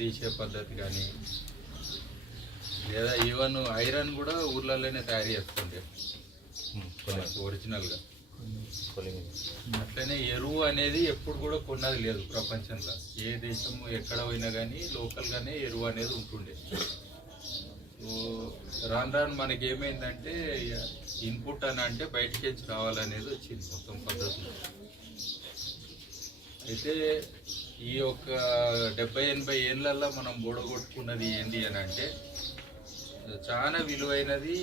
తీసే పద్ధతి కానీ, లేదా ఈవెన్ ఐరన్ కూడా ఊర్లలోనే తయారు చేస్తుండే ఒరిజినల్గా. అట్లనే ఎరువు అనేది ఎప్పుడు కూడా కొన్నది లేదు ప్రపంచంలో. ఏ దేశం ఎక్కడ పోయినా కానీ లోకల్గానే ఎరువు అనేది ఉంటుండే. రాను రాను మనకి ఏమైందంటే ఇన్పుట్ అని అంటే బయటికి రావాలనేది వచ్చింది మొత్తం పద్ధతులు. అయితే ఈ యొక్క 70-80 ఏళ్ళల్లో మనం బోడగొట్టుకున్నది ఏంటి అని అంటే చాలా విలువైనది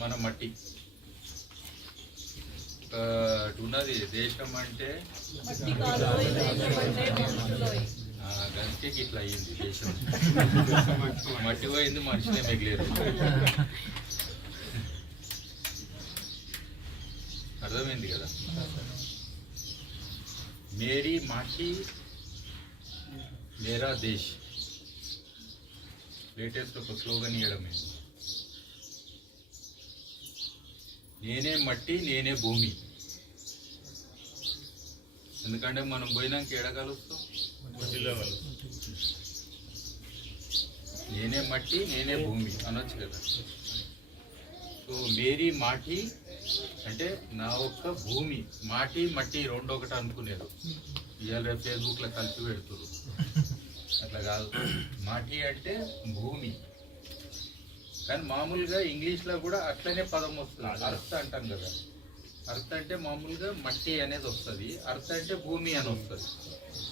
మన మట్టి. ఉన్నది దేశం అంటే గంటకి ఇట్లా అయ్యింది దేశం. మట్టి పోయింది, మనిషినే మిగిలేదు. అర్థమైంది కదా. మేరీ మాటి మేరా దేశ్ లేటెస్ట్ ఒక స్లోగన్ ఇవ్వడమే. నేనే మట్టి నేనే భూమి. ఎందుకంటే మనం పోయినాక ఎడగలుస్తాం, నేనే మట్టి నేనే భూమి అనొచ్చు కదా. సో మేరీ మాటి అంటే నా ఒక్క భూమి. మాటి మట్టి రెండు ఒకటి అనుకునేది. ఇవాళ రేపు ఫేస్బుక్లో కలిపి పెడుతున్నారు. అట్లా కాదు. మాటి అంటే భూమి. కానీ మామూలుగా ఇంగ్లీష్లో కూడా అట్లనే పదం వస్తుంది. అర్త్ అంటాం కదా. అర్త్ అంటే మామూలుగా మట్టి అనేది వస్తుంది, అర్త్ అంటే భూమి అని వస్తుంది.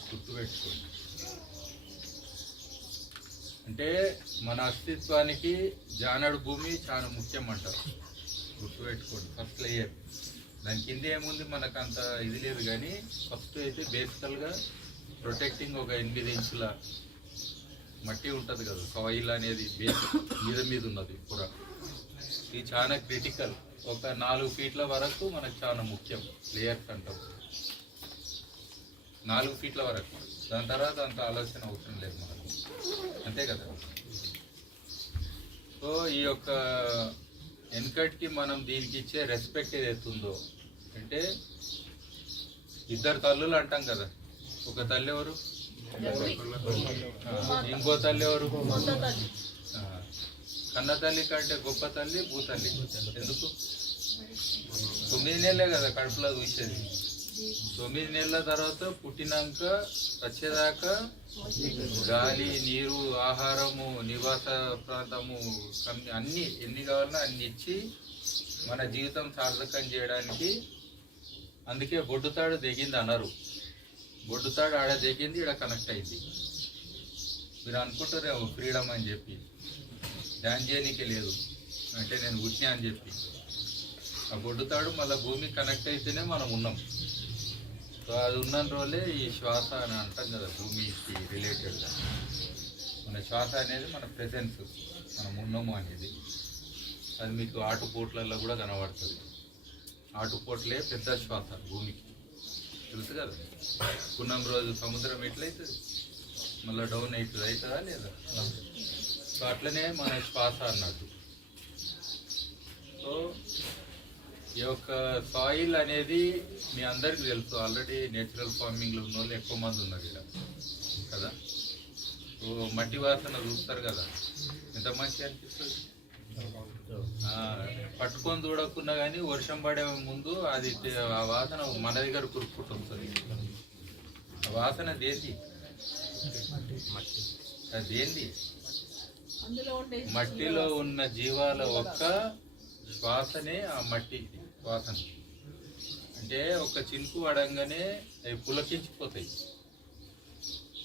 గుర్తుపెట్టుకోండి. అంటే మన అస్తిత్వానికి జానడు భూమి చాలా ముఖ్యం అంటారు. గుర్తుపెట్టుకోండి. First layer. దాని కింద ఏముంది మనకు అంత ఇది లేదు, కానీ ఫస్ట్ అయితే బేసికల్గా ప్రొటెక్టింగ్ ఒక 8 ఇంచుల మట్టి ఉంటుంది కదా, సాయిల్ అనేది మీద ఉన్నది పుర. ఇది చాలా క్రిటికల్. ఒక 4 ఫీట్ల వరకు మనకు చాలా ముఖ్యం. లేయర్స్ అంటాం 4 ఫీట్ల వరకు. దాని తర్వాత అంత ఆలోచన అవసరం లేదు మనకు, అంతే కదా. సో ఈ యొక్క వెనకటికి మనం దీనికి ఇచ్చే రెస్పెక్ట్ ఏదైతుందో అంటే 2 తల్లులు అంటాం కదా. ఒక తల్లి ఎవరు, ఇంకో తల్లి ఎవరు? కన్న తల్లి కంటే గొప్ప తల్లి భూతల్లి. ఎందుకు? 9 నెలలే కదా కడుపులో చూసేది. 9 నెలల తర్వాత పుట్టినాక వచ్చేదాకా గాలి, నీరు, ఆహారము, నివాస ప్రాంతము అన్ని ఎన్ని కావాలన్నా అన్ని ఇచ్చి మన జీవితం సార్థకం చేయడానికి. అందుకే బొడ్డుతాడు దిగింది అన్నారు. బొడ్డుతాడు ఆడ దిగింది, ఈడ కనెక్ట్ అయింది. మీరు అనుకుంటారేమో ఫ్రీడమ్ అని చెప్పి, డ్యాన్స్ చేయనీకే లేదు అంటే నేను పుట్టినా అని చెప్పి. ఆ బొడ్డుతాడు మళ్ళీ భూమి కనెక్ట్ అయితేనే మనం ఉన్నాం. సో అది ఉన్న రోజులే ఈ శ్వాస అని అంటాం కదా, భూమికి రిలేటెడ్గా. మన శ్వాస అనేది మన ప్రెసెన్స్, మనం ఉన్నాము అనేది. అది మీకు ఆటుపోట్లలో కూడా కనబడుతుంది. ఆటుపోట్లే పెద్ద శ్వాస భూమికి, తెలుసు కదా. పున్నం రోజు సముద్రం ఎట్లయితుంది, మళ్ళీ డౌన్ అవుతుందా లేదా? సో అట్లనే మన శ్వాస అన్నట్టు. సో ఈ యొక్క సాయిల్ అనేది మీ అందరికీ తెలుసు. ఆల్రెడీ నేచురల్ ఫార్మింగ్లో ఉన్న వాళ్ళు ఎక్కువ మంది ఉన్నారు ఇక్కడ కదా. సో మట్టి వాసన చూస్తారు కదా, ఎంత మంచిగా అనిపిస్తుంది. పట్టుకొని చూడకున్నా కానీ వర్షం పడే ముందు అది ఆ వాసన మన దగ్గర కురుక్కుంటుంది. ఆ వాసన దేంది? అదేంది? మట్టిలో ఉన్న జీవాల ఒక్క శ్వాసనే ఆ మట్టి వాసన. అంటే ఒక చినుకు పడంగానే అవి పులకించిపోతాయి.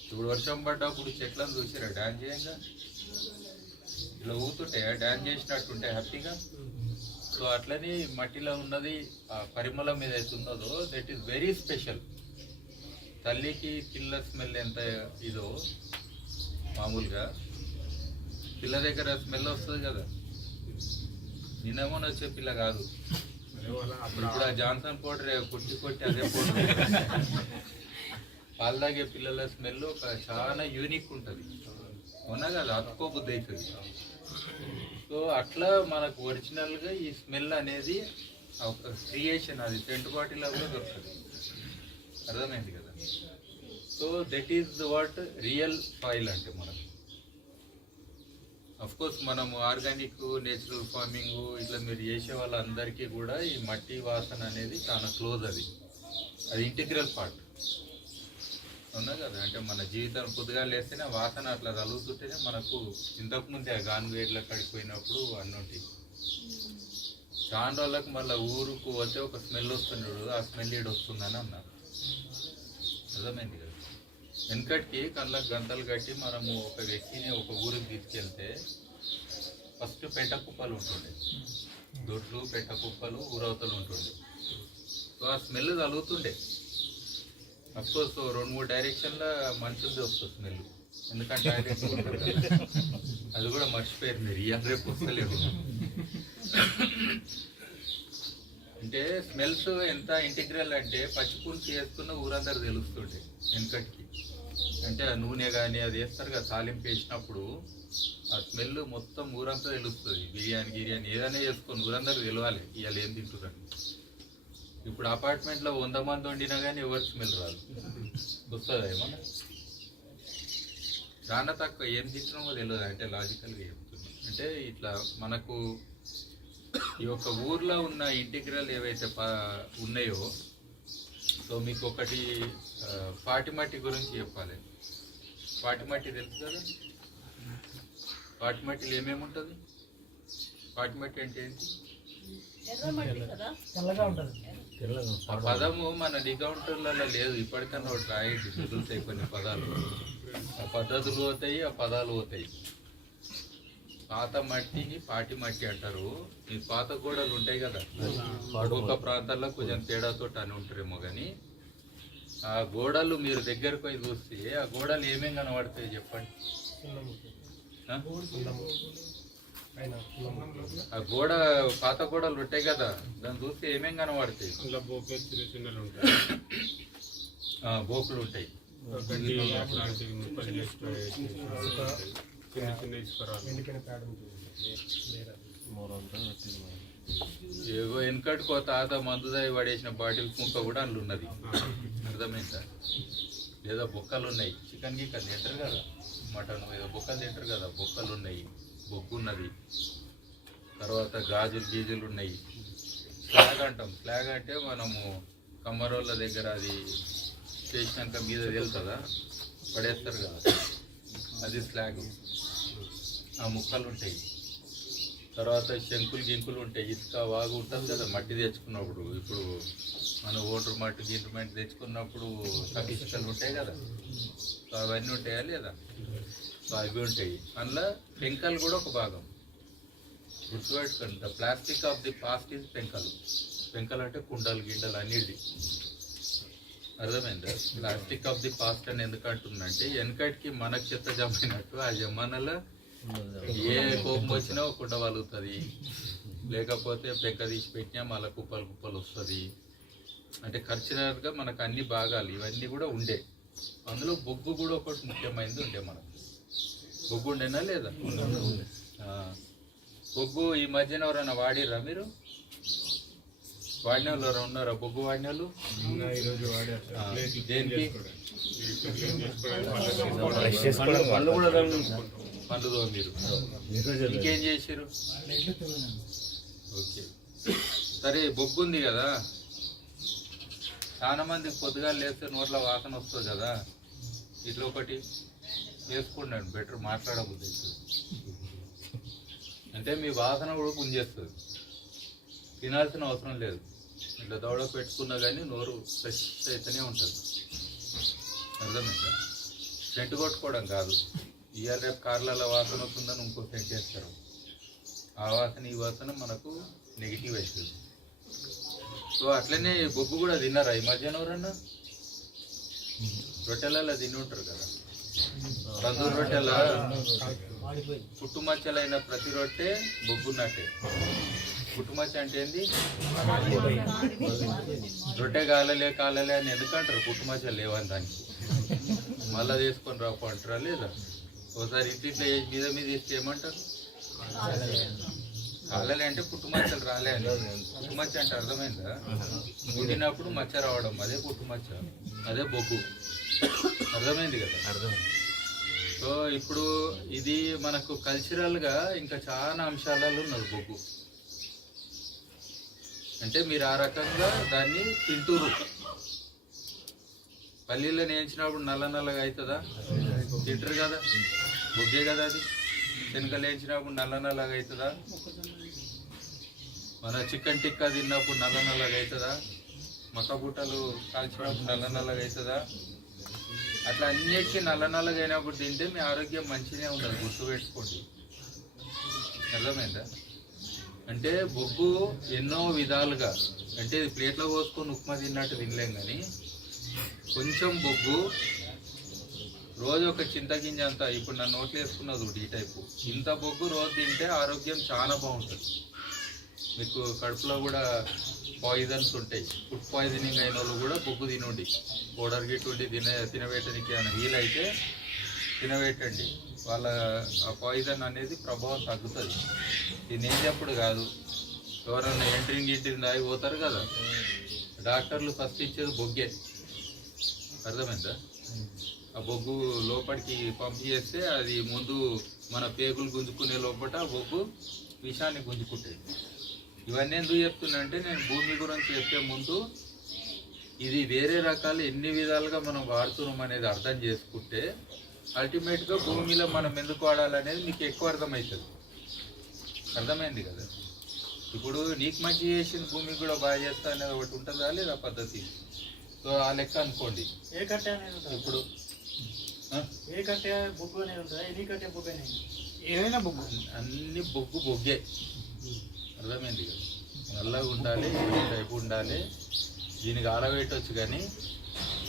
ఇప్పుడు వర్షం పడ్డప్పుడు చెట్లను చూసారా డాన్స్ చేయంగా ఇలా ఊతుంటాయా? డాన్స్ చేసినట్టుంటాయి హ్యాపీగా. సో అట్లనే మట్టిలో ఉన్నది ఆ పరిమళం ఏదైతే ఉన్నదో దట్ ఈస్ వెరీ స్పెషల్. తల్లికి పిల్ల స్మెల్ ఎంత ఇదో, మామూలుగా పిల్ల దగ్గర స్మెల్ వస్తుంది కదా. నిన్నమో వచ్చే పిల్ల కాదు. ఇప్పుడు ఆ జాన్సన్ పౌడర్ కొట్టి అదే పౌడర్. పాలు తాగే పిల్లల స్మెల్ ఒక చాలా యూనిక్ ఉంటుంది, అవునా కదా? అతుకోబుద్ధి అవుతుంది. సో అట్లా మనకు ఒరిజినల్గా ఈ స్మెల్ అనేది ఒక క్రియేషన్. అది టెంట్ బాటిల్లో కూడా దొరుకుతుంది. అర్థమైంది కదా? So that is what real soil అంటే మనకు. అఫ్ కోర్స్ మనము ఆర్గానిక్ నేచురల్ ఫార్మింగ్ ఇట్లా మీరు చేసే వాళ్ళందరికీ కూడా ఈ మట్టి వాసన అనేది చాలా క్లోజ్, అది ఇంటిగ్రల్ పార్ట్ ఉన్నా కదా. అంటే మన జీవితం పొద్దుగా లేస్తేనే వాసన అట్లా తగులుతుంటేనే మనకు ఇంతకుముందే గాన్వేడ్ల కడిపోయినప్పుడు అన్నుంటి చాలా రోజులకు మళ్ళీ ఊరుకు పోతే ఒక స్మెల్ వస్తున్నాడు, ఆ స్మెల్ ఈడు వస్తుందని అన్నారు. అర్థమైంది కదా. వెనకటికి కళ్ళకు గంటలు కట్టి మనము ఒక వ్యక్తిని ఒక ఊరికి తీసుకెళ్తే ఫస్ట్ పెంట కుప్పలు ఉంటుండే, దొడ్లు పెంట కుప్పలు ఊరవతలు ఉంటుండే. సో ఆ స్మెల్ తగులుతుండే. అఫ్కోర్స్ 2-3 డైరెక్షన్లో మనుషులది వస్తుంది స్మెల్, ఎందుకంటే టాయిలెట్స్ ఉంటుంది కదా. అది కూడా మర్చిపోయారు మీరు, ఇవాళ రేపు వస్తలేవు. అంటే స్మెల్స్ ఎంత ఇంటిగ్రల్ అంటే పచ్చిపులుసు వేసుకున్న ఊరందరూ తెలుస్తుండే వెనకటికి. అంటే ఆ నూనె కానీ అది వేస్తారు కదా తాలింపు వేసినప్పుడు ఆ స్మెల్ మొత్తం ఊరంతా తెలుస్తుంది. బిర్యానీ ఏదైనా వేసుకొని ఊరందరూ తెలవాలి ఇవాళ ఏం తింటున్నారు. ఇప్పుడు అపార్ట్మెంట్లో 100 మంది వండినా కానీ ఎవరికి స్మెల్ రాదు, వస్తుంది ఏమన్నా చాలా తక్కువ. ఏం తింటున్నామో తెలియదు, అంటే లాజికల్గా చెప్తున్నాం. అంటే ఇట్లా మనకు ఈ యొక్క ఊర్లో ఉన్న ఇంటిగ్రల్ ఏవైతే ఉన్నాయో, సో మీకు ఒకటి పాటిమట్టి గురించి చెప్పాలి. పాటిమట్టి తెలుసు కదా, పాటిమట్టిలో ఏమేమి ఉంటుంది? పాటిమట్టి అంటే ఏంటి? ఆ పదము మన డికౌంటర్లలో లేదు, ఇప్పటికన్నా ఒకటి రాయండి, తెలుస్తాయి కొన్ని పదాలు. ఆ పద్ధతులు పోతాయి, ఆ పదాలు పోతాయి. పాత మట్టిని పాటి మట్టి అంటారు. ఈ పాత గోడలు ఉంటాయి కదా, ఒక్కొక్క ప్రాంతాల్లో కొంచెం తేడాతో అని ఉంటారేమో కానీ ఆ గోడలు మీరు దగ్గరకు పోయి చూస్తే ఆ గోడలు ఏమేమి కనబడతాయి చెప్పండి. ఆ గోడ పాత గోడలు ఉంటాయి కదా, దాన్ని చూస్తే ఏమేమి కనబడతాయి? బోకులు ఉంటాయి, ఏగో వెనకటికో తాత మందుదాయి పడేసిన బాటిల్స్ ముక్క కూడా అందులో ఉన్నది, అర్థమైందా? లేదా బొక్కలు ఉన్నాయి, చికెన్ గిక్కలు తింటారు కదా, మటన్ ఏదో బొక్కలు తింటారు కదా, బొక్కలు ఉన్నాయి, బొగ్గు ఉన్నది. తర్వాత గాజులు గీజులు ఉన్నాయి. ఫ్లాగ్ అంటాం, ఫ్లాగ్ అంటే మనము కమ్మరోళ్ళ దగ్గర అది చేసినాక మీద వెళ్తుందా పడేస్తారు కదా, అది ఫ్లాగ్. ఆ ముక్కలు ఉంటాయి. తర్వాత శంకులు గింకులు ఉంటాయి, ఇసుక వాగు ఉంటుంది కదా మట్టి తెచ్చుకున్నప్పుడు. ఇప్పుడు మన ఓటర్ మట్టి గింటు మట్టి తెచ్చుకున్నప్పుడు ఇసుకలు ఉంటాయి కదా, సో అవన్నీ ఉంటాయా లేదా? సో అవి ఉంటాయి. అందులో పెంకలు కూడా ఒక భాగం. గుర్తుపెట్టుకోండి, the plastic of the past is పెంకలు. పెంకలు అంటే కుండలు గిండలు అన్నిటిది, అర్థమైందా? ప్లాస్టిక్ ఆఫ్ ది పాస్ట్ అని ఎందుకు అంటుందంటే వెనకటికి మనకు చెత్త జమైనట్టు ఆ జమానాలో ఏ కోపం వచ్చినా ఒక కుండ వలుగుతుంది, లేకపోతే పెంక తీసి పెట్టినా మళ్ళీ కుప్పలు కుప్పలు వస్తుంది. అంటే ఖర్చుగా మనకు అన్ని భాగాలు ఇవన్నీ కూడా ఉండే. అందులో బొగ్గు కూడా ఒకటి ముఖ్యమైనది ఉండే. మనకు బొగ్గు ఉండేనా లేదా? బొగ్గు ఈ మధ్యన ఎవరైనా వాడిరా? మీరు వాడిన వాళ్ళు ఎవరైనా ఉన్నారా? బొగ్గు వాడిన వాళ్ళు దేనికి? పనులు మీరు ఇంకేం చేసారు? ఓకే సరే, బొగ్గు ఉంది కదా, చాలా మందికి పొద్దుగా లేస్తే నోట్ల వాసన వస్తుంది కదా, ఇట్లా ఒకటి వేసుకున్నాడు బెటర్, మాట్లాడబుద్ది అంటే మీ వాసన కూడా గుంజేస్తుంది. తినాల్సిన అవసరం లేదు, ఇట్లా దౌడ పెట్టుకున్నా కానీ నోరు ఫ్రెష్ అయితేనే ఉంటుంది, అర్థమైందా? సెంటు కొట్టుకోవడం కాదు. ఇవాళ రేపు కార్లలో వాసన వస్తుందని ఇంకో సెంట్ వేస్తారు, ఆ వాసన ఈ వాసన మనకు నెగిటివ్ అవుతుంది. సో అట్లనే బొగ్గు కూడా తిన్నారా ఈ మధ్యాహ్నం? ఎవరన్నా రొట్టెలలో తిని ఉంటారు కదా, తందూరు రొట్టెల పుట్టుమచ్చలైన ప్రతి రొట్టె బొగ్గున్నట్టే. పుట్టుమచ్చ అంటే ఏంది? రొట్టె కాలలే కాలలే అని ఎందుకంటారు? పుట్టుమచ్చలు లేవని దానికి మళ్ళా తీసుకొని రాపు అంటారా లేదా? ఒకసారి ఇట్లా మీద మీద ఇస్తే ఏమంటారు? కాలలే అంటే పుట్టుమచ్చలు రాలే అని. పుట్టుమచ్చ అంటే అర్థమైందా? పుట్టినప్పుడు మచ్చ రావడం, అదే పుట్టుమచ్చ, అదే బొగ్గు. అర్థమైంది కదా? అర్థమైంది. సో ఇప్పుడు ఇది మనకు కల్చరల్గా ఇంకా చాలా అంశాలలో ఉన్నది బొగ్గు. అంటే మీరు ఆ రకంగా దాన్ని తింటూరు. పల్లీలో వేయించినప్పుడు నల్ల నల్లగా అవుతుందా? తింటారు కదా, బొగ్గే కదా అది. శనగలు వేయించినప్పుడు నల్ల నల్లగా అవుతుందా? మన చికెన్ టిక్కా తిన్నప్పుడు నల్ల నల్లగా అవుతుందా? మక్క బుట్టలు కాల్చినప్పుడు నల్ల నల్లగా అవుతుందా? అట్లా అన్నిటికీ నల్ల నల్లగా అయినప్పుడు తింటే మీ ఆరోగ్యం మంచిగా ఉండదు, గుర్తుపెట్టుకోండి. అర్థమైందా? అంటే బొగ్గు ఎన్నో విధాలుగా, అంటే ఇది ప్లేట్లో పోసుకొని ఉప్మా తిన్నట్టు తినలేం, కానీ కొంచెం బొగ్గు రోజు ఒక చింతగింజ అంతా, ఇప్పుడు నా నోట్లు వేసుకున్నది ఒకటి ఈ టైపు, ఇంత బొగ్గు రోజు తింటే ఆరోగ్యం చాలా బాగుంటుంది. మీకు కడుపులో కూడా పాయిజన్స్ ఉంటాయి, ఫుడ్ పాయిజనింగ్ అయిన వాళ్ళు కూడా బొగ్గు తినండి. పౌడర్ గిట్టుండి తినబెట్టడానికి ఏమైనా వీలైతే తినబెట్టండి. వాళ్ళ ఆ పాయిజన్ అనేది ప్రభావం తగ్గుతుంది. తినేటప్పుడు కాదు, ఎవరన్నా ఎంట్రింగ్ దాగి పోతారు కదా, డాక్టర్లు ఫస్ట్ ఇచ్చేది బొగ్గే. అర్థమైందా? ఆ బొగ్గు లోపలికి పంప్ చేస్తే అది ముందు మన పేగులు గుంజుకునే లోపల బొగ్గు విషాన్ని గుంజుకుంటుంది. ఇవన్నీ ఎందుకు చెప్తున్నా అంటే, నేను భూమి గురించి చెప్పే ముందు ఇది వేరే రకాలు ఎన్ని విధాలుగా మనం వాడుతున్నాం అనేది అర్థం చేసుకుంటే అల్టిమేట్గా భూమిలో మనం ఎందుకు వాడాలనేది మీకు ఎక్కువ అర్థమవుతుంది. అర్థమైంది కదా? ఇప్పుడు నీకు మంచి చేసిన భూమికి కూడా బాగా చేస్తా అనేది ఒకటి ఉంటుందా లేదా పద్ధతి? సో ఆ లెక్క అనుకోండి. ఇప్పుడు ఏదైనా బొగ్గు, అన్ని బొగ్గే. అర్థమైంది కదా? నల్లగా ఉండాలి, టైపు ఉండాలి, దీనికి ఆరబెట్టవచ్చు. కానీ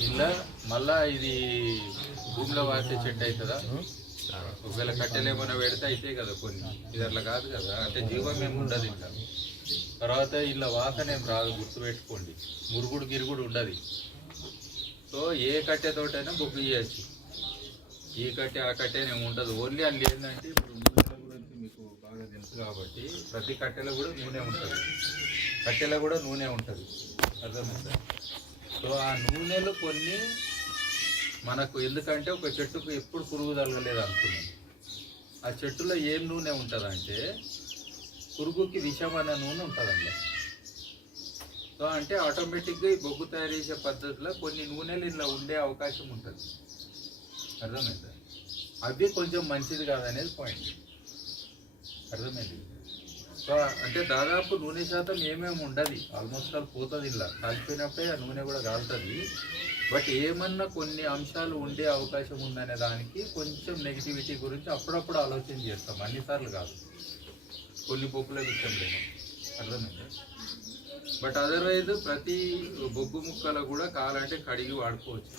ఇలా మళ్ళా ఇది భూమిలో వాసే చెట్టు అవుతుందా? ఒకవేళ కట్టెలు ఏమైనా పెడితే అయితే కదా కొన్ని, ఇది అట్లా కాదు కదా. అంటే జీవం ఏమి ఉండదు ఇంకా. తర్వాత ఇలా వాసన ఏం రాదు, గుర్తుపెట్టుకోండి. మురుగుడు గిరుగుడు ఉండదు. సో ఏ కట్టెతోటైనా బొగ్గు చేయొచ్చు. ఈ కట్టె ఆ కట్టె ఏమి ఉండదు. ఓన్లీ అందులో ఏంటంటే, ఇప్పుడు నూనెల గురించి మీకు బాగా తెలుసు కాబట్టి ప్రతి కట్టెలో కూడా నూనె ఉంటుంది, కట్టెలో కూడా నూనె ఉంటుంది. అర్థమైందా? సో ఆ నూనెలు కొన్ని మనకు ఎందుకంటే, ఒక చెట్టుకు ఎప్పుడు పురుగు తగలలేదు అనుకున్నాం. ఆ చెట్టులో ఏం నూనె ఉంటుందంటే పురుగుకి విషం అనే నూనె ఉంటుందండి. సో అంటే ఆటోమేటిక్గా ఈ బొగ్గు తయారు చేసే పద్ధతిలో కొన్ని నూనెలు ఇలా ఉండే అవకాశం ఉంటుంది. అర్థమైందా? అవి కొంచెం మంచిది కాదనేది పాయింట్. అర్థమైంది? సో అంటే దాదాపు నూనె శాతం ఏమేమి ఉండదు, ఆల్మోస్ట్ ఆల్ పోతుంది. ఇలా కాల్చిపోయినప్పుడే ఆ నూనె కూడా కాలుతుంది. బట్ ఏమన్నా కొన్ని అంశాలు ఉండే అవకాశం ఉందనే దానికి కొంచెం నెగిటివిటీ గురించి అప్పుడప్పుడు ఆలోచన చేస్తాం, అన్నిసార్లు కాదు, కొన్ని బొగ్గుల విషయంలో. అర్థమైందా? బట్ అదర్వైజ్ ప్రతి బొగ్గు ముక్కలు కూడా కావాలంటే కడిగి వాడుకోవచ్చు.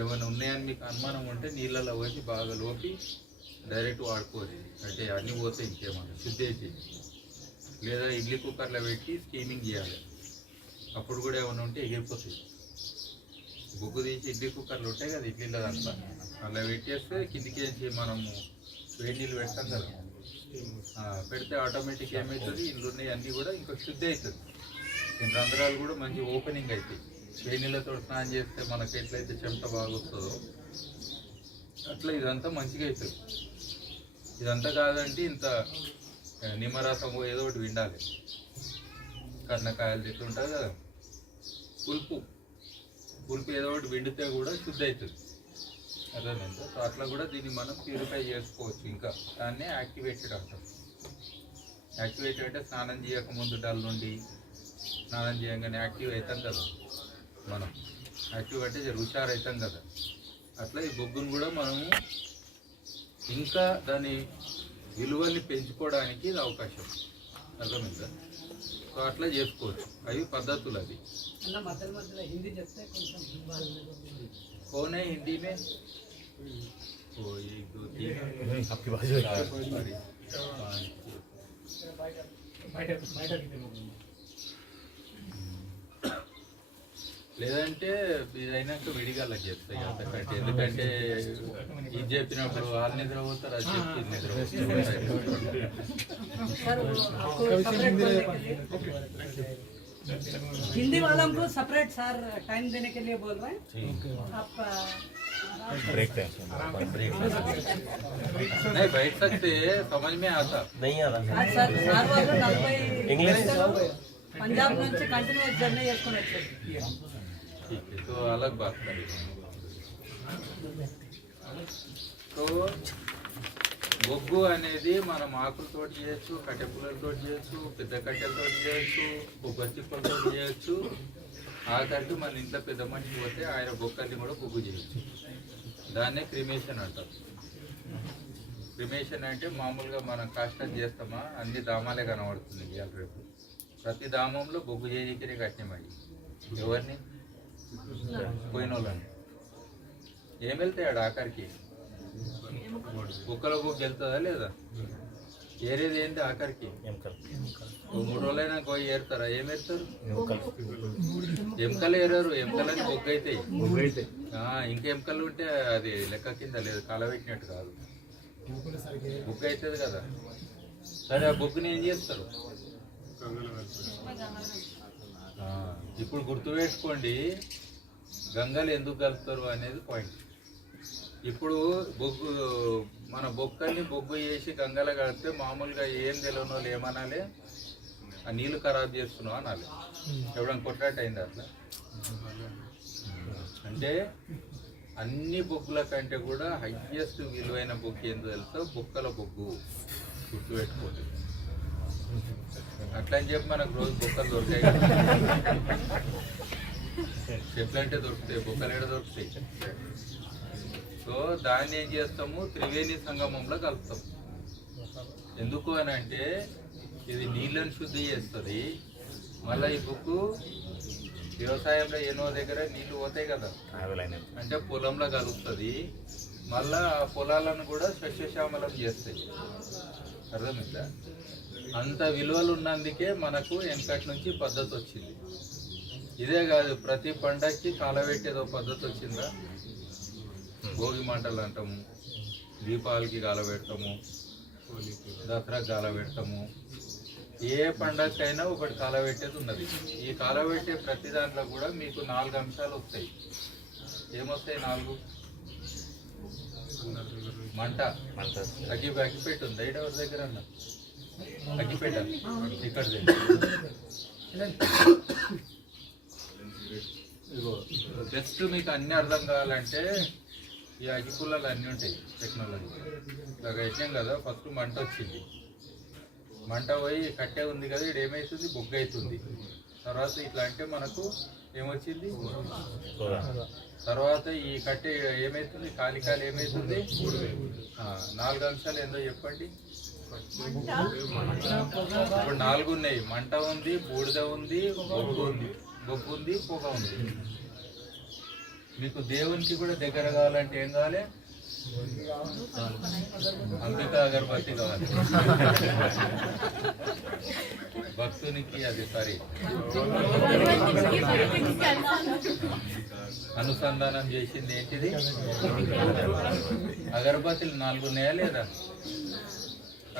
ఏమైనా ఉన్నాయని మీకు అనుమానం ఉంటే నీళ్ళలో పోసి బాగా లోపి డైరెక్ట్ వాడుకోవచ్చు. అంటే అన్నీ పోతే ఇంకేమన్నా శుద్ధేసి, లేదా ఇడ్లీ కుక్కర్లో పెట్టి స్టీమింగ్ చేయాలి. అప్పుడు కూడా ఏమైనా ఉంటే ఎగిరిపోతాయి. బొగ్గు తీసి ఇడ్లీ కుక్కర్లు ఉంటాయి కదా, ఇడ్లీలో దాంట్లో అలా పెట్టేస్తే కిందికి మనము వేడి నీళ్ళు పెడతాం కదా, పెడితే ఆటోమేటిక్ ఏమవుతుంది, ఇంట్లో ఉన్నాయి అన్నీ కూడా ఇంకా శుద్ధి అవుతుంది. దీని రంధ్రాలు కూడా మంచి ఓపెనింగ్ అవుతాయి. వేడి నీళ్ళతో స్నానం చేస్తే మనకి ఎట్లయితే చెమట బాగా వస్తుందో అట్లా ఇదంతా మంచిగా అవుతుంది. ఇదంతా కాదంటే ఇంత నిమ్మరసం ఏదో ఒకటి విండాలి. కన్నకాయలు చెట్టు ఉంటుంది కదా, పులుపు ఏదో ఒకటి విండితే కూడా శుద్ధి అవుతుంది. అర్థమైందా? సో అట్లా కూడా దీన్ని మనం ప్యూరిఫై చేసుకోవచ్చు. ఇంకా దాన్నే యాక్టివేటెడ్ అంటాం. యాక్టివేటెడ్ అంటే స్నానం చేయకముందు డల్ నుండి స్నానం చేయగానే యాక్టివ్ అవుతాం కదా మనం. యాక్టివ్ అంటే హుషారు అవుతాం కదా, అట్లా ఈ బొగ్గును కూడా మనము ఇంకా దాని విలువల్ని పెంచుకోవడానికి ఇది అవకాశం. అర్థమైందా? సో అట్లా చేసుకోవచ్చు. అవి పద్ధతులు. అది कौन है हिंदी में? वो 1 2 3 आपकी भाषा లేదంటే ఇదైనాక విడిగా అలా చెప్తాయి అంతకంటే. ఎందుకంటే ఇది చెప్పినప్పుడు వాళ్ళు నిద్రపోతారు, అది చెప్పి हिंदी वालों को सेपरेट सर टाइम देने के लिए बोल रहे हैं आप नहीं बैठ सकते, समझ में आता नहीं आ रहा సార్ వాళ్ళు 40 इंग्लिश పంజాబ్ నుంచి కంటిన్యూస్ జర్నీ చేసుకొని వచ్చారు. ठीक है, तो अलग बात करेंगे. तो బొగ్గు అనేది మనం ఆకులతో చేయొచ్చు, కట్టెపుల్లలతో చేయొచ్చు, పెద్ద కట్టెలతో చేయొచ్చు, కొబ్బరి చిప్పలతో చేయొచ్చు. ఆఖరికి మన ఇంట్లో పెద్ద మనిషి పోతే ఆయన బొక్కల్ని కూడా బొగ్గు చేయొచ్చు. దాన్నే క్రిమేషన్ అంటారు. క్రిమేషన్ అంటే మామూలుగా మనం కాష్టం చేస్తామా అన్ని దామాలే కనబడుతుంది ఇవాళ రేపు. ప్రతి దామంలో బొగ్గు చేయకనే కట్టినామండి. ఎవరిని పోయిన వాళ్ళని ఏం వెళ్తాడు ఆఖరికి కుక్కల బొగ్గు వెళ్తుందా లేదా? ఏరేది ఏంటి ఆఖరికి? 3 రోజులైనా పోయి ఏరుతారా? ఏం ఏరుతారు? ఎముకలు ఏరారు, ఎముకలని బొగ్గు అవుతాయి. ఇంకా ఎముకలు ఉంటే అది లెక్క కింద లేదు, కాలబెట్టినట్టు కాదు, బొగ్గు అవుతుంది కదా. సరే ఆ బొగ్గుని ఏం చేస్తారు? ఇప్పుడు గుర్తుపెట్టుకోండి, గంగలు ఎందుకు కలుపుతారు అనేది పాయింట్. ఇప్పుడు బొగ్గు మన బొక్కల్ని బొగ్గు చేసి గంగలో కలిపితే మామూలుగా ఏం తెలియని వాళ్ళు ఏమనాలి? ఆ నీళ్ళు ఖరాబ్ చేస్తున్నావు అనాలి. ఎప్పుడైనా కొట్లాట అయింది అట్లా? అంటే అన్ని బొగ్గుల కంటే కూడా హైయెస్ట్ విలువైన బొగ్గు ఏందో తెలుసా? బొక్కల బొగ్గు. గుర్తుపెట్టుకోండి. అట్లా అని చెప్పి మనకు రోజు బొక్కలు దొరికాయి కదా. చెట్లు అంటే దొరుకుతాయి, బొక్కలు ఎక్కడ దొరుకుతాయి? సో దాన్ని ఏం చేస్తాము? త్రివేణి సంగమంలో కలుపుతాం. ఎందుకు అని అంటే ఇది నీళ్ళని శుద్ధి చేస్తుంది. మళ్ళీ ఈ బొగ్గు వ్యవసాయంలో ఎన్నో దగ్గర నీళ్లు పోతాయి కదా, అంటే పొలంలో కలుపుతుంది. మళ్ళా ఆ పొలాలను కూడా సస్యశ్యామలం చేస్తాయి. అర్థమైందా? అంత విలువలు ఉన్నందుకే మనకు వెనకటి నుంచి పద్ధతి వచ్చింది. ఇదే కాదు, ప్రతి పండగకి కాలబెట్టేదో పద్ధతి వచ్చిందా? భోగి మంటలు అంటాము, దీపావళికి కాలబెడతాము, దసరాకి కాలబెడతాము. ఏ పండగకైనా ఒకటి కాలబెట్టేది ఉన్నది. ఈ కాలబెట్టే ప్రతి దాంట్లో కూడా మీకు 4 అంశాలు వస్తాయి. ఏమొస్తాయి? 4. మంట, అగ్గిపెట్టు ఉంది ఎవరి దగ్గర అన్న? అగ్గిపెట్ట ఇక్కడ ఇగో జస్ట్ మీకు అన్ని అర్థం కావాలంటే ఈ అగ్గిపుల్లలు అన్నీ ఉంటాయి టెక్నాలజీ. ఇలాగ యజ్ఞం కదా, ఫస్ట్ మంట వచ్చింది. మంట పోయి కట్టె ఉంది కదా, ఇది ఏమవుతుంది? బొగ్గు అవుతుంది. తర్వాత ఇట్లా అంటే మనకు ఏమొచ్చింది? తర్వాత ఈ కట్టె ఏమవుతుంది? కాలి ఏమవుతుంది? 4 అంశాలు ఏందో చెప్పండి. ఇప్పుడు 4 ఉన్నాయి. మంట ఉంది, బూడిద ఉంది, బొగ్గు ఉంది, పొగ ఉంది. మీకు దేవునికి కూడా దగ్గర కావాలంటే ఏం కావాలి? అంబికా అగరబత్తి కావాలి. భక్తునికి అది సరి అనుసంధానం చేసింది ఏంటిది? అగరబత్తిలు 4 ఉన్నాయా లేదా?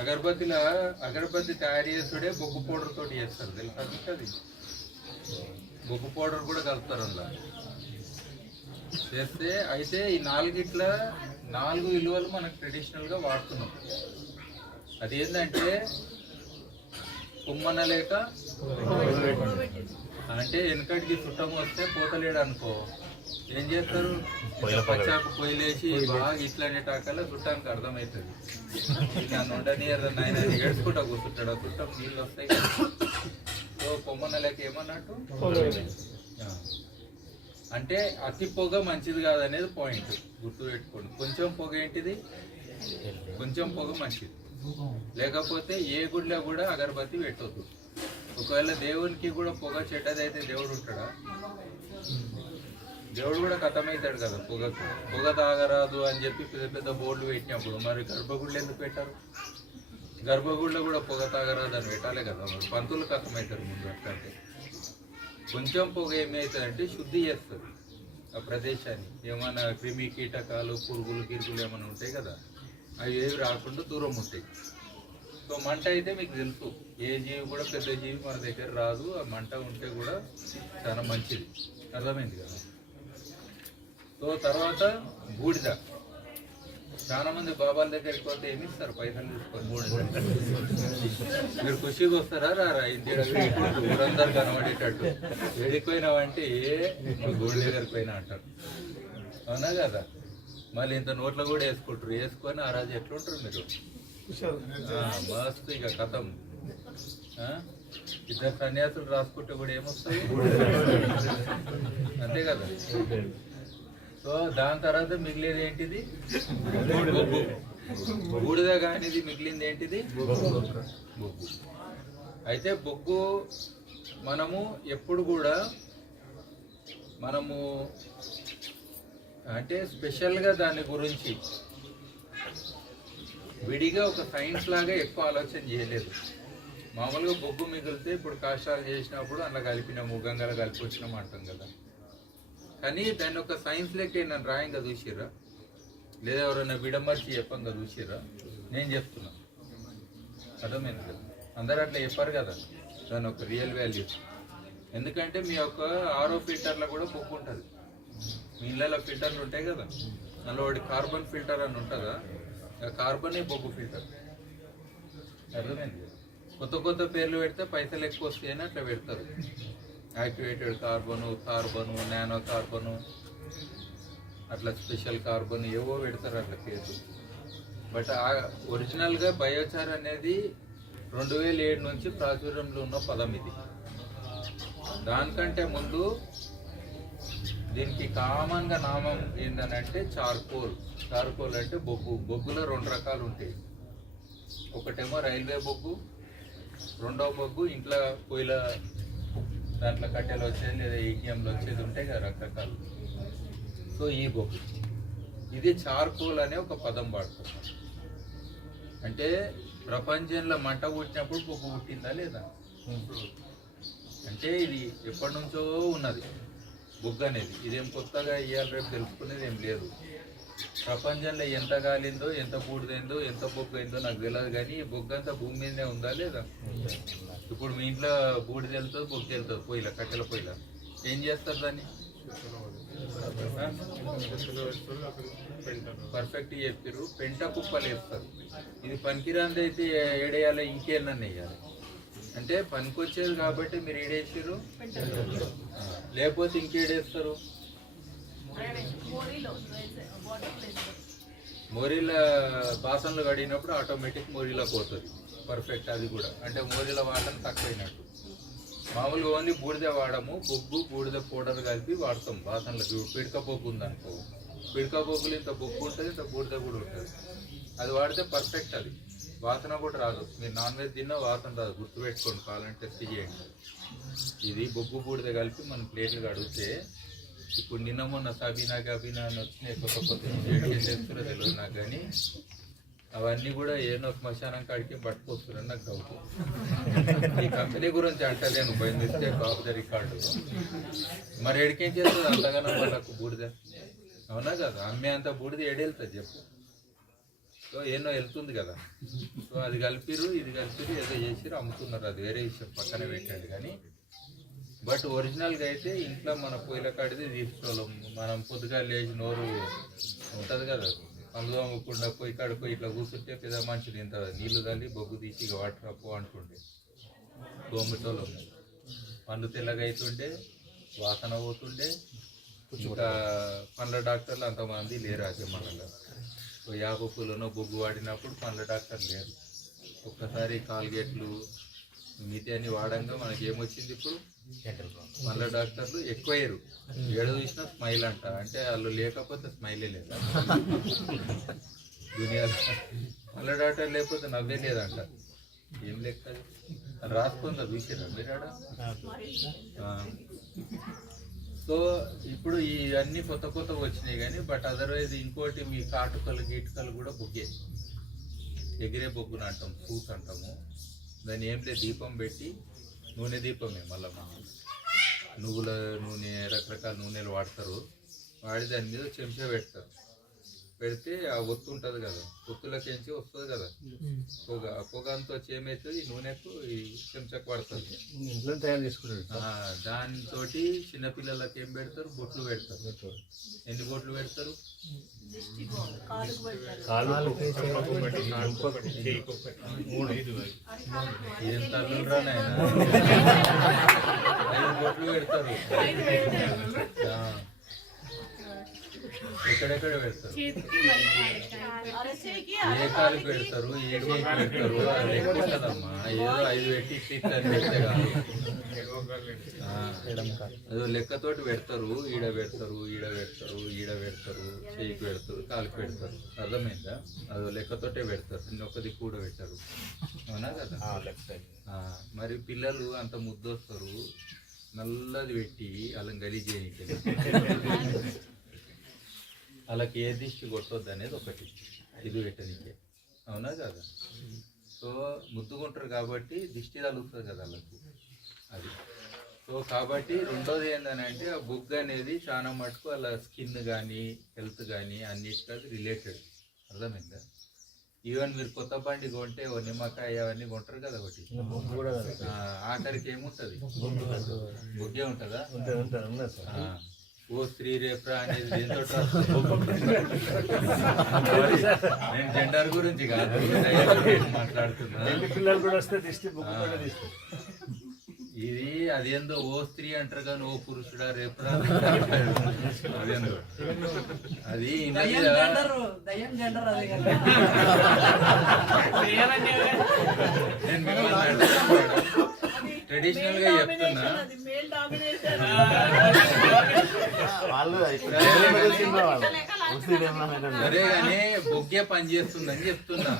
అగరబత్తి తయారు చేసుడే బొగ్గు పౌడర్ తోటి చేస్తారు, తెలుసా? అది బొగ్గు పౌడర్ కూడా కలుపుతారు అందులో చేస్తే. అయితే ఈ 4 విలువలు మనకు ట్రెడిషనల్గా వాడుతున్నాం. అది ఏంటంటే కుమ్మన లేక అంటే వెనకటికి చుట్టం వస్తే పోతలేడు అనుకో, ఏం చేస్తారు? పచ్చాకు పొయ్యిలేసి బాగా ఇట్లా అనేటాకల్లా చుట్టానికి అర్థమవుతుంది. నన్ను ఉండనియర్ నాయన ఏడ్చుకుంటా కూర్చుంటాడు. ఆ చుట్టం నీళ్ళు వస్తాయి కదా. సో కొమ్మన లేక ఏమన్నట్టు అంటే అతి పొగ మంచిది కాదనేది పాయింట్. గుర్తుపెట్టుకోండి. కొంచెం పొగ ఏంటిది? కొంచెం పొగ మంచిది. లేకపోతే ఏ గుడిలో కూడా అగరబత్తి పెట్టొద్దు. ఒకవేళ దేవునికి కూడా పొగ చెడ్డదైతే దేవుడు ఉంటాడా? దేవుడు కూడా కథమవుతాడు కదా పొగకు. పొగ తాగరాదు అని చెప్పి పెద్ద పెద్ద బోర్డులు పెట్టినప్పుడు మరి గర్భగుళ్ళు ఎందుకు పెట్టారు? గర్భగుడిలో కూడా పొగ తాగరాదు అని పెట్టాలి కదా. మరి పంతులు కథమవుతారు ముందు. అట్లంటే కొంచెం పొగ ఏమవుతుందంటే శుద్ధి చేస్తుంది ఆ ప్రదేశాన్ని. ఏమైనా క్రిమి కీటకాలు, పురుగులు గిరుగులు ఏమైనా ఉంటాయి కదా, అవి ఏవి రాకుండా దూరం ఉంటాయి. సో మంట అయితే మీకు తెలుసు, ఏ జీవి కూడా పెద్ద జీవి మన దగ్గర రాదు. ఆ మంట ఉంటే కూడా చాలా మంచిది. అర్థమైంది కదా? సో తర్వాత బూడిద. చాలా మంది బాబాల దగ్గరికి పోతే ఏమి ఇస్తారు? పైసలు తీసుకొని బూడిద. మీరు ఖుషిగా వస్తారా రారా? ఇంటి ఊరందరూ కనబడేటట్టు వెళ్ళిపోయినావంటే నువ్వు గుడి దగ్గరికి పోయినా అంటారు. అవునా కదా? మళ్ళీ ఇంత నోట్లో కూడా వేసుకుంటారు. వేసుకొని ఆ రోజు ఎట్లుంటారు మీరు? మస్తు ఇక కథం. ఇద్దరు సన్యాసులు రాసుకుంటే కూడా ఏమొస్తుంది? అంతే కదా? సో దాని తర్వాత మిగిలినది ఏంటిది? బొగ్గు. బూడిద కానిది మిగిలింది ఏంటిది? బొగ్గు. అయితే బొగ్గు మనము ఎప్పుడు కూడా అంటే స్పెషల్గా దాని గురించి విడిగా ఒక సైన్స్ లాగా ఎక్కువ ఆలోచన చేయలేదు. మామూలుగా బొగ్గు మిగిలితే ఇప్పుడు కాష్టాలు చేసినప్పుడు అందులో కలిపినాము, గంగలో కలిపి వచ్చినాము అంటాం కదా. కానీ దాన్ని ఒక సైన్స్ లెక్క నన్ను రాయంగా చూసిర్రా? లేదా ఎవరైనా విడమర్చి చెప్పంగా చూసిర్రా? నేను చెప్తున్నా, అర్థమైంది కదా? అందరూ అట్లా చెప్పారు కదా. దాని ఒక రియల్ వాల్యూ. ఎందుకంటే మీ యొక్క ఆరో ఫిల్టర్లో కూడా బొగ్గు ఉంటుంది. మీ ఇళ్ళలో ఫిల్టర్లు ఉంటాయి కదా, అందులో ఒకటి కార్బన్ ఫిల్టర్ అని ఉంటుందా? కార్బనే బొగ్గు ఫిల్టర్. అర్థమైంది? కొత్త కొత్త పేర్లు పెడితే పైసలు ఎక్కువ వస్తాయని అట్లా పెడతారు. యాక్టివేటెడ్ కార్బను, నానో కార్బను, అట్లా స్పెషల్ కార్బన్ ఏవో పెడతారు అట్లా పేర్లు. బట్ ఒరిజినల్గా బయోచార్ అనేది 2007 నుంచి ప్రాచుర్యంలో ఉన్న పదం ఇది. దానికంటే ముందు దీనికి కామన్గా నామం ఏంటనంటే చార్కోల్. చార్కోల్ అంటే బొగ్గు. బొగ్గులో 2 రకాలు ఉంటాయి. ఒకటేమో రైల్వే బొగ్గు, రెండవ బొగ్గు ఇంట్లో పొయ్యిల దాంట్లో కట్టెలు వచ్చేది లేదా ఈగ్యంలో వచ్చేది ఉంటాయి కదా రకరకాలు. సో ఈ బొగ్గు ఇది చార్కోల్ అనే ఒక పదం వాడుతుంది. అంటే ప్రపంచంలో మంట పుట్టినప్పుడు బొగ్గు పుట్టిందా లేదా? అంటే ఇది ఎప్పటి నుంచో ఉన్నది బొగ్గు అనేది. ఇదేం కొత్తగా ఇవాళ రేపు తెలుసుకునేది ఏం లేదు. ప్రపంచంలో ఎంత గాలిందో, ఎంత బూడిదైందో, ఎంత బొగ్గు అయిందో నాకు తెలియదు. కానీ ఈ బొగ్గు అంతా భూమి మీదనే ఉందా లేదా? ఇప్పుడు మీ ఇంట్లో బూడిద వెళ్తుంది, బొగ్గు వెళ్తుంది పొయ్యిల, కట్టెల పొయ్యిల. ఏం చేస్తారు దాన్ని? పర్ఫెక్ట్ చెప్పారు. పెంట కుప్పలు వేస్తారు. ఇది పనికిరాంది అయితే ఏడేయాలి, ఇంకేనా వేయాలి? అంటే పనికొచ్చేది కాబట్టి మీరు ఏడేసారు, లేకపోతే ఇంకేడేస్తారు? మోరీల బాసనలు కడిగినప్పుడు ఆటోమేటిక్ మోరీలో పోతుంది. పర్ఫెక్ట్. అది కూడా అంటే మోరీల వాడడం తక్కువైనట్టు. మామూలుగా ఓన్లీ బూడిద వాడము. బొగ్గు బూడిద పౌడర్ కలిపి వాడతాం బాసనలకు. పిడక బొగ్గు ఉందనుకో, పిడక బొగ్గులు ఇంత బొగ్గు ఉంటుంది, ఇంత బూడిద కూడా ఉంటుంది. అది వాడితే పర్ఫెక్ట్. అది వాసన కూడా రాదు. మీరు నాన్ వెజ్ తిన్నా వాసన రాదు. గుర్తుపెట్టుకోండి, కావాలంటే టెస్ట్ చేయండి. ఇది బొగ్గు బూడిద కలిపి మన ప్లేట్లు కడిగితే, ఇప్పుడు నిన్న మొన్న సబీనా గబీనా అని వచ్చినాయి కొత్త కొత్త ఏం చేస్తారో తెలియదు నాకు. కానీ అవన్నీ కూడా ఏదో శ్మశానం కాడికి పట్టుకొస్తున్నారని నాకు డౌట్. ఈ కంపెనీ గురించి అంటే నేను by mistake of the record. మరి ఎడికేం చేస్తుంది అంతగానో వాళ్ళకు బూడిద? అవునా కదా? అమ్మే అంత బూడిద ఏడెళ్తుంది చెప్పు? సో ఎన్నో వెళ్తుంది కదా. సో అది కలిపిరు, ఇది కలిపిరు, ఏదో చేసిరు, అమ్ముతున్నారు. అది వేరే విషయం, పక్కన పెట్టండి. కానీ బట్ ఒరిజినల్గా అయితే ఇంట్లో మన పొయ్యిల కాడిది తీసుకోవాలి. మనం పొద్దుగా లేచి నోరు ఉంటుంది కదా, పనులు తోమకుండా పొయ్యి కాడిపోయి ఇట్లా కూర్చుంటే పెద్ద మనుషులు ఇంత నీళ్లు తల్లి బొగ్గు తీసి ఇక వాటర్ అప్పు అంటుండే. తోమిటోళ్ళు పండ్లు తెల్లగా అవుతుండే, వాసన పోతుండే. ఇంకా పండ్ల డాక్టర్లు అంతమంది లేరు అదే మనలో. సో యాభై పూలను బొగ్గు వాడినప్పుడు పండ్ల డాక్టర్ లేరు. ఒక్కసారి కాల్గేట్లు మిగతా అన్ని వాడంగా మనకి ఏమొచ్చింది? ఇప్పుడు పండ్ల డాక్టర్లు ఎక్కువయ్యారు. ఏడ చూసినా స్మైల్ అంట. అంటే వాళ్ళు లేకపోతే స్మైలే లేదా దునియాలో? పండ్ల డాక్టర్ లేకపోతే నవ్వే లేదంట. ఏం లెక్క రాసుకుందా? చూసారా మీరాడ? సో ఇప్పుడు ఇవన్నీ కొత్త కొత్తగా వచ్చినాయి. కానీ బట్ అదర్వైజ్ ఇంకోటి మీ కాటుకలు గీటుకలు కూడా బొగ్గే. ఎగిరే బొగ్గును అంటాం, సూట్ అంటాము. దాన్ని ఏం లేదు, దీపం పెట్టి, నూనె దీపమే. మళ్ళీ నువ్వుల నూనె, రకరకాల నూనెలు వాడతారు. వాడి దాని మీద చెంచా పెడతారు. పెడితే ఆ ఒత్తు ఉంటుంది కదా, ఒత్తులకేంచి వస్తుంది కదా పొగ. ఆ పొగ అంతా వచ్చి ఏమవుతుంది? ఈ నూనెకు ఈ చెంచాకు పడుతుంది. ఇంట్లో తయారు చేసుకుంటారు. దానితో చిన్నపిల్లలకి ఏం పెడతారు? బొట్లు పెడతారు. ఎన్ని బొట్లు పెడతారు? కాలుకు పెడతారు. ఏం తల్లురా నాయన, 5 బొట్లు పెడతారు. ఎక్కడెక్కడ పెడతారు? అరచేయికి ఏ కాలుకి పెడతారు, ఏ చేయికి పెడతారు, అది లెక్క కదమ్మా. ఏదో 5 పెట్టి ఇట్లా పెడితే కాదు. అదో లెక్కతోటి పెడతారు. ఈడ పెడతారు, ఈడ పెడతారు, ఈడ పెడతారు, చేయికి పెడతారు, కాలుకి పెడతారు. అర్థమైందా? అదో లెక్కతోటే పెడతారు, ఒక దిక్కు కూడా పెట్టారు. అవునా కదా? మరి పిల్లలు అంత ముద్దొస్తారు, నల్లది పెట్టి అలా గలీజ్ చేయడానికి వాళ్ళకి ఏ దిష్టి కొట్టొద్దు అనేది ఒకటి, ఇది పెట్టనికే. అవునా కదా? సో ముద్దుకుంటారు కాబట్టి దిష్టి తగులుతుంది కదా వాళ్ళకు, అది. సో కాబట్టి రెండోది ఏంటంటే ఆ బుగ్ అనేది చాలా మటుకు వాళ్ళ స్కిన్ కానీ హెల్త్ కానీ అన్నిటికీ అది రిలేటెడ్. అర్థమైందా? ఈవెన్ మీరు కొత్త బండి కొంటే ఓ నిమ్మకాయ అవన్నీ కొంటారు కదా, ఒకటి ఆఖరికి ఏముంటుంది? బుగ్గే ఉంటుందా? ఓ స్త్రీ రేప్రా అనేది దేంతో నేను జెండర్ గురించి కాదు మాట్లాడుతున్నా. ఇది అదేందో ఓ స్త్రీ అంటారు కానీ ఓ పురుషుడా రేపురా అదేందో అది నేను మిమ్మల్ని ట్రెడిషనల్ గా చెప్తున్నా. సరే కానీ బొగ్గే పని చేస్తుందని చెప్తున్నా.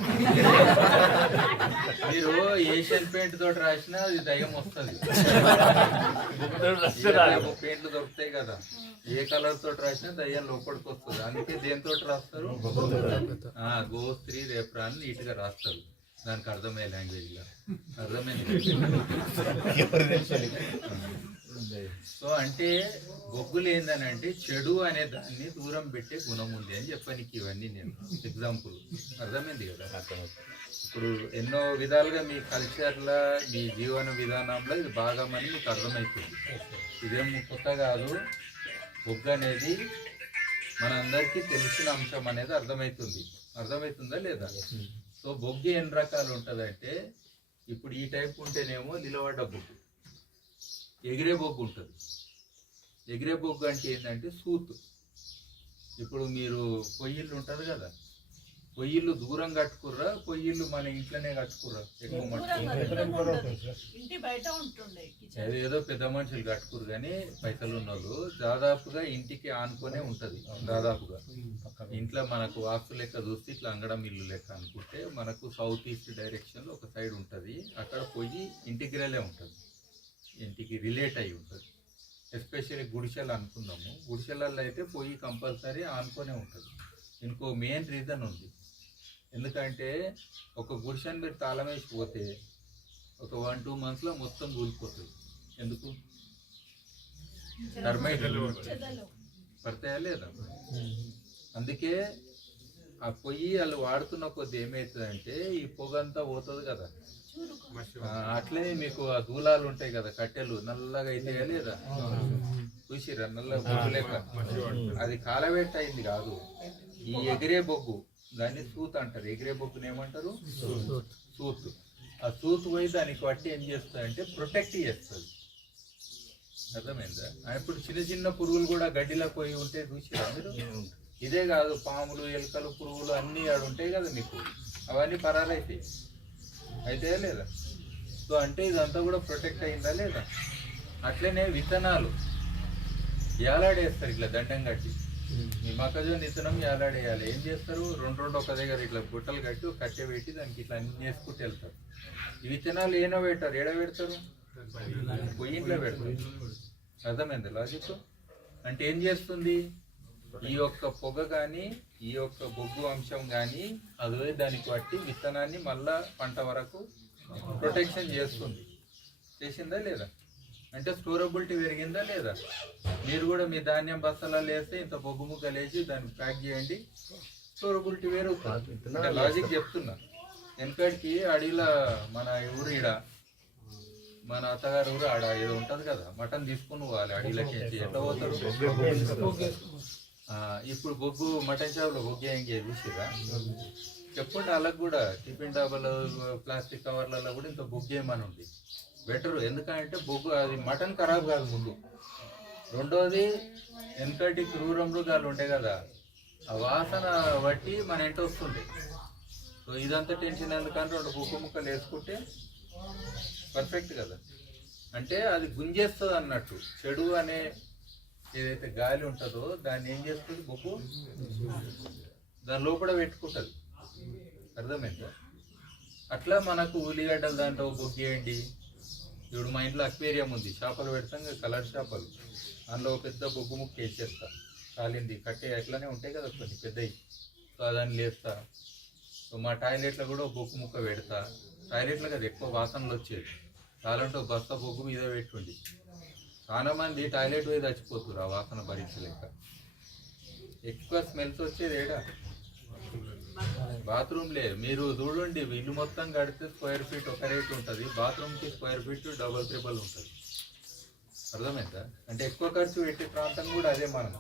మీరు ఏషియన్ పెయింట్ తోటి రాసినా అది దయ్యం వస్తుంది. పెయింట్లు దొరుకుతాయి కదా, ఏ కలర్ తోటి రాసినా దయ్యం లోపలికి వస్తుంది. అందుకే దేనితో రాస్తారు? గో స్త్రీ రేప్రా అని నీట్ గా రాస్తారు. దానికి అర్థమయ్యే లాంగ్వేజ్ గా అర్థమైంది. సో అంటే బొగ్గులు ఏందనంటే చెడు అనే దాన్ని దూరం పెట్టే గుణం ఉంది అని చెప్పడానికి ఇవన్నీ నేను ఎగ్జాంపుల్. అర్థమైంది కదా? ఇప్పుడు ఎన్నో విధాలుగా మీ కల్చర్లో మీ జీవన విధానంలో ఇది భాగమని మీకు అర్థమవుతుంది. ఇదేం కొత్త కాదు. బొగ్గు అనేది మనందరికీ తెలిసిన అంశం అనేది అర్థమవుతుంది. అర్థమవుతుందా లేదా? సో బొగ్గు ఎన్ని రకాలు ఉంటుందంటే, ఇప్పుడు ఈ టైప్ ఉంటేనేమో నిలబడ్డ బొగ్గు, ఎగిరే బొగ్గు ఉంటుంది. ఎగిరే బొగ్గు అంటే ఏంటంటే సూత్. ఇప్పుడు మీరు పొయ్యిళ్ళు ఉంటుంది కదా, పొయ్యిళ్ళు దూరం కట్టుకుర్రా, పొయ్యిళ్ళు మన ఇంట్లోనే కట్టుకుర్రా? ఎక్కువ మట్టుకు ఏదో పెద్ద మనుషులు కట్టుకురు కానీ పైసలు ఉన్నోళ్ళు దాదాపుగా ఇంటికి ఆనుకొనే ఉంటుంది. దాదాపుగా ఇంట్లో మనకు వాస్తు లెక్క చూస్తే ఇట్లా అంగడం ఇల్లు లెక్క అనుకుంటే మనకు సౌత్ ఈస్ట్ డైరెక్షన్లో ఒక సైడ్ ఉంటుంది. అక్కడ పొయ్యి ఇంటిగ్రలే ఉంటుంది, ఇంటికి రిలేట్ అయి ఉంటుంది. ఎస్పెషల్లీ గుడిసెలు అనుకుందాము. గుడిసెలలో అయితే పొయ్యి కంపల్సరీ ఆనుకొనే ఉంటుంది. ఇంకో మెయిన్ రీజన్ ఉంది. ఎందుకంటే ఒక గుడిసెని మీరు తాళం వేసిపోతే ఒక 1-2 monthsలో మొత్తం కూలిపోతుంది. ఎందుకు? టర్మైట్ పడతాయా లేదా? అందుకే ఆ పొయ్యి వాళ్ళు వాడుతున్న కొద్ది ఏమవుతుందంటే ఈ పొగంతా పోతుంది కదా. అట్లే మీకు ఆ దూలాలు ఉంటాయి కదా, కట్టెలు నల్లగా అవుతాయా లేదా? చూసిరా నల్ల బొగ్గు లెక్క. అది కాలబెట్ట అయింది కాదు, ఈ ఎగిరే బొగ్గు. దాన్ని సూత్ అంటారు. ఎగిరే బొగ్గుని ఏమంటారు? సూత్. ఆ సూత్ పోయి దానికి బట్టి ఏం చేస్తుందంటే ప్రొటెక్ట్ చేస్తుంది. అర్థమైందా? ఇప్పుడు చిన్న చిన్న పురుగులు కూడా గడ్డిలో పోయి ఉంటే చూసిరా మీరు? ఇదే కాదు, పాములు, ఎలుకలు, పురుగులు అన్నీ ఆడు ఉంటాయి కదా మీకు, అవన్నీ పరాలైతాయి. అయితే లేదా? సో అంటే ఇదంతా కూడా ప్రొటెక్ట్ అయిందా లేదా? అట్లనే విత్తనాలు ఏలాడేస్తారు ఇట్లా దండం కట్టి. మీ మొక్కజొన్న విత్తనం ఏలాడేయాలి. ఏం చేస్తారు? 2 ఒక దగ్గర ఇట్లా గుట్టలు కట్టి కట్టె పెట్టి దానికి ఇట్లా అన్ని వేసుకుంటూ వెళ్తారు. ఈ విత్తనాలు ఏనో పెట్టారు, ఏడ పెడతారు? పొయ్యింట్లో పెడతారు. అర్థమైంది లాజిక్? అంటే ఏం చేస్తుంది? ఈ యొక్క పొగ కానీ ఈ యొక్క బొగ్గు అంశం కానీ అదే దానికి బట్టి విత్తనాన్ని మళ్ళా పంట వరకు ప్రొటెక్షన్ చేస్తుంది. చేసిందా లేదా? అంటే స్టోరబిలిటీ పెరిగిందా లేదా? మీరు కూడా మీ ధాన్యం బస్తాలలో వేస్తే ఇంత బొగ్గు ముక్కలు వేసి దాన్ని ప్యాక్ చేయండి, స్టోరబిలిటీ పెరుగుతుంది. అంటే లాజిక్ చెప్తున్నా. వెనకడికి అడవిలో మన ఊరు ఈడ మన అత్తగారు ఊరు ఆడ ఏదో ఉంటుంది కదా, మటన్ తీసుకుని పోవాలి అడవిలోకి. ఎట్లా పోతారు? ఇప్పుడు బొగ్గు మటన్ షాప్లో బొగ్గు ఏం చూసిరా చెప్పండి. వాళ్ళకి కూడా టిఫిన్ డబ్బాలు ప్లాస్టిక్ కవర్లలో కూడా ఇంత బొగ్గు ఏమని ఉంది బెటర్. ఎందుకంటే బొగ్గు అది మటన్ ఖరాబ్ కాదు ముందు. రెండోది వెనకటి క్రూర మృగాలు ఉంటాయి కదా, ఆ వాసన బట్టి మన ఎంట వస్తుంది. సో ఇదంతా టెన్షన్ ఎందుకంటే 2 బొగ్గు ముక్కలు వేసుకుంటే పర్ఫెక్ట్ కదా. అంటే అది గుంజేస్తుంది అన్నట్టు. చెడు అనే ఏదైతే గాలి ఉంటుందో దాన్ని ఏం చేస్తుంది బొగ్గు, దాని లోపల పెట్టుకుంటుంది. అర్థమైందా? అట్లా మనకు ఉల్లిగడ్డలు దాంట్లో బొగ్గు వేయండి. ఇప్పుడు మా ఇంట్లో అక్వేరియం ఉంది, చేపలు పెడతాం కదా, కలర్ చేపలు. అందులో పెద్ద బొగ్గు ముక్క వేసేస్తా, కాలింది కట్టే అట్లానే ఉంటాయి కదా కొన్ని పెద్దవి. సో దాన్ని లేస్తా. సో మా టాయిలెట్లో కూడా బొగ్గు ముక్క పెడతా. టాయిలెట్లో కదా ఎక్కువ వాసనలు వచ్చేది, కాలంటే బస్తా బొగ్గు మీద పెట్టుండి. చాలా మంది టాయిలెట్ పోయి చచ్చిపోతున్నారు ఆ వాసన భరించలేక. ఎక్కువ స్మెల్స్ వచ్చేది ఏడా బాత్రూమ్లే. మీరు చూడండి, ఇల్లు మొత్తం కడితే స్క్వేర్ ఫీట్ ఒక రేట్ ఉంటుంది, బాత్రూమ్కి స్క్వేర్ ఫీట్ డబల్ ట్రిబల్ ఉంటుంది. అర్థమైందా? అంటే ఎక్కువ ఖర్చు పెట్టే ప్రాంతం కూడా అదే మనం.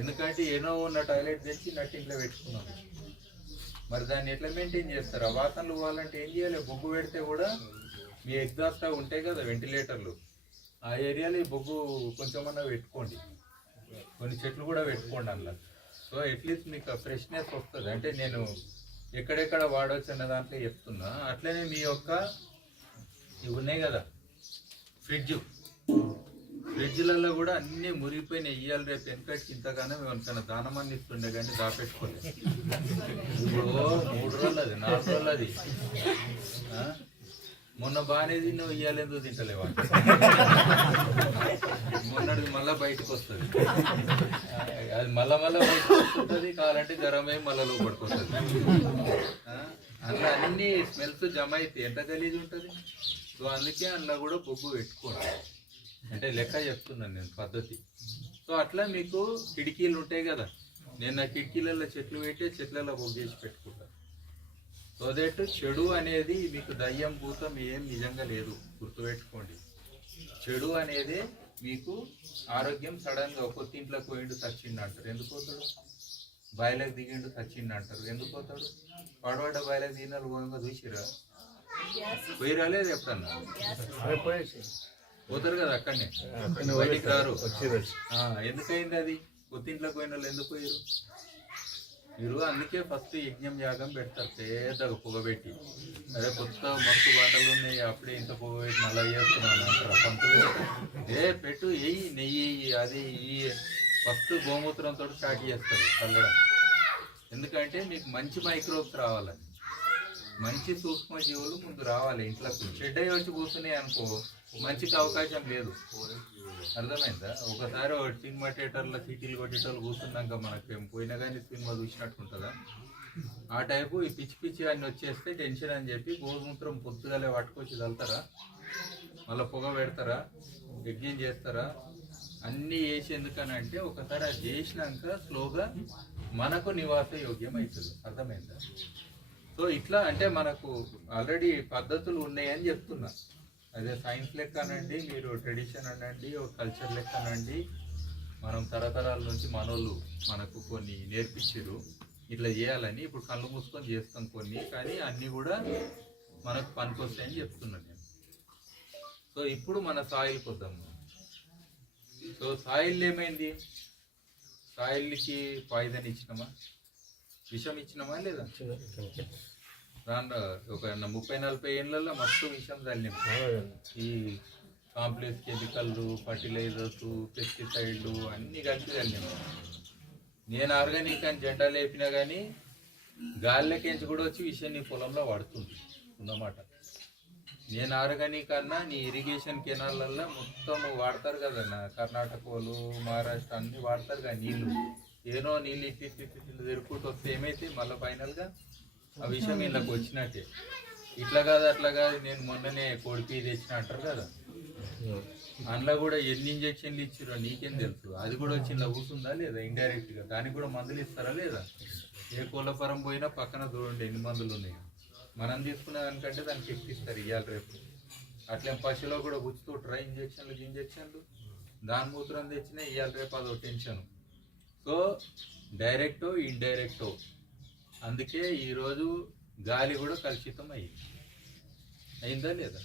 ఎందుకంటే ఏనో ఉన్న టాయిలెట్ తెచ్చి నట్టింట్లో పెట్టుకున్నాం. మరి దాన్ని ఎట్లా మెయింటైన్ చేస్తారు? ఆ వాసనలు పోవాలంటే ఏం చేయాలి? బొగ్గు పెడితే కూడా మీ ఎగ్జాస్ట్ ఉంటాయి కదా వెంటిలేటర్లు, ఆ ఏరియాలో ఈ బొగ్గు కొంచెమన్నా పెట్టుకోండి. కొన్ని చెట్లు కూడా పెట్టుకోండి అందులో. సో అట్లీస్ట్ మీకు ఫ్రెష్నెస్ వస్తుంది. అంటే నేను ఎక్కడెక్కడ వాడవచ్చు అన్న దాంట్లో చెప్తున్నా. అట్లనే మీ యొక్క ఇవి ఉన్నాయి కదా ఫ్రిడ్జ్లలో కూడా అన్నీ మురిగిపోయినాయి. ఇయ్యాలి రేపు వెనకటికి ఇంతగానో ఎవరికైనా దానమని ఇస్తుండే కానీ దాపెట్టుకోలేదు. ఇప్పుడు 3 రోజులు అది 4 రోజులు అది. మొన్న బాగానే తిన్నావు, ఇయ్యాలేందుకు తింటలేవా? మొన్నటిది మళ్ళీ బయటకు వస్తుంది. అది మళ్ళా బయటకు వస్తుంటుంది. కావాలంటే గరం అయ్యి మళ్ళీ లోపడుకొస్తుంది. అందులో అన్ని స్మెల్స్ జమ అయితే ఎంత గలీజ్ ఉంటుంది. సో అందుకే అందులో కూడా బొగ్గు పెట్టుకోండి. అంటే లెక్క చెప్తున్నాను నేను పద్ధతి. సో అట్లా మీకు కిటికీలు ఉంటాయి కదా, నేను ఆ కిటికీలలో చెట్లు పెట్టి చెట్లలో బొగ్గు వేసి పెట్టుకుంటాను. సో దట్ చెడు అనేది మీకు దయ్యం భూతం ఏం నిజంగా లేదు. గుర్తుపెట్టుకోండి, చెడు అనేది మీకు ఆరోగ్యం. సడన్గా కొత్త ఇంట్లోకి పోయిండు చచ్చిండు అంటారు, ఎందుకు పోతాడు? బాయిలకు దిగిండు చచ్చిండు అంటారు, ఎందుకు పోతాడు? పడబడ్డ బాయిలకు దిగిన పోయిందో చూసిరా? పోయి రాలేదు ఎప్పుడన్నా? పోతారు కదా అక్కడనే, బయటికి రారు. ఎందుకైంది అది? కొత్త ఇంట్లోకి పోయిన వాళ్ళు ఎందుకు పోయారు? మీరు అందుకే ఫస్ట్ యజ్ఞం యాగం పెడతారు పెద్దగా పొగబెట్టి. అదే కొత్త మస్తు బాటలు ఉన్నాయి అప్పుడే ఇంత పొగబెట్టి మళ్ళీ చేస్తున్నాను అంటారు పంతులు. పెట్టు వెయ్యి నెయ్యి అది ఫస్ట్ గోమూత్రంతో స్టార్ట్ చేస్తారు చల్లడం. ఎందుకంటే మీకు మంచి మైక్రోబ్స్ రావాలని, మంచి సూక్ష్మజీవులు ముందు రావాలి ఇంట్లోకి. చెడ్డ వచ్చి కూర్చున్నాయి అనుకో మంచికి అవకాశం లేదు. అర్థమైందా? ఒకసారి సినిమా థియేటర్లో సీటీలు కొట్టేటోళ్ళు కూర్చున్నాక మనకేం పోయినా కానీ సినిమా చూసినట్టుంటుందా? ఆ టైపు ఈ పిచ్చి అన్నీ వచ్చేస్తే టెన్షన్ అని చెప్పి గోమూత్రం పొద్దుగాలే పట్టుకొచ్చి చల్లుతారా, మళ్ళీ పొగ పెడతారా, యజ్ఞం చేస్తారా, అన్నీ వేసి. ఎందుకనంటే ఒకసారి అది చేసినాక స్లోగా మనకు నివాస యోగ్యం అవుతుంది. అర్థమైందా? సో ఇట్లా అంటే మనకు ఆల్రెడీ పద్ధతులు ఉన్నాయని చెప్తున్నా. అదే సైన్స్ లెక్క అనండి, మీరు ట్రెడిషన్ అనండి, ఒక కల్చర్ లెక్క అనండి. మనం తరతరాల నుంచి మనోళ్ళు మనకు కొన్ని నేర్పించారు ఇట్లా చేయాలని. ఇప్పుడు కళ్ళు మూసుకొని చేస్తాం కొన్ని, కానీ అన్నీ కూడా మనకు పనికొస్తాయని చెప్తున్నాను నేను. సో ఇప్పుడు మన సాయిల్కి వద్దాము. సో సాయిల్ ఏమైంది? సాయిల్కి పాయిజన్ ఇచ్చినామా, విషం ఇచ్చినామా లేదా? దాంట్లో ఒక 30-40 ఏళ్ళల్లో మస్తు విషయం చల్లినాం. ఈ కాంప్లెక్స్ కెమికల్లు, ఫర్టిలైజర్స్, పెస్టిసైడ్లు అన్నీ కలిపి చల్లినాం. నేను ఆర్గానిక్ అని జెండా లేపినా కానీ గాలిలోకించి కూడా వచ్చి విషయం నీ పొలంలో వాడుతుంది అన్నమాట. నేను ఆర్గానిక్ అన్నా నీ ఇరిగేషన్ కెనాళ్ళల్లో మొత్తం వాడతారు కదా, కర్ణాటక వాళ్ళు మహారాష్ట్ర అన్నీ వాడతారు కదా నీళ్ళు. ఏనో నీళ్ళు ఇట్టి తిరుక్కుంటూ వస్తే ఏమైతే మళ్ళీ ఫైనల్గా ఆ విషయం వీళ్ళకి వచ్చినట్టే. ఇట్లా కాదు అట్లా కాదు, నేను మొన్ననే కొడిపి తెచ్చిన అంటారు కదా, అందులో కూడా ఎన్ని ఇంజక్షన్లు ఇచ్చిరో నీకేం తెలుసు? అది కూడా వచ్చి ఇలా కూర్చుందా లేదా ఇండైరెక్ట్గా? దానికి కూడా మందులు ఇస్తారా లేదా? ఏ కోళ్ళఫారం పోయినా పక్కన చూడండి ఎన్ని మందులు ఉన్నాయి. మనం తీసుకునే దానికంటే దానికి ఎక్కిస్తారు ఇవాళ రేపు. అట్లే పశువులో కూడా గుచ్చుతుంటారా ఇంజక్షన్లు. దాని మూత్రం తెచ్చినా ఇవాళ రేపు అదో టెన్షన్. సో సో డైరెక్టో ఇండైరెక్టో, అందుకే ఈరోజు గాలి కూడా కలుషితం అయిందా లేదా?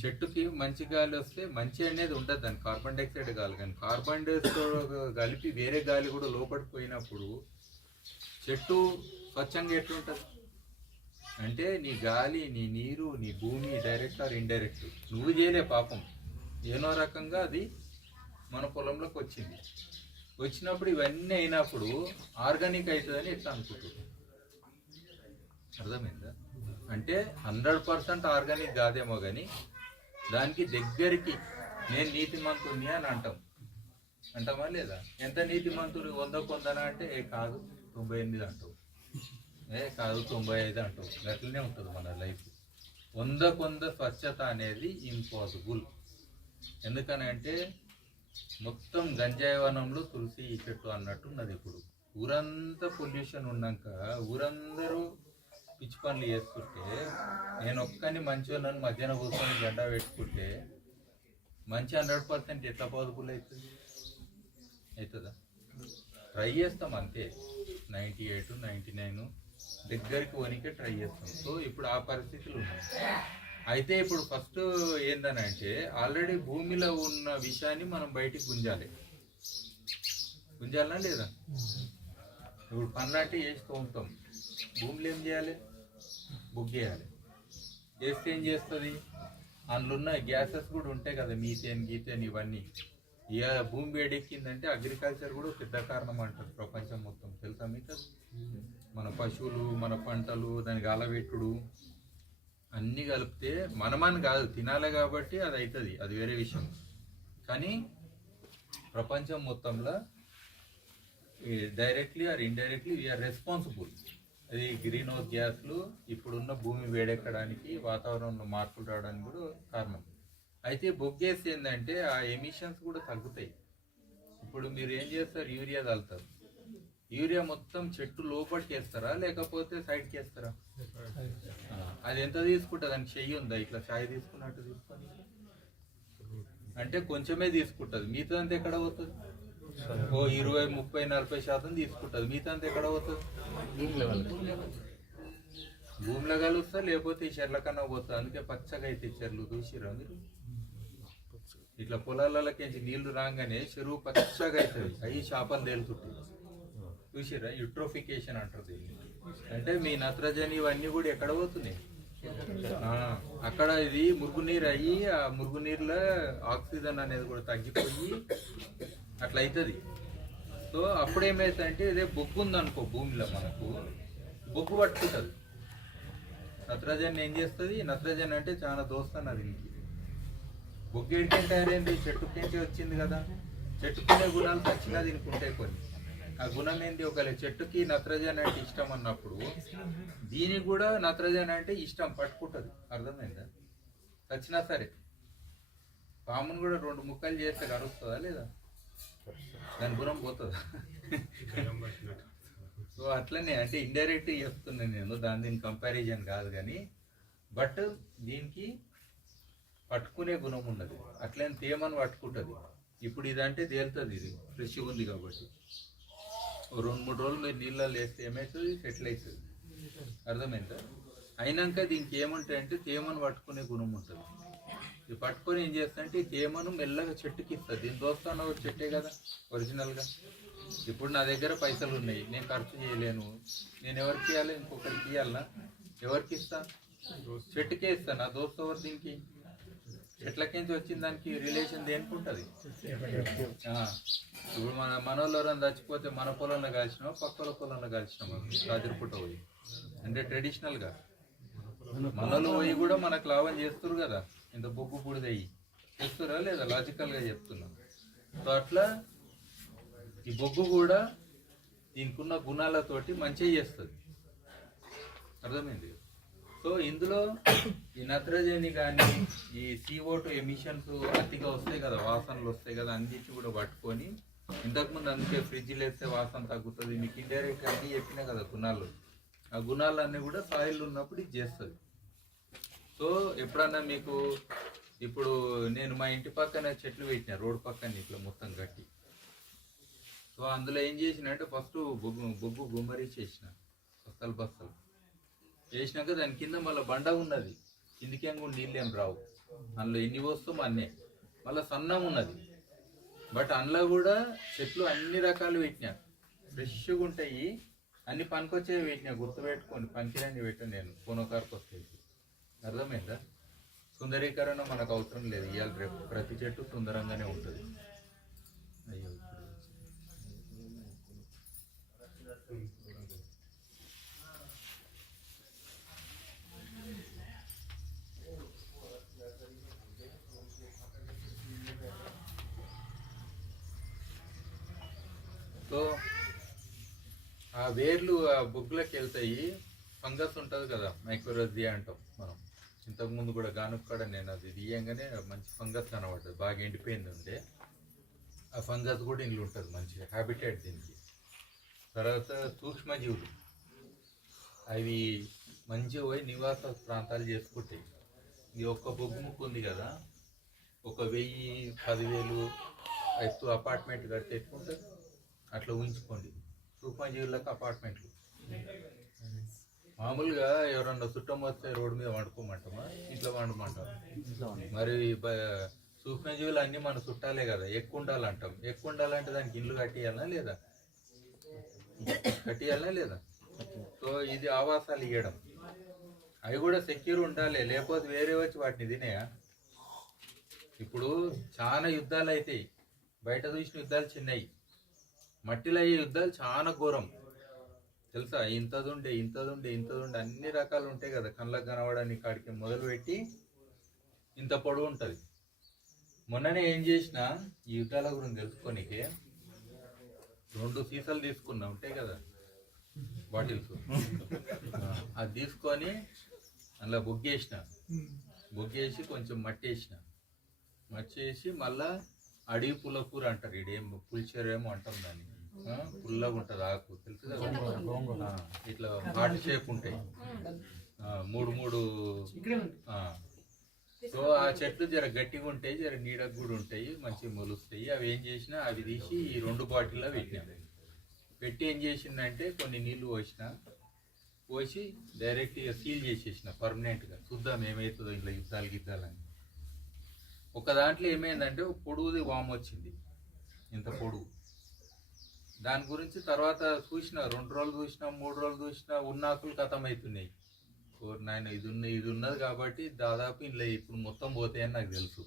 చెట్టుకి మంచి గాలి వస్తే మంచి అనేది ఉండదు, దాని కార్బన్ డైఆక్సైడ్ గాలి, కానీ కార్బన్ డైఆక్సైడ్ కలిపి వేరే గాలి కూడా లోపలికి పోయినప్పుడు చెట్టు స్వచ్ఛంగా ఎట్లుంటుంది? అంటే నీ గాలి, నీ నీరు, నీ భూమి డైరెక్ట్ ఆర్ ఇండైరెక్ట్ నువ్వు చేయలే పాపం, ఏనో రకంగా అది మన పొలంలోకి వచ్చినప్పుడు ఇవన్నీ అయినప్పుడు ఆర్గానిక్ అవుతుందని ఎట్లా అనుకుంటున్నావు? అర్థమైందా? అంటే 100% ఆర్గానిక్ కాదేమో కానీ దానికి దగ్గరికి నేను నీతిమంతుని అని అంటామా లేదా? ఎంత నీతిమంతుడు 100 కొందనా అంటే కాదు 98 అంటావు, కాదు 95 అంటావు. అట్లనే ఉంటుంది మన లైఫ్. 100 స్వచ్ఛత అనేది ఇంపాసిబుల్. ఎందుకనంటే మొత్తం గంజాయి వనంలో తులసి చెట్టు అన్నట్టున్నది. ఇప్పుడు ఊరంతా పొల్యూషన్ ఉన్నాక ఊరందరూ పిచ్చి పనులు చేసుకుంటే నేను ఒక్కని మంచిగా నన్ను మధ్యాహ్నం కూర్చొని జెండా పెట్టుకుంటే మంచి 100% ఎట్లా పాసిబుల్ అవుతుందా? ట్రై చేస్తాం అంతే, 98, 99 దగ్గరికి వనికే ట్రై చేస్తాం. సో ఇప్పుడు ఆ పరిస్థితులు ఉన్నాయి. అయితే ఇప్పుడు ఫస్ట్ ఏందనంటే ఆల్రెడీ భూమిలో ఉన్న విషయాన్ని మనం బయటికి గుంజాలనా లేదా? ఇప్పుడు పనులాంటివి వేస్తూ ఉంటాం, భూమిలో ఏం చేయాలి? బుగ్గేయాలి. వేస్తే ఏం చేస్తుంది? అందులో ఉన్న గ్యాసెస్ కూడా ఉంటాయి కదా, మీథేన్ ఇవన్నీ. ఇక భూమి వేడెక్కిందంటే అగ్రికల్చర్ కూడా పెద్ద కారణం అంటారు ప్రపంచం మొత్తం. తెలుసా మీకు? మన పశువులు, మన పంటలు, దానికి అలవెట్టుడు అన్నీ కలిపితే మనమని కాదు, తినాలి కాబట్టి అది అవుతుంది, అది వేరే విషయం. కానీ ప్రపంచం మొత్తంలో directly or indirectly we are responsible. అది గ్రీన్ హౌస్ గ్యాస్లు ఇప్పుడున్న భూమి వేడెక్కడానికి, వాతావరణంలో మార్పులు రావడానికి కూడా కారణం. అయితే బొగ్గేసి ఏంటంటే ఆ ఎమిషన్స్ కూడా తగ్గుతాయి. ఇప్పుడు మీరు ఏం చేస్తారు? యూరియా చల్లుతారు. యూరియా మొత్తం చెట్టు లోపలికి వేస్తారా లేకపోతే సైడ్కి వేస్తారా? అది ఎంత తీసుకుంటుంది? దానికి చెయ్యి ఉందా? ఇట్లా చాయ్ తీసుకున్నట్టు తీసుకొని అంటే కొంచెమే తీసుకుంటుంది, మిగతా అంతా ఎక్కడ పోతుంది? ఓ 20, 30, 40% తీసుకుంటుంది, మిగతా అంతా ఎక్కడ పోతుంది? భూమిలో కలుస్తా, లేకపోతే ఈ చెర్ల కన్నా పోతుంది. అందుకే పచ్చగా అయితే చెర్లు చూసిరా మీరు? ఇట్లా పొలాలకి నీళ్లు రాగానే చెరువు పచ్చగా అవుతుంది, అవి చేపలు తేలుతుంటాయి. చూసిరా? యూట్రోఫికేషన్ అంటారు దీన్ని. అంటే మీ నత్రజని ఇవన్నీ కూడా ఎక్కడ పోతున్నాయి? అక్కడ ఇది మురుగునీరు అయ్యి ఆ మురుగునీరులో ఆక్సిజన్ అనేది కూడా తగ్గిపోయి అట్లా అవుతుంది. సో అప్పుడు ఏమవుతుందంటే ఇదే బొగ్గు ఉందనుకో భూమిలో, మనకు బొగ్గు పట్టుకుంటుంది. నత్రజని ఏం చేస్తుంది? నత్రజని అంటే చాలా దోస్తున్నది. బొగ్గు ఎడికేం తయారైంది? చెట్టుకేంటి వచ్చింది కదా. చెట్టుకునే గుణాలు ఖచ్చితంగా దీనికి ఉంటాయి కొన్ని. ఆ గుణం ఏంటి? ఒకవేళ చెట్టుకి నత్రజని అంటే ఇష్టం అన్నప్పుడు దీనికి కూడా నత్రజని అంటే ఇష్టం, పట్టుకుంటుంది. అర్థమైందా? చచ్చినా సరే పామును కూడా 2 ముక్కలు చేస్తే కరుస్తుందా లేదా? దాని గుణం పోతుందా? సో అట్లనే అంటే ఇండైరెక్ట్ చెప్తున్నాను నేను, దీని కంపారిజన్ కాదు కానీ. బట్ దీనికి పట్టుకునే గుణం ఉండదు, అట్లనే తేమను పట్టుకుంటుంది. ఇప్పుడు ఇదంటే తేలుతుంది, ఇది ఫ్రెష్ ఉంది కాబట్టి. 2-3 రోజులు మీరు నీళ్ళలో వేస్తే ఏమవుతుంది? సెటిల్ అవుతుంది. అర్థమైందా? అయినాక దీనికి ఏముంటాయంటే తేమను పట్టుకునే గుణం ఉంటుంది. ఇది పట్టుకొని ఏం చేస్తాయంటే ఈ తేమను మెల్లగా చెట్టుకి ఇస్తుంది. దీని దోస్తాను ఒక చెట్టే కదా ఒరిజినల్గా. ఇప్పుడు నా దగ్గర పైసలు ఉన్నాయి, నేను ఖర్చు చేయలేను, నేను ఎవరికి ఇవ్వాలి? ఇంకొకరికి ఇవ్వాలనా? ఎవరికి ఇస్తా? చెట్టుకే ఇస్తాను. నా దోస్తు ఎవరు? దీనికి చెట్లకించి వచ్చిన దానికి రిలేషన్ దేనికి ఉంటుంది? ఇప్పుడు మనోళ్ళు ఎవరైనా చచ్చిపోతే మన పొలంలో కాల్చినామా పక్కల పొలంలో కాల్చినామా? రాత్రిపూట పోయి అంటే ట్రెడిషనల్గా మనోళ్ళు పోయి కూడా మనకు లాభం చేస్తారు కదా, ఇంత బొగ్గు బుడిదయ్యి చేస్తారా లేదా? లాజికల్గా చెప్తున్నాం. సో అట్లా ఈ బొగ్గు కూడా దీనికి ఉన్న గుణాలతోటి మంచిగా చేస్తుంది. అర్థమైంది? సో ఇందులో ఈ నత్రజని కానీ ఈ CO2 ఎమిషన్స్ అతిగా వస్తాయి కదా, వాసనలు వస్తాయి కదా, అన్నింటి కూడా పట్టుకొని ఇంతకుముందు అందుకే ఫ్రిడ్జ్లో వేస్తే వాసన తగ్గుతుంది. మీకు ఇండైరెక్ట్ అన్నీ చెప్పినా కదా గుణాలు, ఆ గుణాలన్నీ కూడా సాయిల్ ఉన్నప్పుడు ఇది చేస్తుంది. సో ఎప్పుడన్నా మీకు ఇప్పుడు నేను మా ఇంటి పక్కన చెట్లు పెట్టినా, రోడ్డు పక్కన ఇట్లా మొత్తం కట్టి. సో అందులో ఏం చేసిన అంటే ఫస్ట్ బొగ్గు గుమ్మరి చేసిన బస్తలు చేసినాక దాని కింద మళ్ళీ బండ ఉన్నది, కిందికేం కూడా నీళ్ళు ఏం రావు, అందులో ఎన్ని వస్తాం అన్నే. మళ్ళీ సన్నం ఉన్నది, బట్ అందులో కూడా చెట్లు అన్ని రకాలు పెట్టినా, ఫ్రెష్గా ఉంటాయి, అన్ని పనికొచ్చేవి పెట్టినా, గుర్తుపెట్టుకొని పనికిరాని పెట్టాను నేను, కోనోకార్కి వస్తాయి. అర్థమైందా? సుందరీకరణ మనకు అవసరం లేదు, ఇవాళ రేపు ప్రతి చెట్టు సుందరంగానే ఉంటుంది. అయ్యో సో ఆ వేర్లు ఆ బొగ్గులకు వెళ్తాయి, ఫంగస్ ఉంటుంది కదా, మైక్రోరజియా అంటాం మనం. ఇంతకుముందు కూడా గానుక్కడ నేను అది తీయంగానే మంచి ఫంగస్ కనబడుతుంది, బాగా ఎండిపోయింది ఉండే, ఆ ఫంగస్ కూడా ఇంట్లో ఉంటుంది, మంచిగా హ్యాబిటేట్ దీనికి. తర్వాత సూక్ష్మజీవులు అవి మంచిగా పోయి నివాస ప్రాంతాలు చేసుకుంటాయి. ఇది ఒక్క బొగ్గు ముక్కు ఉంది కదా, 1000, 10,000 ఎత్తు అపార్ట్మెంట్ కడితే ఎట్టుకుంటుంది, అట్లా ఊహించుకోండి. సూక్ష్మజీవులకు అపార్ట్మెంట్లు. మామూలుగా ఎవరన్నా చుట్టం వస్తే రోడ్డు మీద వండుకోమంటామా, ఇంట్లో వండమంటాం. మరి సూక్ష్మజీవులు అన్నీ మన చుట్టాలే కదా, ఎక్కువ ఉండాలంటాం. ఎక్కువ ఉండాలంటే దానికి ఇల్లు కట్టియాలనా లేదా? సో ఇది ఆవాసాలు ఇవ్వడం, అవి కూడా సెక్యూర్ ఉండాలి, లేకపోతే వేరే వచ్చి వాటిని తినేయా. ఇప్పుడు చాలా యుద్ధాలు అవుతాయి, బయట చూసిన యుద్ధాలు చిన్నవి, మట్టిలో అయ్యే యుద్ధాలు చాలా ఘోరం తెలుసా. ఇంతదుండే అన్ని రకాలు ఉంటాయి కదా, కళ్ళకు కనబడని కాడికి మొదలుపెట్టి ఇంత పొడవు ఉంటుంది. మొన్ననే ఏం చేసిన ఈ యుద్ధాల గురించి తెలుసుకోనికే 2 సీసాలు తీసుకున్నా, ఉంటాయి కదా బాటిల్స్, అది తీసుకొని అందులో బొగ్గేసి కొంచెం మట్టేసి మళ్ళా అడవి పుల్లకూర అంటారు, ఇడేం పులిచేరేమో అంటాం దాన్ని, పుల్లగా ఉంటుంది ఆకు, తెలుసు కదా, ఇట్లా హార్ట్ షేప్ ఉంటాయి, 3 సో ఆ చెట్లు జర గట్టిగా ఉంటాయి, జర నీడకు కూడా ఉంటాయి, మంచిగా మొలుస్తాయి. అవి ఏం చేసినా అవి తీసి ఈ 2 బాటిల్లో పెట్టి ఏం చేసిందంటే కొన్ని నీళ్లు పోసి డైరెక్ట్గా సీల్ చేసేసిన పర్మనెంట్గా, చూద్దాం ఏమవుతుందో ఇట్లా యుద్ధాలని. ఒక దాంట్లో ఏమైందంటే పొడుగుది వామ్ వచ్చింది, ఇంత పొడుగు. దాని గురించి తర్వాత చూసిన 2 రోజులు చూసినా 3 రోజులు చూసినా ఉన్నాకులు ఖతం అవుతున్నాయి. నాయన ఇది ఉన్నది కాబట్టి దాదాపు ఇంట్లో ఇప్పుడు మొత్తం పోతాయని నాకు తెలుసు.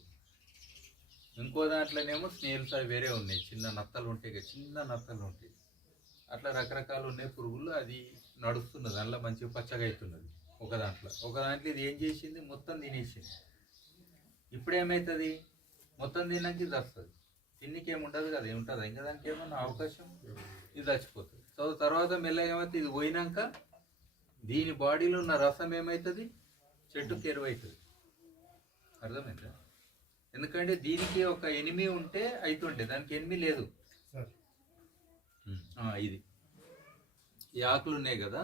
ఇంకో దాంట్లోనేమో స్నేల్స్ అవి వేరే ఉన్నాయి, చిన్న నత్తలు ఉంటాయి, అట్లా రకరకాలు ఉన్నాయి పురుగులు. అది నడుస్తున్నది, దాంట్లో మంచిగా పచ్చగా అవుతున్నది. ఒక దాంట్లో ఇది ఏం చేసింది, మొత్తం తినేసింది. ఇప్పుడు ఏమవుతుంది, మొత్తం తిన్నాక ఇది వస్తుంది, తిన్నికి ఏముండదు కదా, ఏముంటుంది ఇంకా దానికి ఏమన్నా అవకాశం, ఇది చచ్చిపోతుంది. సో తర్వాత మెల్లగా ఏమవుతుంది, ఇది పోయినాక దీని బాడీలో ఉన్న రసం ఏమవుతుంది, చెట్టుకి ఎరువవుతుంది. అర్థమైందా? ఎందుకంటే దీనికి ఒక ఎనిమి ఉంటే అవుతుండే, దానికి ఎనిమి లేదు. ఇది ఈ ఆకులు ఉన్నాయి కదా,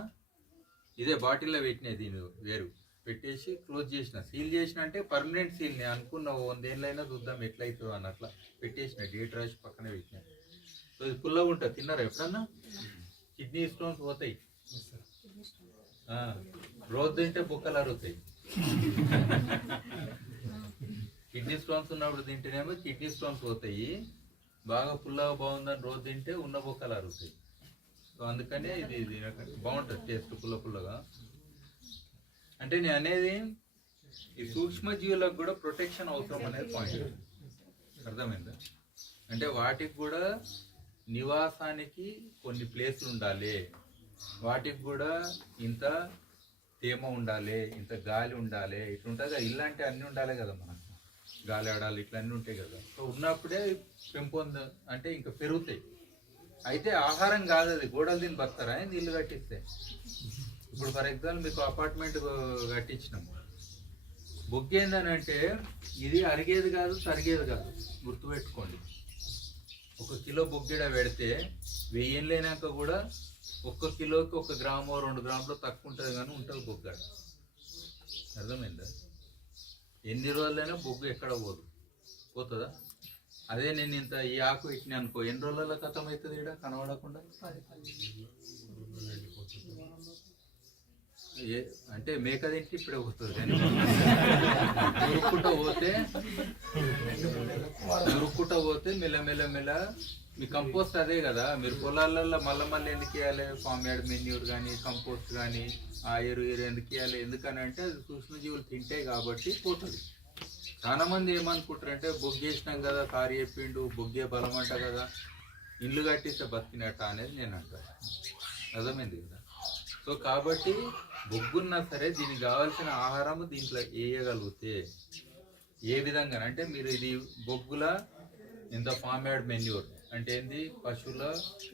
ఇదే బాటిల్లో పెట్టినాయి, దీని వేరు పెట్టేసి క్లోజ్ చేసిన, సీల్ చేసిన, అంటే పర్మనెంట్ సీల్. నేను అనుకున్న 100 ఏళ్ళైనా చూద్దాం ఎట్లయితుందో అని అట్లా పెట్టేసిన, డేట్ రాసి పక్కనే పెట్టిన. సో ఇది పుల్లగా ఉంటుంది, తిన్నారా ఎప్పుడన్నా? కిడ్నీ స్టోన్స్ పోతాయి, రోజు తింటే బుక్కలు అరుగుతాయి. కిడ్నీ స్టోన్స్ ఉన్నప్పుడు తింటేనేమో కిడ్నీ స్టోన్స్ పోతాయి, బాగా పుల్లగా బాగుందని రోజు తింటే ఉన్న బొక్కలు అరుగుతాయి. సో అందుకనే ఇది బాగుంటుంది టేస్ట్, పుల్లగా. అంటే నేను అనేది ఈ సూక్ష్మజీవులకు కూడా ప్రొటెక్షన్ అవసరం అనేది పాయింట్. అర్థమైందా? అంటే వాటికి కూడా నివాసానికి కొన్ని ప్లేసులు ఉండాలి, వాటికి కూడా ఇంత తేమ ఉండాలి, ఇంత గాలి ఉండాలి, ఇట్లా ఉంటుంది కదా. ఇల్లంటే అన్నీ ఉండాలి కదా, మనకు గాలి ఆడాలి, ఇట్లా అన్నీ ఉంటాయి కదా. సో ఉన్నప్పుడే అంటే ఇంకా పెరుగుతాయి. అయితే ఆహారం కాదు అది, గోడలు తిని బతారా నీళ్ళు కట్టిస్తే. ఇప్పుడు ఫర్ ఎగ్జాంపుల్ మీకు అపార్ట్మెంట్ కట్టించినాము, బొగ్గు ఏందనంటే ఇది అరిగేది కాదు, తరిగేది కాదు, గుర్తుపెట్టుకోండి. 1 కిలో బొగ్గిడ పెడితే 1000 ఏళ్ళైనాక కూడా 1 కిలోకి 1 గ్రామో 2 గ్రాములో తక్కువ ఉంటుంది, కానీ ఉంటుంది బొగ్గాడ. అర్థమైందా? ఎన్ని రోజులైనా బొగ్గు ఎక్కడ పోతుందా? అదే నేను ఇంత ఈ ఆకు ఇట్ని అనుకో ఎన్ని రోజులలో ఖతం అవుతుంది ఇక్కడ కనబడకుండా అంటే మేక తింటే ఇప్పుడే పోతుంది కానీ ఉరుక్కుంటా పోతే మెల్ల మీ కంపోస్ట్ అదే కదా. మీరు పొలాలలో మళ్ళీ ఎందుకు ఇవ్వాలి ఫామ్ యార్డ్ మెన్యూర్ కానీ కంపోస్ట్ కానీ ఆ ఎరువు ఎందుకు ఇవ్వాలి? ఎందుకని అంటే అది సూక్ష్మజీవులు తింటాయి కాబట్టి పోతుంది. చాలా మంది ఏమనుకుంటారంటే బొగ్గేసినాం కదా, కారు చెప్పిండు బొగ్గే బలం అంట కదా, ఇల్లు కట్టిస్తే బతికినట్ట అనేది నేను అంటాను. అర్థమైంది కదా? సో కాబట్టి బొగ్గున్నా సరే దీనికి కావాల్సిన ఆహారం దీంట్లో వేయగలిగితే ఏ విధంగా అంటే మీరు ఇది బొగ్గుల ఇంత ఫామ్ యార్డ్ మెన్యూర్ అంటే ఏంది, పశువుల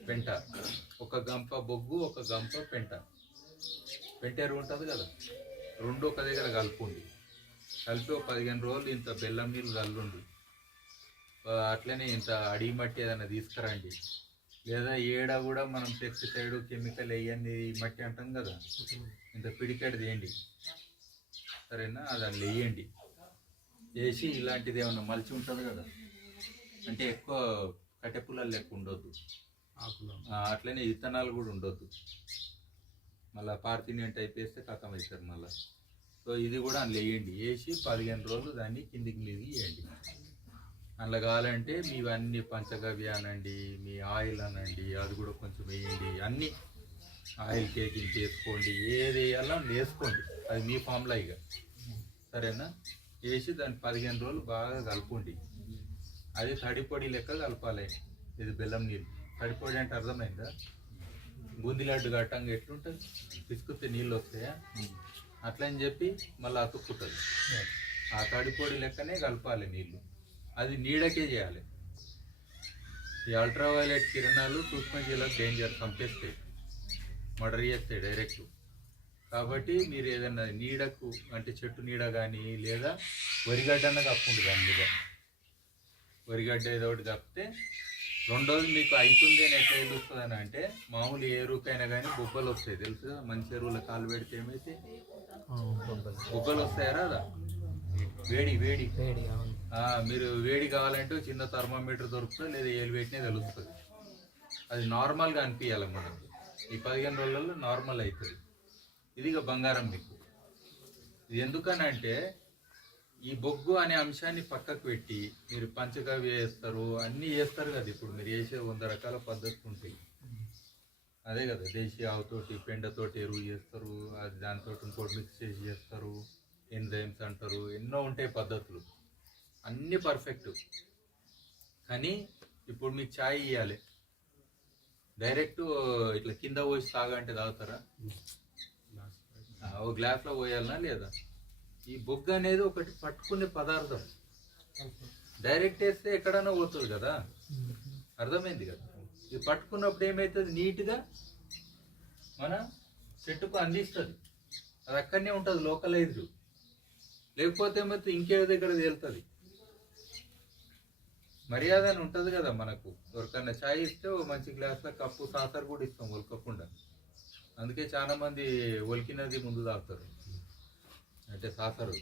పెంట, ఒక గంప బొగ్గు ఒక గంప పెంట ఎరువు ఉంటుంది కదా, రెండు ఒక దగ్గర కలుపుండి. కలిపి ఒక 15 రోజులు ఇంత బెల్లం నీళ్ళు కల్లుండి, అట్లనే ఇంత అడిగి మట్టి ఏదైనా తీసుకురండి. లేదా ఏడ కూడా మనం పెస్టిసైడ్ కెమికల్ వేయండి మట్టి అంటాం కదా, ఇంత పిడికెడు తీయండి సరేనా, అది అందులో వేయండి. వేసి ఇలాంటిది ఏమన్నా మలిచి ఉంటుంది కదా, అంటే ఎక్కువ కట్టెపుల్లలు లెక్క ఉండొద్దు, అట్లనే విత్తనాలు కూడా ఉండొద్దు. మళ్ళీ పార్థినియన్ టైప్ వేస్తే కథం అవుతారు మళ్ళీ. సో ఇది కూడా అందులో వేయండి. వేసి 15 రోజులు దాన్ని కిందికి మీది వేయండి. అందులో కావాలంటే మీవన్నీ పంచగవ్య అనండి, మీ ఆయిల్ అనండి, అది కూడా కొంచెం వేయండి. అన్నీ ఆయిల్ కేకింగ్ చేసుకోండి, ఏది వేయాలో వేసుకోండి, అది మీ ఫామ్లో ఇక సరేనా. వేసి దాన్ని 15 రోజులు బాగా కలుపుకోండి. అది తడిపొడి లెక్క కలపాలి. ఇది బెల్లం నీళ్ళు తడిపొడి అంటే అర్థమైందా? బూందీ లడ్డు గట్టంగా ఎట్లుంటుంది, పిసుకుతే నీళ్ళు వస్తాయా అట్లా అని చెప్పి మళ్ళీ అతుక్కుంటుంది. ఆ తడిపొడి లెక్కనే కలపాలి నీళ్ళు. అది నీడకే చేయాలి. ఈ అల్ట్రావైలెట్ కిరణాలు సూక్ష్మజీవులకు డేంజర్, చంపేస్తాయి, మర్డర్ చేస్తాయి డైరెక్ట్. కాబట్టి మీరు ఏదైనా నీడకు అంటే చెట్టు నీడ కానీ లేదా వరిగడ్డ కప్పుండు దాని మీద. వరిగడ్డ ఏదో ఒకటి కప్పితే 2 రోజులు మీకు అవుతుంది అని ఎట్లా తెలుస్తుంది అని అంటే, మామూలు ఏ ఎరువుకైనా కానీ బొబ్బలు వస్తాయి తెలుసు కదా. మంచి ఎరువుల కాలు పెడితే ఏమైతే బొబ్బలు వస్తాయరా, అదా వేడి మీరు వేడి కావాలంటే చిన్న థర్మామీటర్ దొరుకుతుంది, లేదా ఏలు పెట్టినే తెలుస్తుంది. అది నార్మల్గా అనిపించాలి మనకు. ఈ 15 రోజులలో నార్మల్ అవుతుంది. ఇదిగా బంగారం మీకు. ఇది ఎందుకని అంటే ఈ బొగ్గు అనే అంశాన్ని పక్కకు పెట్టి మీరు పంచగవ్య వేస్తారు, అన్నీ చేస్తారు కదా. ఇప్పుడు మీరు వేసే 100 రకాల పద్ధతులు ఉంటాయి. అదే కదా, దేశీయ ఆవుతోటి పెండతోటి ఎరువు చేస్తారు, అది దాంతో ఇంకోటి మిక్స్ చేసి చేస్తారు, ఎంజైమ్స్ అంటారు, ఎన్నో ఉంటాయి పద్ధతులు, అన్నీ పర్ఫెక్ట్. కానీ ఇప్పుడు మీకు ఛాయ్ ఇవ్వాలి, డైరెక్ట్ ఇట్లా కింద పోసి తాగంటే తాగుతారా? ఓ గ్లాస్లో పోయాలనా లేదా? ఈ బొగ్గు అనేది ఒకటి పట్టుకునే పదార్థం. డైరెక్ట్ వేస్తే ఎక్కడైనా పోతుంది కదా, అర్థమైంది కదా. ఇది పట్టుకున్నప్పుడు ఏమవుతుంది, నీట్గా మన చెట్టుకు అందిస్తుంది. అది అక్కడనే ఉంటుంది లోకలైజ్డ్. లేకపోతే ఏమైతే ఇంకే దగ్గర తేలుతుంది. మర్యాద అని ఉంటుంది కదా మనకు. ఎవరికన్నా ఛాయ్ ఇస్తే ఓ మంచి గ్లాస్లో కప్పు సాసర్ కూడా ఇస్తాం ఒలకకుండా. అందుకే చాలా మంది ఒలికినది ముందు తాగుతారు, అంటే సాసరు.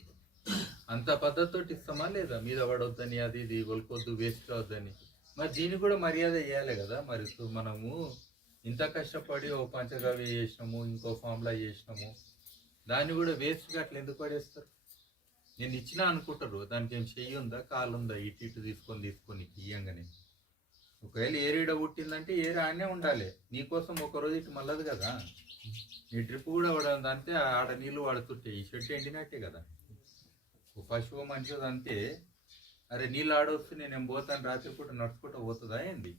అంత పద్ధతితో ఇస్తామా లేదా? మీద పడవద్దని, అది ఇది ఒలుకొద్దు, వేస్ట్ కావద్దని. మరి దీన్ని కూడా మర్యాద చేయాలి కదా. మరి మనము ఇంత కష్టపడి ఓ పంచగవ్య చేసినాము, ఇంకో ఫామ్లా చేసినాము, దాన్ని కూడా వేస్ట్గా అట్లా ఎందుకు పడేస్తారు? నేను ఇచ్చినా అనుకుంటారు, దానికి ఏం చెయ్యి ఉందా, కాలు ఉందా, ఇటు తీసుకొని ఇయ్యంగానే. ఒకవేళ ఏరీడ పుట్టిందంటే ఏరి ఆనే ఉండాలి. నీకోసం ఒకరోజు ఇటు మళ్ళదు కదా. నీ డ్రిప్ కూడా పడదంటే ఆడ నీళ్ళు వాడుతుంటే ఈ షెడ్ ఎండినట్టే కదా. ఓ పశువు మంచిది అంతే. అరే నీళ్ళు ఆడొస్తే నేనేం పోతాను రాత్రిపూట నడుచుకుంటూ పోతుందా ఏంది?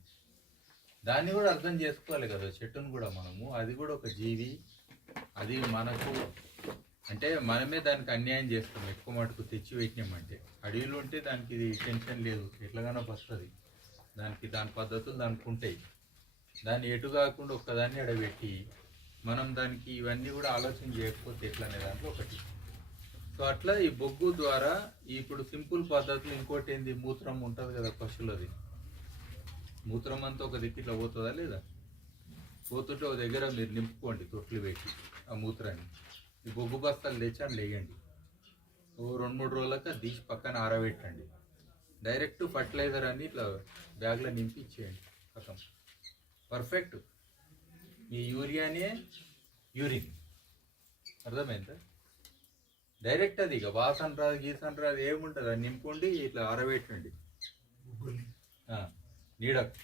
దాన్ని కూడా అర్థం చేసుకోవాలి కదా చెట్టును కూడా మనము. అది కూడా ఒక జీవి. అది మనకు అంటే మనమే దానికి అన్యాయం చేస్తాం ఎక్కువ మటుకు తెచ్చి పెట్టినామంటే. అడవిలో ఉంటే దానికి ఇది టెన్షన్ లేదు, ఎట్లాగానో వస్తుంది. దాని పద్ధతులు దానికి ఉంటాయి. దాన్ని ఎటు కాకుండా ఒక్కదాన్ని అడబెట్టి మనం దానికి ఇవన్నీ కూడా ఆలోచన చేయకపోతే ఎట్లా అనే దాంట్లో ఒకటి. సో అట్లా ఈ బొగ్గు ద్వారా ఇప్పుడు సింపుల్ పద్ధతులు. ఇంకోటి ఏంది, మూత్రం ఉంటుంది కదా పశువులది. మూత్రం అంతా ఒక దిక్కు ఇట్లా పోతుందా లేదా? పోతుంటే ఒక దగ్గర మీరు నింపుకోండి తొట్లు పెట్టి ఆ మూత్రాన్ని. ఈ బొగ్గు బస్తాలు తెచ్చి అని లేయండి. ఓ 2-3 రోజులకి తీసి పక్కన ఆరబెట్టండి. డైరెక్ట్ ఫర్టిలైజర్ అని ఇట్లా బ్యాగ్లో నింపి ఇచ్చేయండి. కథం పర్ఫెక్ట్. మీ యూరియానే యూరిన్. అర్థమైందా? డైరెక్ట్ అది ఇక వాసన రాదు గీసన రాదు ఏముంటుంది, అది నింపుండి ఇట్లా ఆరబెట్టండి. నీడకు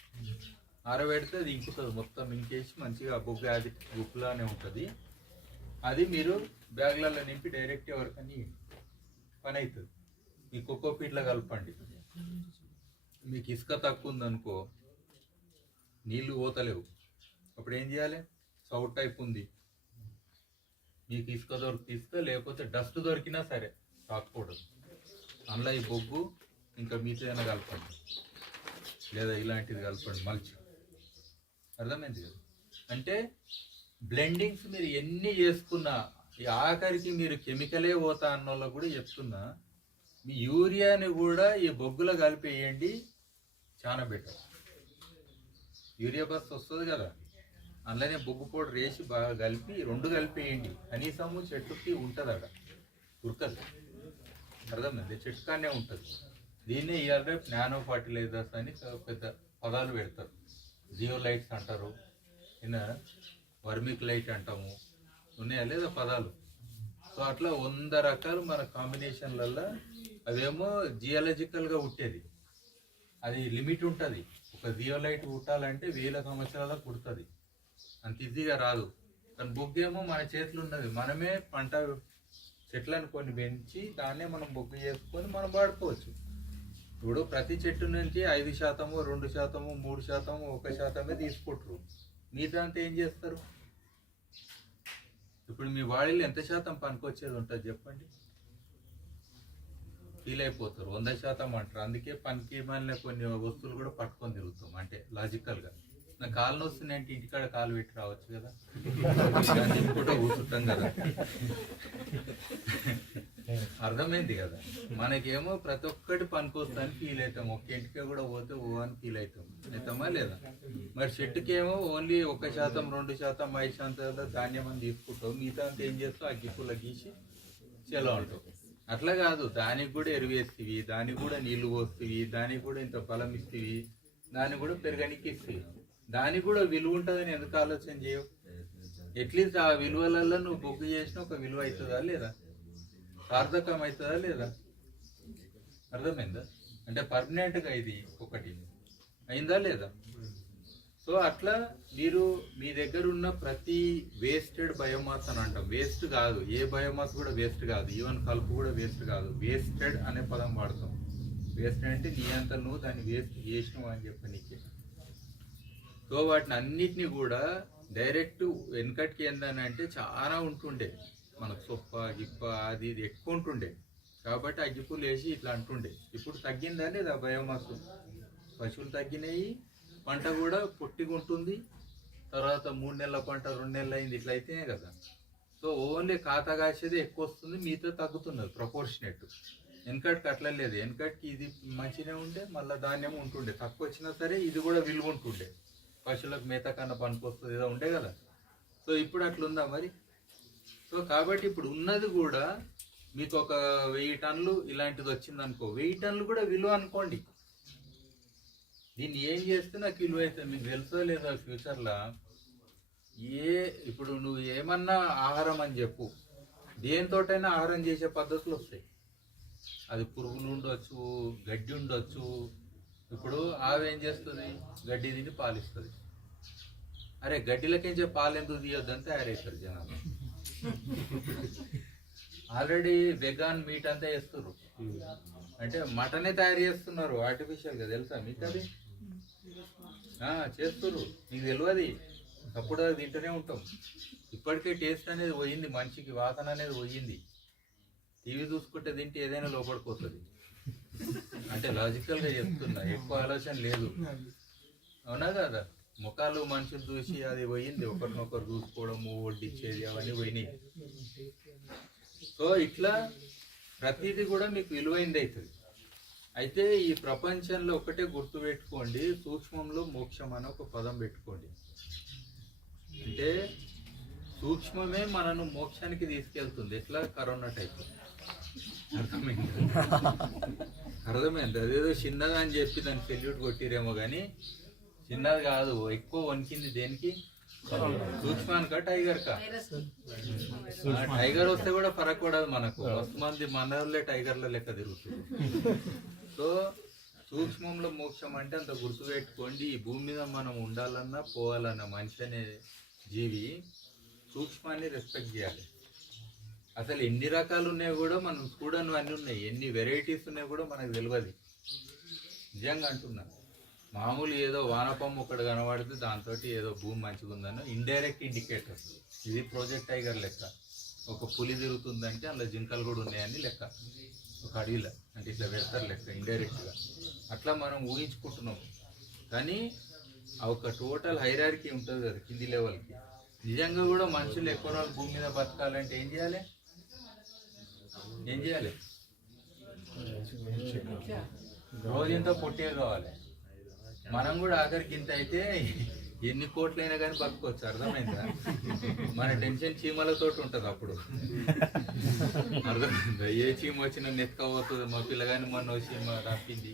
ఆరబెడితే అది ఇంకుతుంది, మొత్తం ఇంకేసి మంచిగా బొగ్గు అది గుప్పులానే ఉంటుంది. అది మీరు బ్యాగ్లలో నింపి డైరెక్ట్ ఎవరికని పని అవుతుంది. మీ కోకోపీట్లో కలపండి. మీకు ఇసుక తక్కువ ఉందనుకో, నీళ్లు పోతలేవు, అప్పుడు ఏం చేయాలి? సౌట్ టైప్ ఉంది, మీకు ఇసుక దొరికి ఇసుక, లేకపోతే డస్ట్ దొరికినా సరే రాకూడదు. అందులో ఈ బొగ్గు ఇంకా మీతో కలపండి, లేదా ఇలాంటిది కలపండి, మల్చి. అర్థమైంది కదా? అంటే బ్లెండింగ్స్ మీరు ఎన్ని చేసుకున్నా, ఈ ఆఖరికి మీరు కెమికలే పోతా అన్న వాళ్ళకు కూడా చెప్తున్నా, మీ యూరియాని కూడా ఈ బొగ్గులో కలిపేయండి, చాలా బెటర్. యూరియా బస్ వస్తుంది కదా, అందులోనే బొగ్గు పౌడర్ వేసి బాగా కలిపి రెండు కలిపేయండి. కనీసము చెట్టుకి ఉంటుంది అక్కడ, ఉరకదు. అర్థమైంది? చెట్టుకానే ఉంటుంది. దీన్నే ఇవాళ నానో ఫర్టిలైజర్స్ అని పెద్ద పదాలు పెడతారు. జియోలైట్స్ అంటారు, వర్మిక్ లైట్ అంటాము, ఉన్నాయా లేదా పదాలు? సో అట్లా 100 రకాలు మన కాంబినేషన్లలో. అవేమో జియాలజికల్గా పుట్టేది, అది లిమిట్ ఉంటుంది. ఒక జియోలైట్ పుట్టాలంటే 1000 సంవత్సరాలకు పుడుతుంది, అంత ఈజీగా రాదు. కానీ బొగ్గేమో మన చేతులు ఉన్నది, మనమే పంట చెట్లను కొన్ని పెంచి దాన్నే మనం బొగ్గు చేసుకొని మనం వాడుకోవచ్చు. ఇప్పుడు ప్రతి చెట్టు నుంచి 5%, 2%, 3%, 1% తీసుకుంటారు. మిగతా అంతా ఏం చేస్తారు? ఇప్పుడు మీ వాడిలో ఎంత శాతం పనికొచ్చేది ఉంటుంది చెప్పండి? ఫీల్ అయిపోతారు, 100% అంటారు. అందుకే పనికి మన కొన్ని వస్తువులు కూడా పట్టుకొని తిరుగుతాం. అంటే లాజికల్గా నా కాళ్ళు వస్తున్నాయంటే ఇంటికాడ కాలు పెట్టి రావచ్చు కదా, కూడా కూర్చుంటాం కదా. అర్థమైంది కదా? మనకేమో ప్రతి ఒక్కటి పనికొస్తాను ఫీల్ అవుతాం, ఒక్క ఇంటికి కూడా పోతే ఓ అని ఫీల్ అవుతామా లేదా? మరి చెట్టుకేమో ఓన్లీ 1%, 2%, 5% ధాన్యం అని తీసుకుంటావు, మిగతా అంతా ఏం చేస్తావు? అగ్గిపుల్ల గీసి చెలా ఉంటావు. అట్లా కాదు, దానికి కూడా ఎరువేస్తీవి, దానికి కూడా నీళ్లు పోస్తీవి, దానికి కూడా ఇంత బలం ఇస్తీవి, దానికి కూడా పెరగనికి ఇస్తీవి. దానికి కూడా విలువ ఉంటుందని ఎందుకు ఆలోచన చేయవు? అట్లీస్ట్ ఆ విలువలలో నువ్వు బొగ్గు చేసిన ఒక విలువ అవుతుందా లేదా? సార్థకం అవుతుందా లేదా? అర్థమైందా? అంటే పర్మనెంట్గా ఇది ఒకటి అయిందా లేదా? సో అట్లా మీరు మీ దగ్గర ఉన్న ప్రతి వేస్టెడ్ బయోమాస్ అని అంటాం. వేస్ట్ కాదు, ఏ బయోమాస్ కూడా వేస్ట్ కాదు, ఈవెన్ కలుపు కూడా వేస్ట్ కాదు. వేస్టెడ్ అనే పదం వాడతాం. వేస్ట్ అంటే నీ అంత నువ్వు దాన్ని వేస్ట్ చేసినావు అని చెప్పి నీకే. సో వాటిని అన్నిటినీ కూడా డైరెక్ట్ వెనకటికి ఏంటంటే చాలా ఉంటుండే, మనకు సొప్ప గిప్ప అది ఇది ఎక్కువ ఉంటుండే, కాబట్టి అగ్గిపులు వేసి ఇట్లా అంటుండే. ఇప్పుడు తగ్గిందా లేదా బయోమాస్? పశువులు తగ్గినాయి, పంట కూడా పొట్టిగా ఉంటుంది. తర్వాత 3 నెలల పంట 2 నెలలు అయింది, ఇట్లా అయితేనే కదా. సో ఓన్లీ ఖాతా కాసేది ఎక్కువ వస్తుంది, మీతో తగ్గుతున్నది ప్రపోర్షనేట్. వెనకటికి అట్లా లేదు. వెనకటికి ఇది మంచిగా ఉండే, మళ్ళీ ధాన్యం ఉంటుండే, తక్కువ వచ్చినా సరే ఇది కూడా విలువ ఉంటుండే, పశువులకు మేత కన్నా పనికొస్తుంది ఏదో ఉండే కదా. సో ఇప్పుడు అట్లుందా మరి? సో కాబట్టి ఇప్పుడు ఉన్నది కూడా మీకు ఒక 1000 టన్నులు ఇలాంటిది వచ్చింది అనుకో, 1000 టన్నులు కూడా విలువ అనుకోండి. దీన్ని ఏం చేస్తే నాకు విలువ అవుతుంది మీకు తెలుసో లేదా? ఫ్యూచర్లో ఇప్పుడు నువ్వు ఏమన్నా ఆహారం అని చెప్పు, దేనితోటైనా ఆహారం చేసే పద్ధతులు వస్తాయి. అది పురుగులు ఉండొచ్చు, గడ్డి ఉండొచ్చు. ఇప్పుడు ఆవేం చేస్తుంది? గడ్డి తిని పాలిస్తుంది. అరే గడ్డిలకేంచే పాలు ఎందుకు తీయొద్దని తయారవుతారు జనాలు. ఆల్రెడీ వెగాన్ మీట్ అంతా చేస్తున్నారు, అంటే మటనే తయారు చేస్తున్నారు ఆర్టిఫిషియల్గా, తెలుసా మీకు? అది చేస్తున్నారు, మీకు తెలియదు. అప్పుడు అది తింటూనే ఉంటాం. ఇప్పటికే టేస్ట్ అనేది పోయింది, మనిషికి వాసన అనేది పోయింది. టీవీ చూసుకుంటే తింటే ఏదైనా లోపడిపోతుంది. అంటే లాజికల్గా చెప్తున్నా, ఎక్కువ ఆలోచన లేదు, అవునా కదా? ముఖాలు మనుషులు చూసి అది పోయింది, ఒకరినొకరు చూసుకోవడము, వడ్డిచ్చేది అవన్నీ పోయినాయి. సో ఇట్లా ప్రతిదీ కూడా మీకు విలువైంది అవుతుంది. అయితే ఈ ప్రపంచంలో ఒకటే గుర్తుపెట్టుకోండి, సూక్ష్మంలో మోక్షం అని ఒక పదం పెట్టుకోండి. అంటే సూక్ష్మమే మనను మోక్షానికి తీసుకెళ్తుంది. ఎట్లా? Corona type. అర్థమైంది? అర్థమైంది. అదేదో చిన్నది అని చెప్పి దానికి సెల్యూట్ కొట్టిరేమో కానీ చిన్నది కాదు. ఎక్కువ వణికింది దేనికి? సూక్ష్మానికా టైగర్కా? టైగర్ వస్తే కూడా ఫరక్ పడదు మనకు. మస్తు మంది మనలే టైగర్ల లెక్క తిరుగుతుంది. సో సూక్ష్మంలో మోక్షం అంటే అంత గుర్తుపెట్టుకోండి. ఈ భూమి మీద మనం ఉండాలన్నా పోవాలన్నా మనిషి అనే జీవి సూక్ష్మాన్ని రెస్పెక్ట్ చేయాలి. అసలు ఎన్ని రకాలు ఉన్నాయో కూడా మనం చూడని అన్నీ ఉన్నాయి. ఎన్ని వెరైటీస్ ఉన్నాయో కూడా మనకు తెలియదు. నిజంగా అంటున్నా. మామూలు ఏదో వానపమ్మ ఒకటి కనబడితే దాంతో ఏదో భూమి మంచిగా ఉందని ఇండైరెక్ట్ ఇండికేటర్స్. ఇది ప్రాజెక్ట్ టైగర్ లెక్క. ఒక పులి తిరుగుతుందంటే అందులో జింకలు కూడా ఉన్నాయని లెక్క. ఒక అడవిలో అంటే ఇట్లా పెడతారు లెక్క ఇండైరెక్ట్గా. అట్లా మనం ఊహించుకుంటున్నాం. కానీ ఒక టోటల్ హైరార్కీ ఉంటుంది కదా కింది లెవెల్కి. నిజంగా కూడా మనుషులు ఎక్కువ రోజులు భూమి మీద బతకాలంటే ఏం చేయాలి? రోజంతా పొట్టే కావాలి. మనం కూడా ఆఖరికి ఇంత అయితే ఎన్ని కోట్లైనా కానీ బతుకోవచ్చు. అర్థమైందా? మన టెన్షన్ చీమలతో ఉంటుంది అప్పుడు. అర్థమైందా? ఏ చీమ వచ్చినా నెత్తుకపోతుంది. మా పిల్లగాని మొన్న చీమ తప్పింది.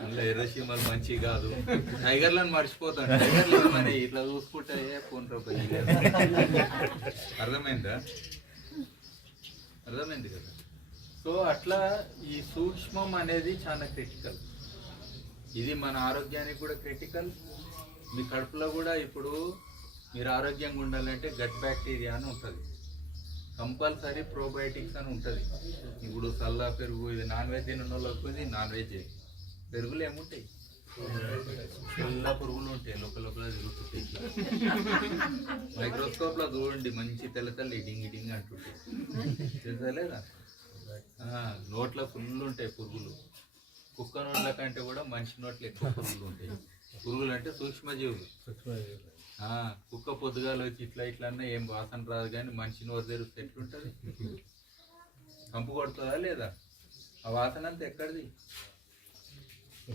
అందులో ఎర్ర చీమలు మంచి కాదు. టైగర్లను మర్చిపోతాను. టైగర్లు మరి ఇట్లా చూసుకుంటే ఫోన్ రూపాయి. అర్థమైందా? అర్థమైంది కదా? సో అట్లా ఈ సూక్ష్మం అనేది చాలా క్రిటికల్. ఇది మన ఆరోగ్యానికి కూడా క్రిటికల్. మీ కడుపులో కూడా ఇప్పుడు మీరు ఆరోగ్యంగా ఉండాలంటే గట్ బ్యాక్టీరియా అని ఉంటుంది. కంపల్సరీ ప్రోబయోటిక్స్ అని ఉంటుంది. ఇప్పుడు చల్ల పెరుగు ఇది నాన్ వెజ్ తిన్న వాళ్ళకు ఇది నాన్ వెజ్. పెరుగులు ఏముంటాయి? తెల్ల పురుగులు ఉంటాయి. లోపల తిరుగుతుంటాయి. మైక్రోస్కోప్లో చూడండి మంచి తెల్ల తెల్ల డింగ్ డింగ్ అంటుంటాయి. తెలుసా లేదా? నోట్లో ఫుల్ ఉంటాయి పురుగులు. కుక్క నోట్ల కంటే కూడా మనిషి నోట్లో ఎక్కువ పురుగులు ఉంటాయి. పురుగులు అంటే సూక్ష్మజీవులు. కుక్క పొద్దుగాలు వచ్చి ఇట్లా ఇట్లా అన్నా ఏం వాసన రాదు. కానీ మనిషి నోరు తెరిస్తే ఎట్లుంటుంది? కంపు కొడుతుందా లేదా? ఆ వాసన అంతా ఎక్కడిది?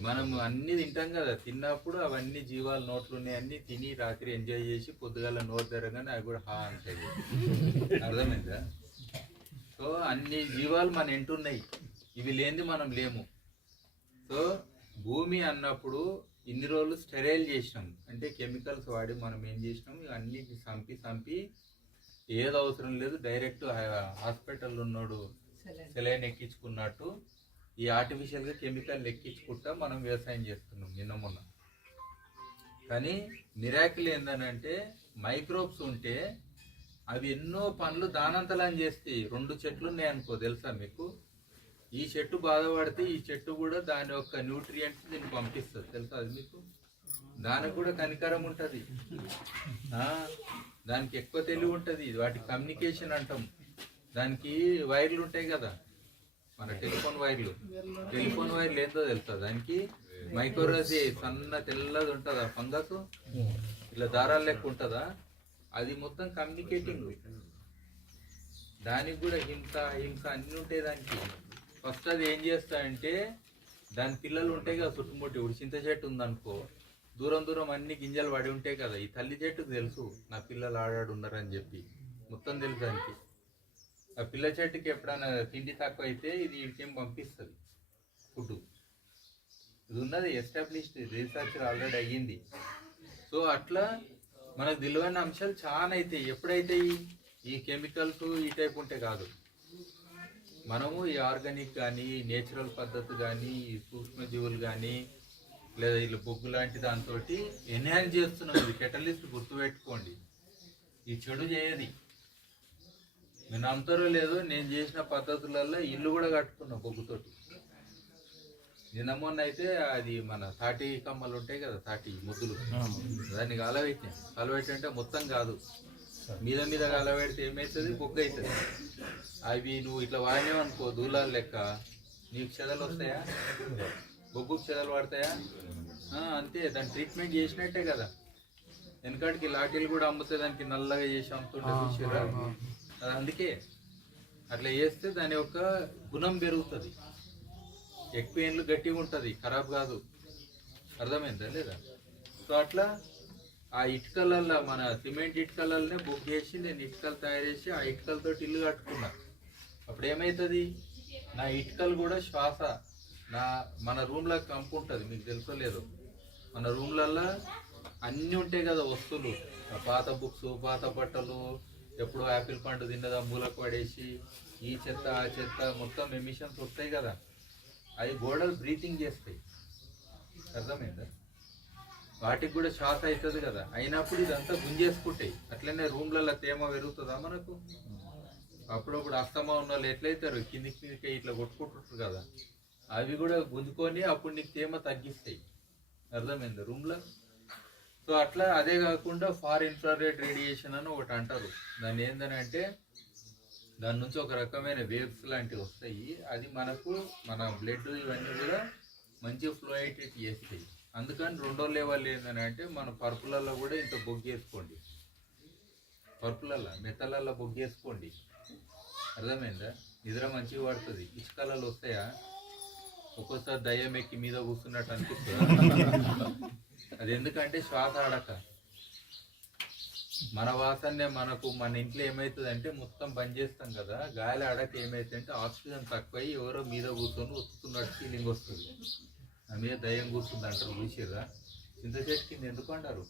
మనం అన్నీ తింటాం కదా. తిన్నప్పుడు అవన్నీ జీవాలు నోట్లు ఉన్నాయి. అన్నీ తిని రాత్రి ఎంజాయ్ చేసి పొద్దుగాల నోరు తెరగానే అవి కూడా హా అంటాయి. అర్థమైందా? సో అన్ని జీవాలు మన ఎంటున్నాయి. ఇవి లేనిది మనం లేము. సో భూమి అన్నప్పుడు ఇన్ని రోజులు స్టెరైల్ చేసినాం. అంటే కెమికల్స్ వాడి మనం ఏం చేసినాం? ఇవన్నీ సంపి ఏది అవసరం లేదు. డైరెక్ట్ హాస్పిటల్ ఉన్నాడు సెలైన్ ఎక్కించుకున్నట్టు ఈ ఆర్టిఫిషియల్గా కెమికల్ ఎక్కించుకుంటా మనం వ్యవసాయం చేస్తున్నాం నిన్న మొన్న. కానీ మిరాకిల్ ఏందనంటే మైక్రోబ్స్ ఉంటే అవి ఎన్నో పనులు దానంతలని చేస్తాయి. 2 చెట్లు ఉన్నాయనుకో, తెలుసా మీకు? ఈ చెట్టు బాధపడితే ఈ చెట్టు కూడా దాని యొక్క న్యూట్రియంట్స్ దీన్ని పంపిస్తుంది. తెలుసా అది మీకు? దానికి కూడా కనికరం ఉంటుంది. దానికి ఎక్కువ తెలివి ఉంటుంది. వాటి కమ్యూనికేషన్ అంటాం. దానికి వైర్లు ఉంటాయి కదా, మన టెలిఫోన్ వైర్లు. టెలిఫోన్ వైర్లు ఏందో తెలుసా? దానికి మైక్రోరజీ సన్న తెల్లది ఉంటుందా ఫంగస్, ఇట్లా దారాలు లెక్క ఉంటుందా? అది మొత్తం కమ్యూనికేటింగ్. దానికి కూడా హింస అన్నీ ఉంటాయి దానికి. ఫస్ట్ అది ఏం చేస్తాయంటే దాని పిల్లలు ఉంటాయి కదా చుట్టుముట్టి. ఇప్పుడు చింత చెట్టు ఉందనుకో, దూరం అన్ని గింజలు పడి ఉంటాయి కదా. ఈ తల్లి చెట్టుకు తెలుసు నా పిల్లలు ఆడాడు ఉన్నారని చెప్పి మొత్తం తెలుసు దానికి. ఆ పిల్ల చెట్టుకి ఎప్పుడైనా తిండి తక్కువ అయితే ఇది వీడికేం పంపిస్తుంది ఫుడ్. ఇది ఉన్నది, ఎస్టాబ్లిష్డ్ రీసెర్చ్ ఆల్రెడీ అయ్యింది. సో అట్లా మనకు తెలియని అంశాలు చాలా అవుతాయి. ఎప్పుడైతే ఈ కెమికల్స్ ఈ టైప్ ఉంటే కాదు. మనము ఈ ఆర్గానిక్ కానీ నేచురల్ పద్ధతి కానీ ఈ సూక్ష్మజీవులు కానీ లేదా వీళ్ళు బొగ్గు లాంటి దాంతో ఎన్హాన్స్ చేస్తున్నాం. ఇది కెటలిస్ట్ గుర్తుపెట్టుకోండి. ఈ చెడు చేయది. నేను నమ్ముతారో లేదో, నేను చేసిన పద్ధతులలో ఇల్లు కూడా కట్టుకున్నా బొగ్గుతోటి. నిన్న మొన్న అయితే అది మన తాటి కమ్మలు ఉంటాయి కదా, తాటి ముద్దులు, దాన్ని కాలబెట్టి అంటే మొత్తం కాదు, మీద కాలబెడితే ఏమవుతుంది? బొగ్గు అవుతుంది. అవి నువ్వు ఇట్లా వాడినావనుకో దూలాలు లెక్క, నీకు చెదలు వస్తాయా? బొగ్గుకు చెదలు పడతాయా? అంతే. దాన్ని ట్రీట్మెంట్ చేసినట్టే కదా. వెనకాడికి లాఠీలు కూడా అమ్ముతాయి, దానికి నల్లగా చేసి అమ్ముతుంటే చూసారా? అందుకే అట్లా చేస్తే దాని యొక్క గుణం పెరుగుతుంది. ఎక్కువ ఏళ్ళు గట్టిగా ఉంటుంది, ఖరాబ్ కాదు. అర్థమైందా లేదా? సో అట్లా ఆ ఇటుకలల్లో, మన సిమెంట్ ఇటుకలనే బుక్ చేసి నేను ఇటుకలు తయారు చేసి ఆ ఇటుకలతో ఇల్లు కట్టుకున్నా. అప్పుడు ఏమవుతుంది? నా ఇటుకలు కూడా శ్వాస మన రూమ్లో కంపు ఉంటుంది, మీకు తెలుసో లేదు. మన రూమ్లల్లో అన్నీ ఉంటాయి కదా వస్తువులు, పాత బుక్స్, పాత బట్టలు, ఎప్పుడు యాపిల్ పండు తిన్నదా మూలకు పడేసి ఈ చెత్త ఆ చెత్త మొత్తం ఎమిషన్స్ వస్తాయి కదా, అవి గోడలు బ్రీతింగ్ చేస్తాయి. అర్థమైందా? వాటికి కూడా శ్వాస అవుతుంది కదా, అయినప్పుడు ఇదంతా గుంజేసుకుంటాయి. అట్లనే రూమ్లలో తేమ పెరుగుతుందా మనకు? అప్పుడప్పుడు అస్తమా ఉన్న వాళ్ళు ఎట్లయితారు, కిందికి ఇట్లా కొట్టుకుంటుంటారు కదా, అవి కూడా గుంజుకొని అప్పుడు నీకు తేమ తగ్గిస్తాయి. అర్థమైందా రూమ్లో? సో అట్లా అదే కాకుండా ఫార్ ఇన్ఫ్రారెడ్ రేడియేషన్ అని ఒకటి అంటారు. దాన్ని ఏంటంటే దాని నుంచి ఒక రకమైన వేవ్స్ లాంటివి వస్తాయి. అది మనకు మన బ్లడ్ ఇవన్నీ కూడా మంచి ఫ్లోయిటేట్ చేస్తాయి. అందుకని రెండో లెవెల్ ఏంటంటే మన పరుపులలో కూడా ఇంత బొగ్గేసుకోండి, పరుపులలో మెత్తలలో బొగ్గేసుకోండి. అర్థమైందా? నిద్ర మంచిగా పడుతుంది. ఇసుకలలో వస్తాయా? ఒక్కోసారి దయ్యం ఎక్కి మీద కూర్చున్నట్టు అనిపిస్తుంది. అది ఎందుకంటే శ్వాస ఆడక మన వాసనే మన ఇంట్లో ఏమవుతుంది అంటే మొత్తం బంద్ చేస్తాం కదా, గాలి ఆడక ఏమవుతుందంటే ఆక్సిజన్ తక్కువై ఎవరో మీద కూర్చొని వస్తున్నట్టు ఫీలింగ్ వస్తుంది. నా మీద దయ్యం కూర్చుంది అంటారు, చూసిర్రా? చింత చెట్టు కింద ఎందుకు అంటారు?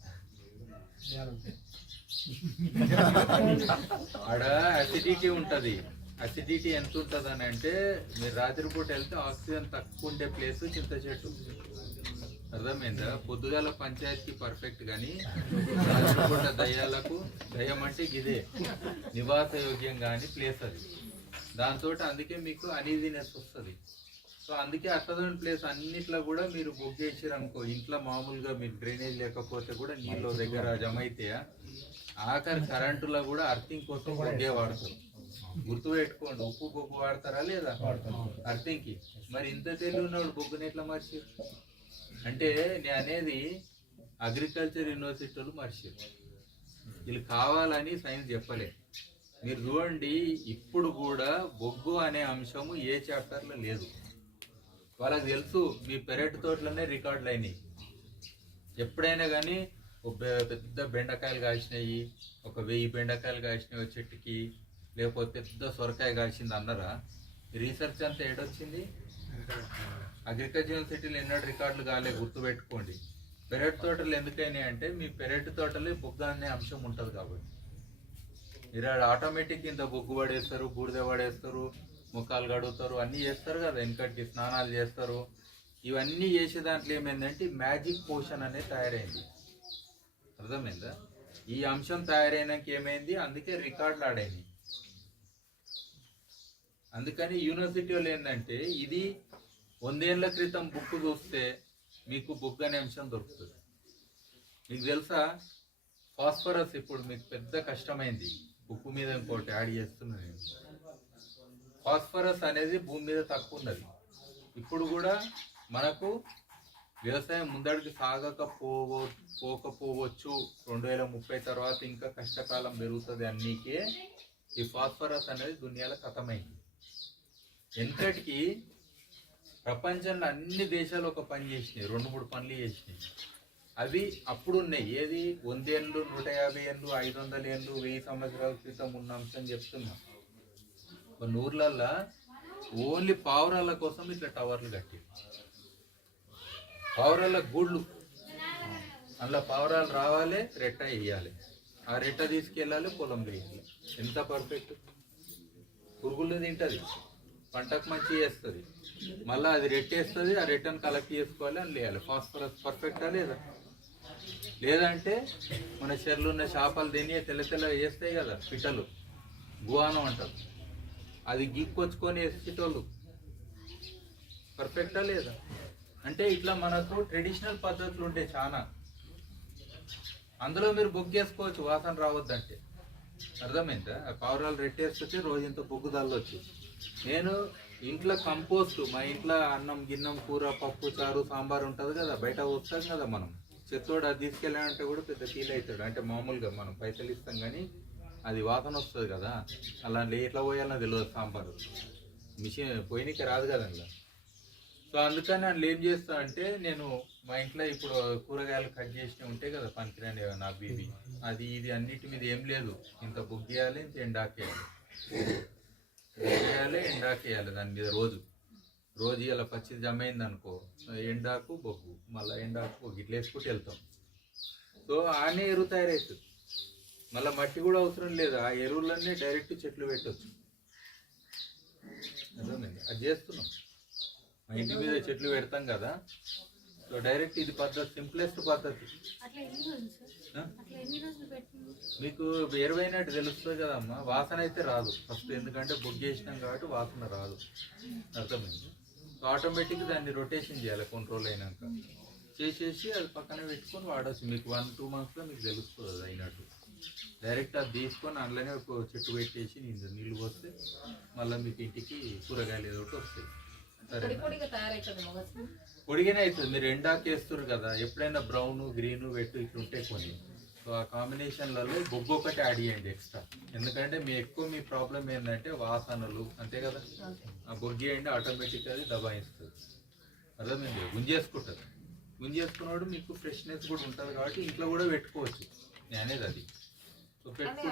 ఆడ అసిడిటీ ఉంటుంది. అసిడిటీ ఎంత ఉంటుంది అని అంటే మీరు రాత్రిపూట వెళ్తే ఆక్సిజన్ తక్కువ ఉండే ప్లేస్ చింత చెట్టు. అర్థమైందా? పొద్దుగాల పంచాయతీకి పర్ఫెక్ట్, కానీ రాత్రిపూట దయ్యం అంటే ఇదే నివాస యోగ్యం కానీ ప్లేస్ అది. దాంతో అందుకే మీకు అనీజీనెస్ వస్తుంది. సో అందుకే అట్లదోని ప్లేస్ అన్నిట్లో కూడా మీరు బుక్ చేసారు అనుకో, ఇంట్లో మామూలుగా మీరు డ్రైనేజ్ లేకపోతే కూడా నీళ్ళు దగ్గర జమ అయితాయా, ఆఖరి కరెంటులో కూడా అర్థింగ్ కోసం బొగ్గే వాడతారు. గుర్తు పెట్టుకోండి, ఉప్పు బొగ్గు వాడతారా లేదా అర్థింగ్కి? మరి ఇంత తెలివి ఉన్నవాడు బొగ్గుని ఎట్లా మర్చారు అంటే నేను అనేది అగ్రికల్చర్ యూనివర్సిటీలు మర్చారు. వీళ్ళు కావాలని సైన్స్ చెప్పలే. మీరు చూడండి, ఇప్పుడు కూడా బొగ్గు అనే అంశము ఏ చాప్టర్లో లేదు. వాళ్ళకి తెలుసు మీ పెరటి తోటలోనే రికార్డులు అయినాయి. ఎప్పుడైనా కానీ పెద్ద బెండకాయలు కాసినాయి, 1000 బెండకాయలు కాసినాయి ఒక చెట్టుకి, లేకపోతే పెద్ద సొరకాయ కాసింది అన్నారా? రీసెర్చ్ అంతా ఏడొచ్చింది? అగ్రికల్చర్ యూనివర్సిటీలో ఎన్నడూ రికార్డులు కాలే, గుర్తుపెట్టుకోండి. పెరటి తోటలు ఎందుకైనా అంటే మీ పెరటి తోటలో బొగ్గు అనే అంశం ఉంటుంది కాబట్టి. మీరు ఆటోమేటిక్ ఇంత బొగ్గు పడేస్తారు, బూడిద పడేస్తారు, ముఖాలు కడుగుతారు, అన్నీ చేస్తారు కదా, వెనకటి స్నానాలు చేస్తారు. ఇవన్నీ చేసే దాంట్లో ఏమైందంటే మ్యాజిక్ పోషన్ అనేది తయారైంది. అర్థమైందా? ఈ అంశం తయారైనాక ఏమైంది, అందుకే రికార్డులు ఆడైంది. అందుకని యూనివర్సిటీ వాళ్ళు ఏంటంటే ఇది 100 ఏళ్ల క్రితం బుక్ చూస్తే మీకు బొగ్గు అనే అంశం దొరుకుతుంది. మీకు తెలుసా ఫాస్ఫరస్ ఇప్పుడు మీకు పెద్ద కష్టమైంది, ఉప్పు మీద ఇంకోటి యాడ్ చేస్తున్నాను నేను. ఫాస్ఫరస్ అనేది భూమి మీద తక్కువ ఉన్నది. ఇప్పుడు కూడా మనకు వ్యవసాయం ముందడికి పోకపోవచ్చు, 2030 తర్వాత ఇంకా కష్టకాలం పెరుగుతుంది అన్నీకే ఈ ఫాస్ఫరస్ అనేది దునియాలో ఖతమైంది. ఎంతటికి ప్రపంచంలో అన్ని దేశాలు ఒక పని చేసినాయి, 2-3 పనులు చేసినాయి. అవి అప్పుడు ఉన్నాయి. ఏది 100 ఏళ్ళు, 150 ఏళ్ళు, 500 ఏళ్ళు, 1000 సంవత్సరాల క్రితం ఉన్న అంశం చెప్తున్నా. కొన్ని ఊర్లల్లో ఓన్లీ పావురాల కోసం ఇట్లా టవర్లు కట్టి, పావురాల గూళ్ళు, అందులో పావురాలు రావాలి, రెట్ట వేయాలి, ఆ రెట్ట తీసుకెళ్ళాలి, పొలం వేయాలి. ఎంత పర్ఫెక్ట్! పురుగులు తింటుంది, పంటకు మంచి చేస్తుంది, మళ్ళీ అది రెట్టేస్తుంది, ఆ రెట్టను కలెక్ట్ చేసుకోవాలి అని వేయాలి. ఫాస్ఫరస్ పర్ఫెక్టా లేదా? లేదంటే మన చెర్లు ఉన్న చేపలు తిని తెల్ల వేస్తాయి కదా పిట్టలు, గువానం అంటారు, అది గీక్కొచ్చుకొని వేసేటోళ్ళు. పర్ఫెక్టా లేదా? అంటే ఇట్లా మనకు ట్రెడిషనల్ పద్ధతులు ఉంటాయి చాలా. అందులో మీరు బొగ్గేసుకోవచ్చు వాసన రావద్దంటే. అర్థమైందా? పావురాలు రెట్టేస్తుంటే రోజు ఇంత బొగ్గు దల్లొచ్చు. నేను ఇంట్లో కంపోస్ట్, మా ఇంట్లో అన్నం గిన్నం కూర పప్పు చారు సాంబార్ ఉంటుంది కదా, బయట వస్తాం కదా మనం, చెత్తోడు అది తీసుకెళ్ళాలంటే కూడా పెద్ద ఫీల్ అవుతాడు. అంటే మామూలుగా మనం పైసలు ఇస్తాం కానీ అది వాసన వస్తుంది కదా, అలా ఎట్లా పోయాలన్నా తెలియదు. సాంబారు మిషన్ పోయినకి రాదు కదా అందులో. సో అందుకని అందులో ఏం చేస్తా అంటే నేను మా ఇంట్లో ఇప్పుడు కూరగాయలు కట్ చేసినవి ఉంటాయి కదా, పనికిరాని నా బీబీ అది ఇది అన్నిటి మీద ఏం లేదు, ఇంత బుగ్గేయాలి, ఇంత ఎండాకేయాలి. వేయాలి, ఎండాకేయాలి దాని మీద రోజు రోజు ఇలా పచ్చిది జమ అయింది అనుకో, ఎండాకు బొగ్గు, మళ్ళీ ఎండాకు బొగ్గు ఇట్లా వేసుకుంటూ వెళ్తాం. సో ఆనే ఎరువు తయారవుతుంది. మళ్ళీ మట్టి కూడా అవసరం లేదు, ఆ ఎరువులన్నీ డైరెక్ట్ చెట్లు పెట్టవచ్చు. అర్థమైంది? అది చేస్తున్నాం. మా ఇంటి మీద చెట్లు పెడతాం కదా, సో డైరెక్ట్ ఇది పద్ధతి, సింప్లెస్ట్ పద్ధతి. మీకు ఎరువైనట్టు తెలుస్తుంది కదమ్మా, వాసన అయితే రాదు ఫస్ట్, ఎందుకంటే బొగ్గు వేసినాం కాబట్టి వాసన రాదు. అర్థమైంది? ఆటోమేటిక్ దాన్ని రొటేషన్ చేయాలి కొన్ని అయినాక, చేసేసి అది పక్కన పెట్టుకొని వాడచ్చు. మీకు 1-2 monthsలో మీకు తెలుస్తుంది అది అయినట్టు. డైరెక్ట్ అది తీసుకొని అందులోనే ఒక చెట్టు పెట్టేసి నీళ్ళు పోస్తే మళ్ళీ మీకు ఇంటికి కూరగాయలు ఏదో ఒకటి వస్తాయి. సరే, పొడిగానే అవుతుంది. మీరు ఎండాకు వేస్తారు కదా, ఎప్పుడైనా బ్రౌన్ గ్రీన్ వెట్టు ఇట్లా ఉంటాయి కొన్ని, సో ఆ కాంబినేషన్లలో బొగ్గు ఒకటి యాడ్ చేయండి ఎక్స్ట్రా. ఎందుకంటే మీ ప్రాబ్లం ఏంటంటే వాసనలు, అంతే కదా. ఆ బొగ్గు వేయండి, ఆటోమేటిక్గా అది దబాయిస్తుంది. అర్థమైంది? గుంజేసుకుంటుంది. గుంజేసుకున్నప్పుడు మీకు ఫ్రెష్నెస్ కూడా ఉంటుంది కాబట్టి ఇంట్లో కూడా పెట్టుకోవచ్చు. నేను అనేది అది. సో పెట్టుకుంటే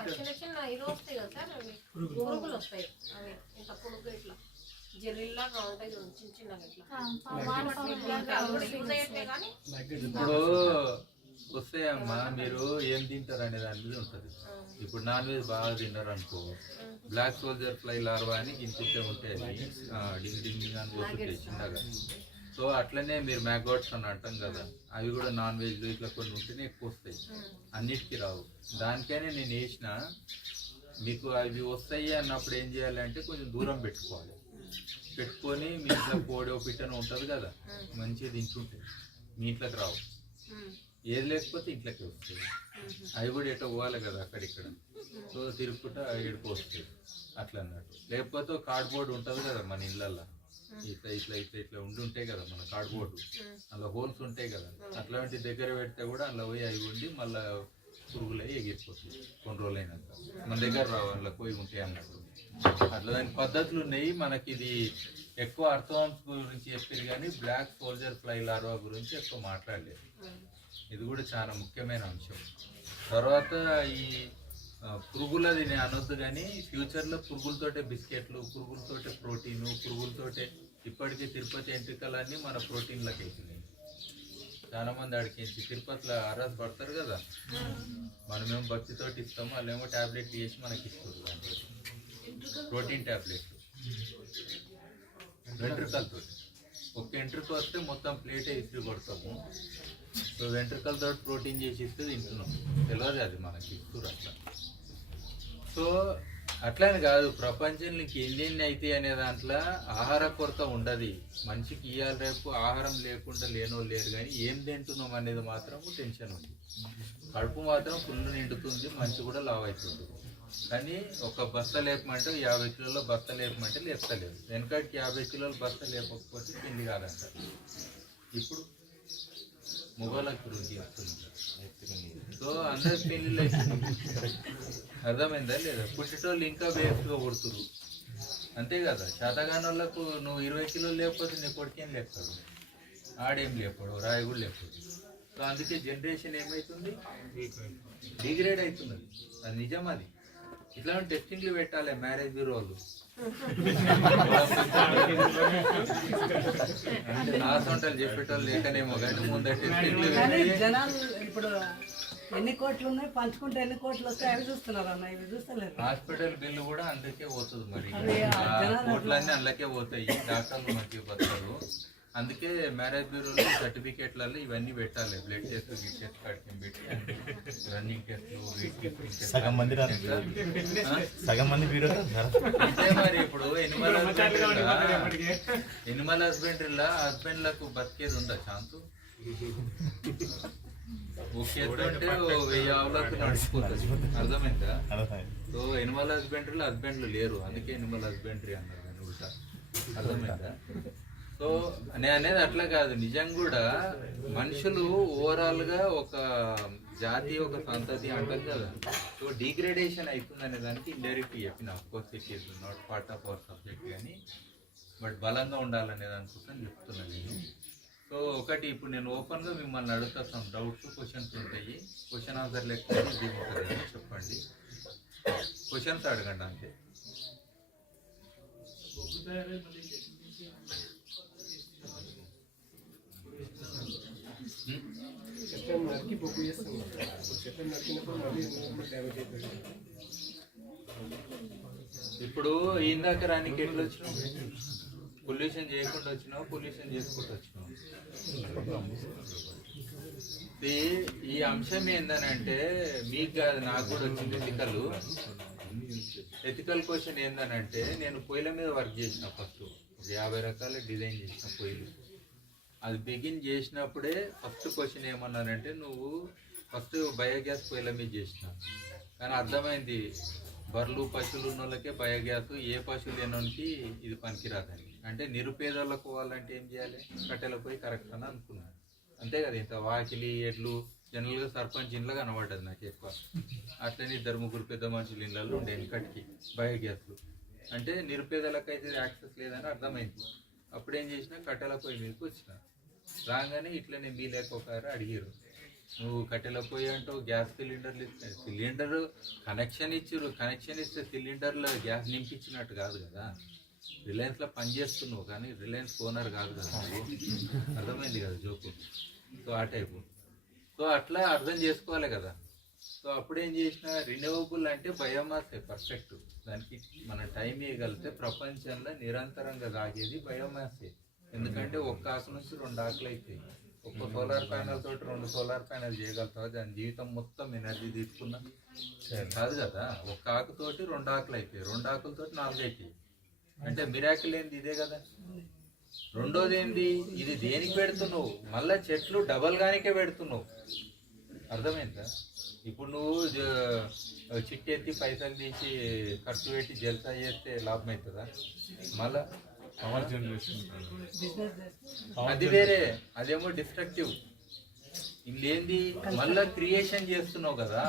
ఇప్పుడు వస్తాయమ్మా, మీరు ఏం తింటారు అనే దాని మీద ఉంటుంది. ఇప్పుడు నాన్ వెజ్ బాగా తిన్నారు అనుకో, బ్లాక్ సోల్జర్ ఫ్లై లార్వా అని ఇంత ఉంటాయి, డింగ్ డింగ్ అని పోతుంటాయి చిన్నగా. సో అట్లనే మీరు మ్యాగోట్స్ అని అంటాం కదా, అవి కూడా నాన్ వెజ్ ఇట్లా కొన్ని ఉంటేనే ఎక్కువ వస్తాయి, అన్నిటికీ రావు. దానికైనా నేను వేసిన మీకు అవి వస్తాయి అన్నప్పుడు ఏం చేయాలంటే కొంచెం దూరం పెట్టుకోవాలి. పెట్టుకొని మీ ఇంట్లో కోడో పిట్టనో ఉంటుంది కదా, మంచిగా తింటుంటే మీ ఇంట్లోకి రావు. ఏది లేకపోతే ఇంట్లోకి వస్తాయి. అవి కూడా ఎటో పోవాలి కదా అక్కడిక్కడ, సో తిరుగుకుంటా ఎడుపు వస్తాయి అట్లా అన్నట్టు. లేకపోతే కార్డ్బోర్డ్ ఉంటుంది కదా మన ఇళ్ళల్లో, ఇట్లా ఇట్లా ఇట్లా ఇట్లా ఉండుంటాయి కదా మన కార్డ్బోర్డు, అందులో హోల్స్ ఉంటాయి కదా, అట్లాంటి దగ్గర పెడితే కూడా అందులో పోయి అవి ఉండి మళ్ళీ పురుగులు అవి ఎగిరిపోతాయి కొన్ని రోజులు అయినాక. మన దగ్గర రావు, అందులో పోయి ఉంటాయి అన్నట్టు. అట్లా దానికి పద్ధతులు ఉన్నాయి. మనకి ఇది ఎక్కువ అర్థవాంశ గురించి చెప్పారు కానీ బ్లాక్ సోల్జర్ ఫ్లై లార్వా గురించి ఎక్కువ మాట్లాడలేదు. ఇది కూడా చాలా ముఖ్యమైన అంశం. తర్వాత ఈ పురుగులది నేను అనొద్దు కానీ ఫ్యూచర్లో పురుగులతోటే బిస్కెట్లు, పురుగులతోటే ప్రోటీను, పురుగులతోటే ఇప్పటికీ తిరుపతి ఎంట్రికలన్నీ మన ప్రోటీన్లకు అవుతున్నాయి. చాలా మంది అడిగించి తిరుపతిలో ఆర్ఎస్ పడతారు కదా, మనమేమో భక్తితోటి ఇస్తాము, వాళ్ళేమో ట్యాబ్లెట్ చేసి మనకి ఇస్తారు. దాంట్లో ప్రోటీన్ ట్యాబ్లెట్లు వెంట్రుకలతో. ఒక ఎంట్రుక వస్తే మొత్తం ప్లేటే ఇస్త్రీ కొడతాము. సో వెంట్రుకలతో ప్రోటీన్ చేసి ఇస్తే తింటున్నాం, తెలియదు అది మనకి ఇస్తారు అట్లా. సో అట్లని కాదు, ప్రపంచంలో ఎన్ని అయితే అనే దాంట్లో ఆహార కొరత ఉండదు. మనిషికి ఇవాళ రేపు ఆహారం లేకుండా లేనో లేరు, కానీ ఏం తింటున్నాం అనేది మాత్రం టెన్షన్ ఉంది. కడుపు మాత్రం ఫుల్ నిండుతుంది, మంచి కూడా లావ్ అవుతుంది. కానీ ఒక బస్త లేపమంటే 50 కిలోల బస్త లేపమంటే లేపుతలేదు. వెనకటికి 50 కిలోల బస్త లేపకపోతే తిండి కాదంట. ఇప్పుడు మొగలకు రుచి వస్తుంది. సో అందరి పెళ్ళిళ్ళు అవుతుంది. అర్థమైందా లేదా? పుట్టేటోళ్ళు ఇంకా వేస్ట్గా పుడుతురు, అంతే కదా. శాతగాని వాళ్ళకు నువ్వు 20 కిలోలు లేకపోతే నీ కొడుకేం లేపుతాడు, ఆడేం లేపాడు, రాయి కూడా లేపాడు. సో అందుకే జనరేషన్ ఏమవుతుంది, డిగ్రేడ్ అవుతున్నది. అది నిజం. అది ఇట్లాంటి టెస్టింగ్లు పెట్టాలి మ్యారేజ్ బ్యూరోలు. అంటే నా సొంటలు చెప్పేటోళ్ళు లేకనేమో కానీ ముందు టెస్టింగ్లు జనాలు ఇప్పుడు ఎన్ని కోట్లు ఉన్నాయి, పంచుకుంటే ఎన్ని కోట్లు వస్తాయి అవి చూస్తున్నారు అన్న, ఇవి చూస్తలేదు. హాస్పిటల్ బిల్లు కూడా అందుకే పోతుంది. మరి కోట్లన్నీ అందులోకే పోతాయి, డాక్టర్లు మంచిగా బతారు. అందుకే మ్యారేజ్ బ్యూరోలో సర్టిఫికేట్లలో ఇవన్నీ పెట్టాలి. Blood test, Git test, cutting పెట్టి రన్నింగ్ టెస్ట్లు, వెయిట్ లిఫ్టింగ్ టెస్ట్. సగం మంది బ్యూరో అంటే మరి ఇప్పుడు ఎనిమల్ హస్బెండరీలో హస్బెండ్లకు బతికేది ఉందా ఛాన్స్? ఓకే అంటే 1000 ఆవులకు నడిచిపోతుంది. అర్థమైందా? సో ఎనిమల్ హస్బెండరీలో హస్బెండ్లు లేరు, అందుకే ఎనిమల్ హస్బెండరీ అన్నారు దాన్ని ఉల్టా. అర్థమైందా? సో నేను అనేది అట్లా కాదు, నిజం కూడా మనుషులు ఓవరాల్గా ఒక జాతి, ఒక సంతతి అంటారు కదా. సో డిగ్రేడేషన్ అవుతుంది అనే దానికి ఇండైరెక్ట్ చెప్పిన. Of course it is not part of our subject కానీ, బట్ బలంగా ఉండాలనే దానికోసం చెప్తున్నాను నేను. సో ఒకటి ఇప్పుడు నేను ఓపెన్గా మిమ్మల్ని అడుగుతా, సమ్ డౌట్స్, క్వశ్చన్స్ ఉంటాయి. క్వశ్చన్ ఆన్సర్ లేకపోతే ఇది ఉంటుంది, చెప్పండి. క్వశ్చన్స్ అడగండి అంతే. చెట్లను నరికి బొగ్గు చేస్తున్నాం. చెట్లను నరికినప్పుడు మళ్ళీ డ్యామేజ్ అవుతుంది. ఇప్పుడు ఇందాక రానికి ఎట్లా వచ్చినావు? పొల్యూషన్ చేయకుండా వచ్చినావు, పొల్యూషన్ చేసుకుంటూ వచ్చినావు. ఈ అంశం ఏందనంటే మీకు కాదు, నాకు కూడా వచ్చింది ఎథికల్ క్వశ్చన్ ఏందనంటే, నేను పొయ్యిల మీద వర్క్ చేసిన ఫస్ట్ 50 రకాల డిజైన్ చేసిన పొయ్యిలు. అది బిగిన్ చేసినప్పుడే ఫస్ట్ క్వశ్చన్ ఏమన్నానంటే, నువ్వు ఫస్ట్ బయోగ్యాస్ పొయ్యిల మీద చేసిన, కానీ అర్థమైంది బర్రెలు పశువులు ఉన్న వాళ్ళకే బయోగ్యాస్, ఏ పశువులు లేనోనికి ఇది పనికిరాదని. అంటే నిరుపేదలకు పోవాలంటే ఏం చేయాలి? కట్టెల పొయ్యి కరెక్ట్ అని అనుకున్నాను. అంతే కదా, ఇంత వాకిలి ఎడ్లు జనరల్గా సర్పంచ్ ఇంట్లో కనబడ్డది నాకు ఎక్కువ. అట్లనే 2-3 పెద్ద మనుషుల ఇళ్ళల్లో ఉండే వెనకటికి బయోగ్యాస్లు. అంటే నిరుపేదలకు అయితే యాక్సెస్ లేదని అర్థమైంది. అప్పుడేం చేసినా కట్టెల పొయ్యి మీదకి వచ్చిన. రాగానే ఇట్లనే మీ లేక ఒక అడిగారు, నువ్వు కట్టెల పొయ్యి అంటావు, గ్యాస్ సిలిండర్లు ఇస్తే సిలిండర్ కనెక్షన్ ఇచ్చిరు, కనెక్షన్ ఇస్తే సిలిండర్లో గ్యాస్ నింపించినట్టు కాదు కదా. రిలయన్స్లో పనిచేస్తున్నావు కానీ రిలయన్స్ ఓనర్ కాదు కదా. అర్థమైంది కదా జోకు. సో ఆ టైపు. సో అట్లా అర్థం చేసుకోవాలి కదా. సో అప్పుడేం చేసిన, రిన్యూవబుల్ అంటే బయోమాసే పర్ఫెక్ట్. దానికి మన టైం ఇవ్వగలిగితే ప్రపంచంలో నిరంతరంగా సాగేది బయోమాసే. ఎందుకంటే ఒక్క ఆకు నుంచి 2 ఆకులు అవుతాయి. ఒక్క సోలార్ ప్యానల్ తోటి 2 సోలార్ ప్యానల్ చేయగలుగుతావు. దాని జీవితం మొత్తం ఎనర్జీ తీసుకున్నా కాదు కదా. ఒక్క ఆకుతోటి 2 ఆకులు అవుతాయి, 2 ఆకులతోటి 4 అవుతాయి. అంటే మిరాకిల్ ఏంది? ఇదే కదా. రెండోది ఏంది, ఇది దేనికి పెడుతున్నావు? మళ్ళా చెట్లు డబల్ గానికే పెడుతున్నావు. అర్థమైందా? ఇప్పుడు నువ్వు చిట్టెత్తి పైసలు తీసి ఖర్చు పెట్టి జల్సా చేస్తే లాభం అవుతుందా? మళ్ళా పవర్ జనరేషన్ అది వేరే, అదేమో డిస్ట్రక్టివ్. ఇల్లేంది, మళ్ళా క్రియేషన్ చేస్తున్నావు కదా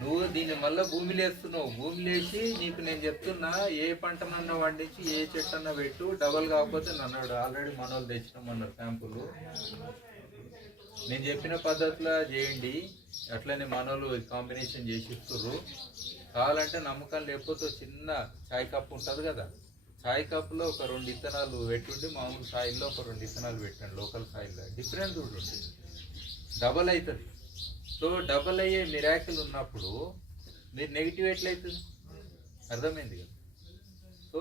నువ్వు. దీన్ని మళ్ళీ భూమిలో వేస్తున్నావు. భూమిలో వేసి నీకు నేను చెప్తున్నా, ఏ పంటనన్నా వండించి ఏ చెట్టన్నా పెట్టు, డబల్ కాకపోతే నన్నాడు. ఆల్రెడీ మనోళ్ళు తెచ్చినామన్నారు శాంపుల్. నేను చెప్పిన పద్ధతిలో చేయండి. అట్లనే మనోళ్ళు కాంబినేషన్ చేసి ఇస్తుర్రు. కావాలంటే నమ్మకం లేకపోతే చిన్న చాయ్ కప్పు ఉంటుంది కదా, చాయ్ కప్పులో ఒక 2 విత్తనాలు పెట్టుండి, మామూలు సాయిల్లో ఒక 2 విత్తనాలు పెట్టండి. లోకల్ సాయిల్లో డిఫరెన్స్ ఉంటుంది, డబల్ అవుతుంది. సో డబల్ అయ్యే మిరాకిల్ ఉన్నప్పుడు మీరు నెగిటివ్ ఎట్లయితుంది? అర్థమైంది కదా. సో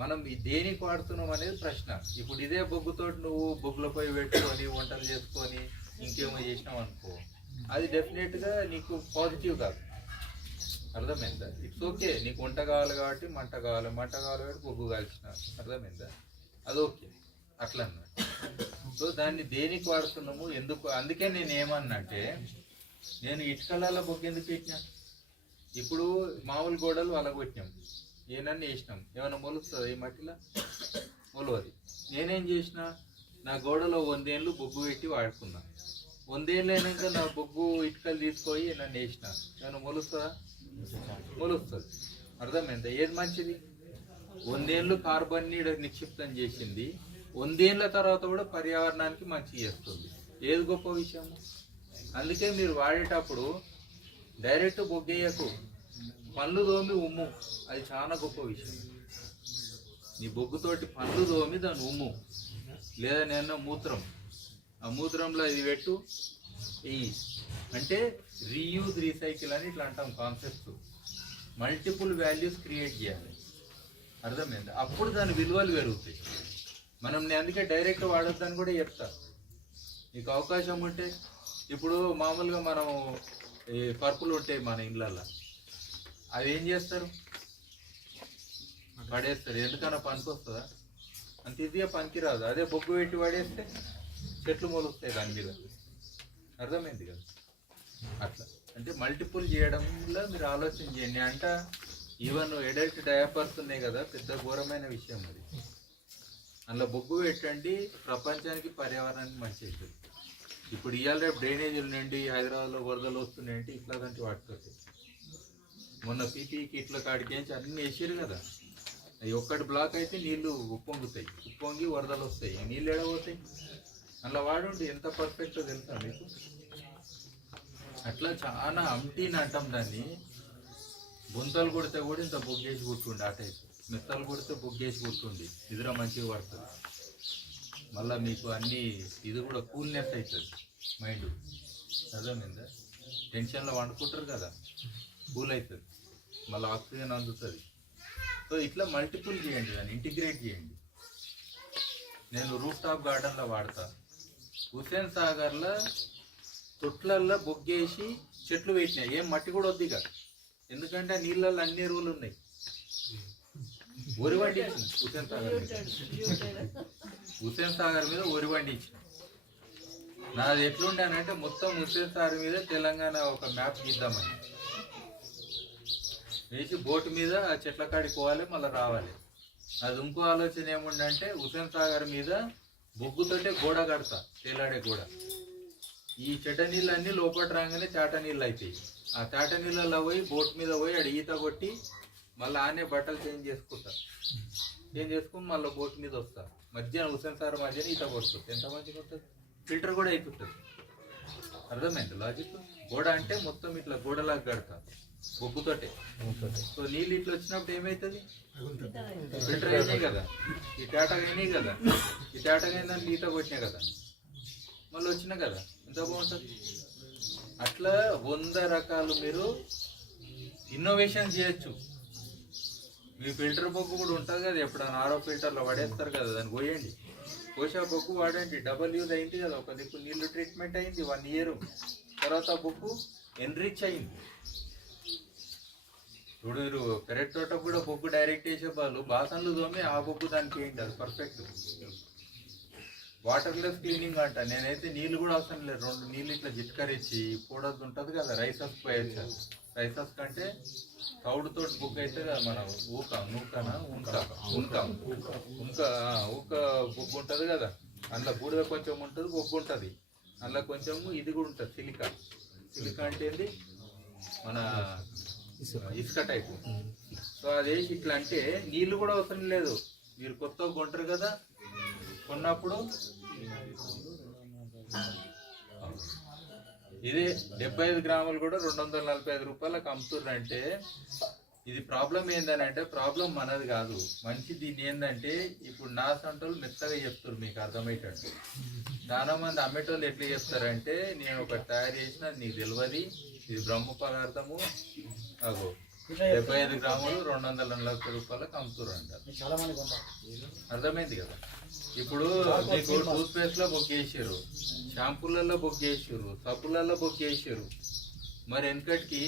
మనం దేనికి వాడుతున్నాం అనేది ప్రశ్న. ఇప్పుడు ఇదే బొగ్గుతోటి నువ్వు బొగ్గుల పొయ్యి పెట్టుకొని వంటలు చేసుకొని ఇంకేమో చేసినావు అనుకో, అది డెఫినెట్గా నీకు పాజిటివ్ కాదు. అర్థమైందా? ఇట్స్ ఓకే, నీకు వంట కావాలి కాబట్టి మంట కావాలి, మంట కావాలి కాబట్టి బొగ్గు కాల్చిన. అర్థమైందా? అది ఓకే అట్లా అన్నమాట. సో దాన్ని దేనికి వాడుతున్నాము, ఎందుకు? అందుకే నేను ఏమన్నంటే, నేను ఇటుకలలో బొగ్గు ఎందుకు పెట్టినా? ఇప్పుడు మామూలు గోడలు అలగొట్టినాం, ఏనన్నా వేసినాం, ఏమైనా మొలుస్తుంది ఈ మట్టిలో? మొలవది. నేనేం చేసిన, నా గోడలో 100 ఏళ్ళు బొగ్గు పెట్టి వాడుకున్నా. 100 ఏళ్ళు అయినాక నా బొగ్గు ఇటుకలు తీసుకొని నన్ను వేసిన, ఏమైనా మొలుస్తుందా? మొలుస్తుంది. అర్థమైందా? ఏది మంచిది? 100 ఏళ్ళు కార్బన్ నిక్షిప్తం చేసింది, 100 ఏళ్ళ తర్వాత కూడా పర్యావరణానికి మంచి చేస్తుంది. ఏది గొప్ప విషయం? అందుకే మీరు వాడేటప్పుడు డైరెక్ట్ బొగ్గేయకు, పళ్ళు తోమి ఉమ్ము. అది చాలా గొప్ప విషయం. నీ బొగ్గుతోటి పళ్ళు తోమి దాన్ని ఉమ్ము, లేదా నేను మూత్రం, ఆ మూత్రంలో ఇది పెట్టు వెయ్యి. అంటే రీయూజ్ రీసైకిల్ అని ఇట్లా అంటాం కాన్సెప్ట్. మల్టిపుల్ వాల్యూస్ క్రియేట్ చేయాలి. అర్థమైంది? అప్పుడు దాని విలువలు పెరుగుతాయి. మనం నేను అందుకే డైరెక్ట్ వాడొద్దని కూడా చెప్తా. నీకు అవకాశం ఉంటే, ఇప్పుడు మామూలుగా మనం ఈ పరుపులు ఉంటాయి మన ఇళ్ళల్లో, అవి ఏం చేస్తారు? పడేస్తారు. ఎందుకన్నా పనికొస్తుందా? అంత ఈజీగా పనికిరాదు. అదే బొగ్గు పెట్టి పడేస్తే చెట్లు మొలుస్తాయి దాని మీద. అర్థమైంది కదా? అట్లా అంటే మల్టిపుల్ చేయడంలో మీరు ఆలోచన చేయండి. అంట ఈవెన్ ఎడల్ట్ డయాపర్స్ ఉన్నాయి కదా, పెద్ద ఘోరమైన విషయం అది. అందులో బొగ్గు పెట్టండి, ప్రపంచానికి పర్యావరణానికి మంచి అవుతుంది. ఇప్పుడు ఇవాళ రేపు డ్రైనేజీలు నిండి హైదరాబాద్లో వరదలు వస్తున్నాయంటే ఇట్లాంటి వాడుతుంది. మొన్న పీపీ కిట్ల కాడికి అన్నీ వేసారు కదా, అవి ఒక్కటి బ్లాక్ అయితే నీళ్లు ఉప్పొంగుతాయి, ఉప్పొంగి వరదలు వస్తాయి. నీళ్ళు ఎడబోతాయి. అలా వాడుండి ఎంత పర్ఫెక్టో తెలుసా మీకు? అట్లా చాలా అంటీని అంటాం దాన్ని. గుంతలు కొడితే కూడా ఇంత బొగ్గేసి కూర్చుండే ఆ టైపు. మెత్తలు కొడితే బొగ్గేసి కొట్టుండి నిద్ర మంచిగా పడుతుంది. మళ్ళీ మీకు అన్నీ ఇది కూడా కూల్నెస్ అవుతుంది మైండ్. అర్థమైందా? టెన్షన్లో వండుకుంటారు కదా, కూల్ అవుతుంది, మళ్ళీ ఆక్సిజన్ అందుతుంది. సో ఇట్లా మల్టిపుల్ చేయండి, దాన్ని ఇంటిగ్రేట్ చేయండి. నేను రూఫ్ టాప్ గార్డెన్లో వాడతా. హుస్సేన్ సాగర్లో తొట్లల్లో బొగ్గేసి చెట్లు పెట్టినాయి. ఏం మట్టి కూడా వద్దు ఇక, ఎందుకంటే ఆ నీళ్ళల్లో అన్ని ఎరువులు ఉన్నాయి. వరి పండించింది హుస్సేన్ సాగర్ మీద, హుస్సేన్ సాగర్ మీద వరి పండించిన. నాది ఎట్లుండానంటే మొత్తం హుస్సేన్ సాగర్ మీద తెలంగాణ ఒక మ్యాప్ గీద్దామని వేసి బోటు మీద ఆ చెట్ల కాడికి పోవాలి, మళ్ళీ రావాలి. అది ఇంకో ఆలోచన ఏముండంటే హుస్సేన్ సాగర్ మీద బొగ్గుతోటే గోడ కడతా, తేలాడే గోడ. ఈ చెట్ట నీళ్ళు అన్నీ లోపల రాగానే తేట నీళ్ళు అవుతాయి. ఆ తేట నీళ్ళలో పోయి బోట్ మీద పోయి అక్కడ ఈత కొట్టి మళ్ళీ ఆనే బట్టలు చేంజ్ చేసుకుంటా. చేంజ్ చేసుకుని మళ్ళీ బోట్ మీద వస్తా. మధ్యాహ్నం హుస్సేన్ సాగర్ మధ్యాహ్నం ఈత కొడుతుంది. ఎంత మంచిగా ఉంటుంది, ఫిల్టర్ కూడా అయిపోతుంది. అర్థమైంది లాజిక్? గోడ అంటే మొత్తం ఇట్లా గోడలాగా కడతా బొగ్గుతోటే. సో నీళ్ళు ఇట్లా వచ్చినప్పుడు ఏమవుతుంది, ఫిల్టర్ అయినాయి కదా, ఈ తేటగా అయినాయి కదా, ఈ తేటగా అయిన దానికి ఈత కొట్టినాయి కదా, మళ్ళీ వచ్చినాయి కదా, ఎంత బాగుంటుంది. అట్లా 100 రకాలు మీరు ఇన్నోవేషన్ చేయొచ్చు. మీ ఫిల్టర్ బొగ్గు కూడా ఉంటుంది కదా, ఎప్పుడైనా ఆరో ఫిల్టర్లో పడేస్తారు కదా, దాన్ని పోయండి, పోసా బొగ్గు వాడండి. డబల్ యూజ్ అయింది కదా, ఒక దిక్కు నీళ్ళు ట్రీట్మెంట్ అయింది 1 ఇయర్, తర్వాత బొగ్గు ఎన్రిచ్ అయింది. ఇప్పుడు మీరు పెరట్ తోట కూడా బొగ్గు డైరెక్ట్ వేసే వాళ్ళు బాసన్లు తోమి ఆ బొగ్గు దానికి వేయండి, అది పర్ఫెక్ట్. వాటర్లెస్ క్లీనింగ్ అంట. నేనైతే నీళ్ళు కూడా అవసరం లేదు, 2 నీళ్ళు ఇట్లా జిట్కరిచ్చి పూడది ఉంటుంది కదా, రైసస్ పోయచ్చు. రైసస్ కంటే తౌడుతో బుక్ అయితే కదా, మన ఊక బుక్ ఉంటుంది కదా, అందులో బూడిద కొంచెం ఉంటుంది, బొగ్గు ఉంటుంది, అందులో కొంచెం ఇది కూడా ఉంటుంది సిలికా. సిలికా అంటే ఏంది, మన ఇసుక టైపు. సో అదేసి ఇట్లా అంటే నీళ్ళు కూడా అవసరం లేదు. మీరు కొత్తగా కొంటారు కదా, కొన్నప్పుడు ఇది 75 గ్రాములు కూడా 245 రూపాయలకు అమ్ముతుర్రంటే ఇది ప్రాబ్లం ఏందనంటే, ప్రాబ్లం మనది కాదు, మంచి. దీన్ని ఏంటంటే ఇప్పుడు నా సంటోళ్ళు మెత్తగా చెప్తారు, మీకు అర్థమయ్యేటట్టు. చాలా మంది అమ్మేటోళ్ళు ఎట్లా చెప్తారంటే, నేను ఒకటి తయారు చేసిన నీకు తెలియదు, ఇది బ్రహ్మ పదార్థము, అగో 75 గ్రాములు 240 రూపాయలకు అమ్ముతుర్రు అంటారు. అర్థమైంది కదా? ఇప్పుడు మీకు టూత్ పేస్ట్ లో బుక్ చేసారు, షాంపూలలో బుక్ చేసారు, సబ్బులలో బుక్ చేసారు. మరి వెనకటికి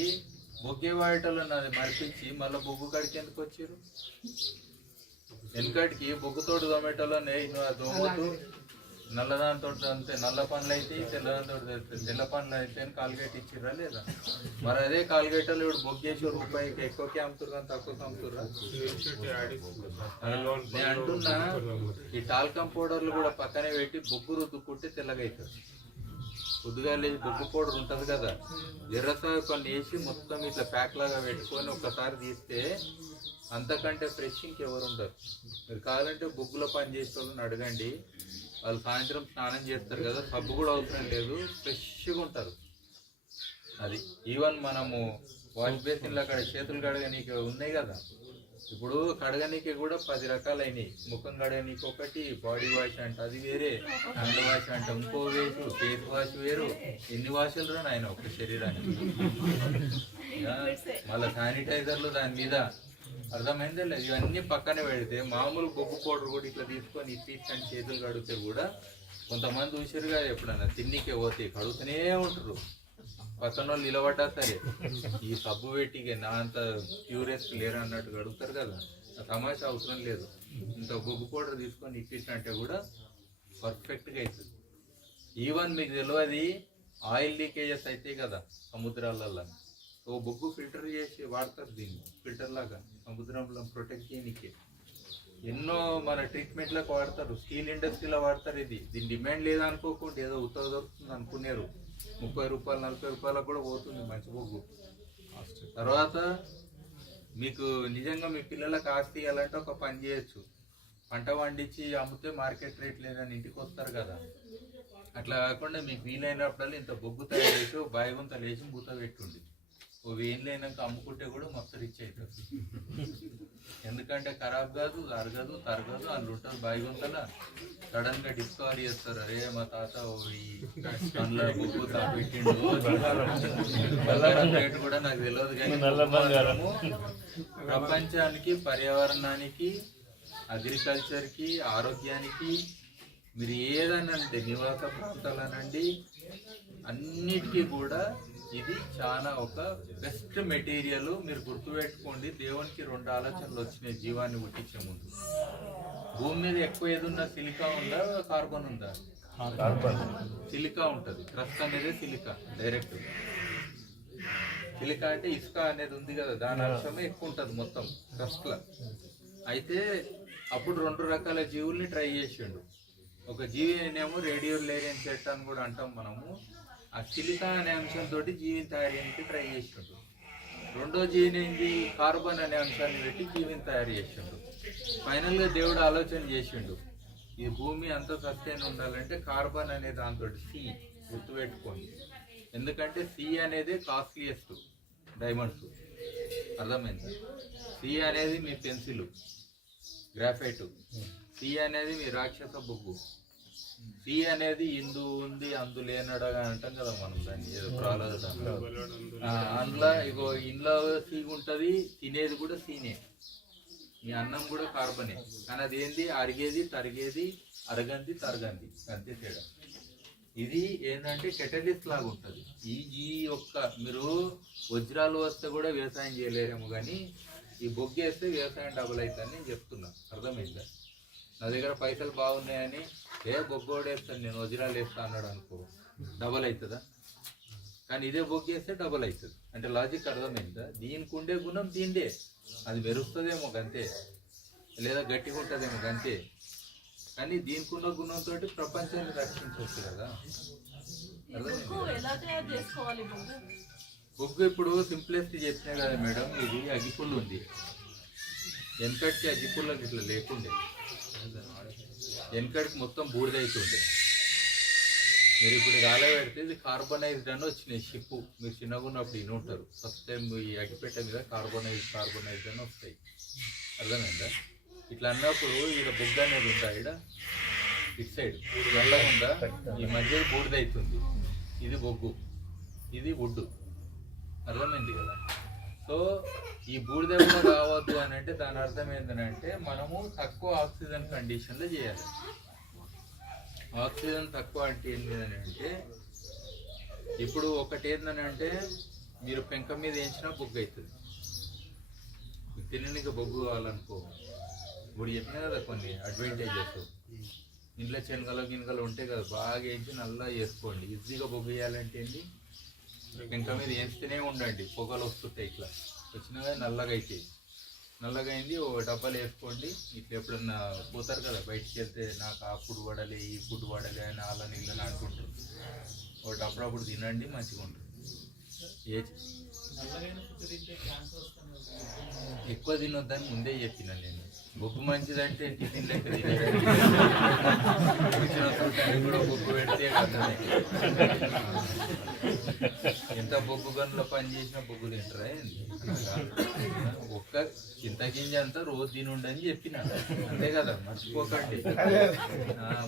బొగ్గే వాడటంలో నాది మరిపించి మళ్ళీ బొగ్గు కాడికి ఎందుకు వచ్చారు? వెనకటికి బొగ్గుతోటి దోమేటలో దోమతో నల్లదానితో అంతే, నల్ల పనులు అయితే తెల్లదానితో తెల్ల పనులు అయితే అని కాల్గేట్ ఇచ్చిర్రా లేదా? మరి అదే కాల్గేటలో ఇప్పుడు బొగ్గేసి రూపాయికి ఎక్కువకి అమ్ముతుర్రా, తక్కువకి అమ్ముతుర్రా? నేను అంటున్నా, ఈ టాల్కమ్ పౌడర్లు కూడా పక్కనే పెట్టి బొగ్గు రుద్దుకుంటే తెల్లగా అవుతుంది. కొద్దిగా లేచి బొగ్గు పౌడర్ ఉంటుంది కదా, ఎర్రసాగ కొన్ని వేసి మొత్తం ఇట్లా ప్యాక్ లాగా పెట్టుకొని ఒక్కసారి తీస్తే అంతకంటే ఫ్రెష్ ఇంకెవరు ఉండరు. మీరు కావాలంటే బొగ్గులో పని చేసే వాళ్ళని అడగండి, వాళ్ళు సాయంత్రం స్నానం చేస్తారు కదా, సబ్బు కూడా అవసరం లేదు, ఫ్రెష్గా ఉంటారు. అది ఈవెన్ మనము వాష్ బేసిన్లో అక్కడ చేతులు కడగనీకి ఉన్నాయి కదా, ఇప్పుడు కడగనీకి కూడా 10 రకాలు అయినాయి. ముఖం కడగనీకి ఒకటి, బాడీ వాష్ అంట అది వేరే, హ్యాండ్ వాష్ అంట ఇంకో వేరు, ఫేస్ వాష్ వేరు. ఎన్ని వాషులు రా ఆయన ఒక శరీరానికి. మళ్ళీ శానిటైజర్లు దాని మీద. అర్థమైందే లేదు? ఇవన్నీ పక్కన పెడితే మామూలు బొగ్గు పౌడర్ కూడా ఇట్లా తీసుకొని ఇట్లా చేతులు కడిగితే కూడా కొంతమంది చూసారు కదా, ఎప్పుడన్నా తిన్నికే పోతే కడుగుతూనే ఉంటారు. పక్కన వాళ్ళు నిలబడ్డా సరే ఈ సబ్బు పెట్టిగా నా అంత క్యూరియస్ లేరు అన్నట్టు అడుగుతారు కదా. ఆ తమాషా అవసరం లేదు, ఇంత బొగ్గు పౌడర్ తీసుకొని ఇట్టింటే కూడా పర్ఫెక్ట్గా అవుతుంది. ఈవెన్ మీకు తెలియదు, ఆయిల్ లీకేజెస్ అవుతాయి కదా సముద్రాలలో, సో బొగ్గు ఫిల్టర్ చేసి వాడతారు, దీన్ని ఫిల్టర్ లాగా సముద్రంలో ప్రొటెక్ట్ చేయడానికి. ఎన్నో మన ట్రీట్మెంట్లకు వాడతారు, స్టీల్ ఇండస్ట్రీలో వాడతారు. దీని డిమాండ్ లేదనుకోకుండా ఏదో ఉత్తర దొరుకుతుంది అనుకున్నారు, 30 రూపాయలు 40 రూపాయలకు కూడా పోతుంది మంచి బొగ్గు. తర్వాత మీకు నిజంగా మీ పిల్లలకు ఆస్తి ఇవ్వాలంటే ఒక పని చేయొచ్చు, పంట పండించి అమ్మితే మార్కెట్ రేట్ లేదని ఇంటికి వస్తారు కదా. అట్లా కాకుండా మీకు వీలైనప్పుడల్లా ఇంత బొగ్గు తయారు చేసి బాయిగుంత లేచి మూత పెట్టుండి, ఓ వేలు అయినాక అమ్ముకుంటే కూడా మొత్తం రిచ్ అవుతుంది. ఎందుకంటే ఖరాబ్ కాదు, అరగదు, తరగదు, అందులో ఉంటుంది బాయిగుంతల. సడన్ గా డిస్కవర్ చేస్తారు, అరే మా తాత ఈ పండ్ల బొగ్గు పెట్టిండు, బంగారం రేటు కూడా నాకు తెలియదు. కానీ బంగారము ప్రపంచానికి, పర్యావరణానికి, అగ్రికల్చర్కి, ఆరోగ్యానికి, మీరు ఏదైనా అంటే నివాస ప్రాంతాలనండి అన్నిటికీ కూడా ఇది చాలా ఒక బెస్ట్ మెటీరియల్. మీరు గుర్తుపెట్టుకోండి, దేవునికి 2 ఆలోచనలు వచ్చినాయి జీవాన్ని పుట్టించే ముందు. భూమి మీద ఎక్కువ ఏది ఉన్నా సిలికా ఉందా, కార్బన్ ఉందా? సిలికా ఉంటుంది. క్రస్ట్ అనేది సిలికా డైరెక్ట్. సిలికా అంటే ఇసుక అనేది ఉంది కదా, దాని అంశమే ఎక్కువ ఉంటుంది మొత్తం క్రస్ట్లో. అయితే అప్పుడు 2 రకాల జీవుల్ని ట్రై చేసిండు. ఒక జీవి ఏమో రేడియోలేరియన్ చెట్టు అని కూడా అంటాం మనము. ఆ సిలికా అనే అంశంతో జీవిని తయారు చేయడానికి ట్రై చేసిండు. రెండో జీవిని ఏంటి, కార్బన్ అనే అంశాన్ని పెట్టి జీవిని తయారు చేసిండు. ఫైనల్గా దేవుడు ఆలోచన చేసిండు, ఈ భూమి అంత సస్టైన్ ఉండాలంటే కార్బన్ అనే దాంతో సి గుర్తుపెట్టుకోండి. ఎందుకంటే సి అనేది కాస్ట్లీయెస్ట్ డైమండ్స్, అర్థమైందా? సి అనేది మీ పెన్సిల్ గ్రాఫైట్, సి అనేది మీ రాక్షస బొగ్గు, సి అనేది ఇందు ఉంది అందు లేనడగా అంటాం కదా మనం దాన్ని, ఏదో ప్రాలద అందులో ఇగో ఇంట్లో సి ఉంటుంది, తినేది కూడా సీనే. మీ అన్నం కూడా కార్బనే, కానీ అది ఏంది, అరిగేది తరిగేది, అరగంది తరగంది, అంతే తేడా. ఇది ఏంటంటే కెటలిస్ట్ లాగా ఉంటుంది. ఈ యొక్క మీరు వజ్రాలు వస్తే కూడా వ్యవసాయం చేయలేరేమో, కానీ ఈ బొగ్గేస్తే వ్యవసాయం డబుల్ అవుతుందని నేను చెప్తున్నా, అర్థమైందా? నా దగ్గర పైసలు బాగున్నాయని బొగ్గోడేస్తాను నేను, వజ్రాలు వేస్తా అన్నాడు అనుకో, డబల్ అవుతుందా? కానీ ఇదే బొగ్గేస్తే డబల్ అవుతుంది. అంటే లాజిక్ అర్థమైందా? దీనికి ఉండే గుణం దీందే, అది మెరుస్తుందేమో గంతే, లేదా గట్టిగా ఉంటుందేమో గంతే. కానీ దీనికి ఉన్న గుణంతో ప్రపంచాన్ని రక్షించవచ్చు కదా, అర్థమైంది? బొగ్గు ఇప్పుడు సింప్లెస్ట్ చెప్పినా కదా మేడం, ఇది అగ్గిపుల్లు ఉంది. వెనకటికి అగ్గిపుల్లకి ఇట్లా లేకుండే, వెనకటికి మొత్తం బూడిదైతుండే. మీరు ఇప్పుడు గాలి పెడితే ఇది కార్బనైజ్డ్ అని వచ్చినాయి షిప్పు. మీరు చిన్నగా ఉన్నప్పుడు ఇన్ని ఉంటారు, ఫస్ట్ టైం ఈ అగ్గిపెట్ట మీద కార్బనైజ్డ్ అని వస్తాయి, అర్థమైందా? ఇట్లా అన్నప్పుడు ఇక్కడ బొగ్గు అనేది ఉందా, ఇక్కడ ఇటు సైడ్ నల్లగా ఉందా, ఈ మధ్య బూడిదైతుంది. ఇది బొగ్గు, ఇది వుడ్, అర్థమైంది కదా? సో ఈ బూడిద కూడా రావద్దు అని అంటే దాని అర్థం ఏంటంటే మనము తక్కువ ఆక్సిజన్ కండిషన్లో చేయాలి. ఆక్సిజన్ తక్కువ అంటే ఏంటంటే ఇప్పుడు ఒకటి ఏంటంటే మీరు పెంక మీద వేయించినా బొగ్గు అవుతుంది. తినడానికి బొగ్గు కావాలనుకో, ఇప్పుడు చెప్పినా కదా కొన్ని అడ్వాంటేజెస్. ఇంట్లో గినగలు ఉంటాయి కదా, బాగా వేయించి నల్లా చేసుకోండి. ఈజీగా బొగ్గు వేయాలంటే ఏంటి, పెంక మీద వేస్తూనే ఉండండి, పొగలు వస్తుంటాయి. ఇట్లా వచ్చినా కానీ నల్లగా అవుతాయి. నల్లగా అయింది ఓ డబ్బాలు వేసుకోండి. ఇట్లా ఎప్పుడన్నా పోతారు కదా బయటికి వెళ్తే, నాకు ఆ ఫుడ్ పడాలి ఈ ఫుడ్ పడాలి అని అలా నీళ్ళని అంటుంటారు. ఒకటి అప్పుడప్పుడు తినండి, మంచిగా ఉంటుంది. ఎక్కువ తినొద్దని ముందే చెప్పిన నేను. బొగ్గు మంచిదంటే టిఫిన్ లెక్క తినేది కూడా బొగ్గు పెడితే కదా. ఎంత బొగ్గు గన్లో పని చేసినా బొగ్గు తింటారా? ఒక్క చింతగింజ అంతా రోజు తినుండి అని చెప్పిన, అంతే కదా, మర్చిపోకండి.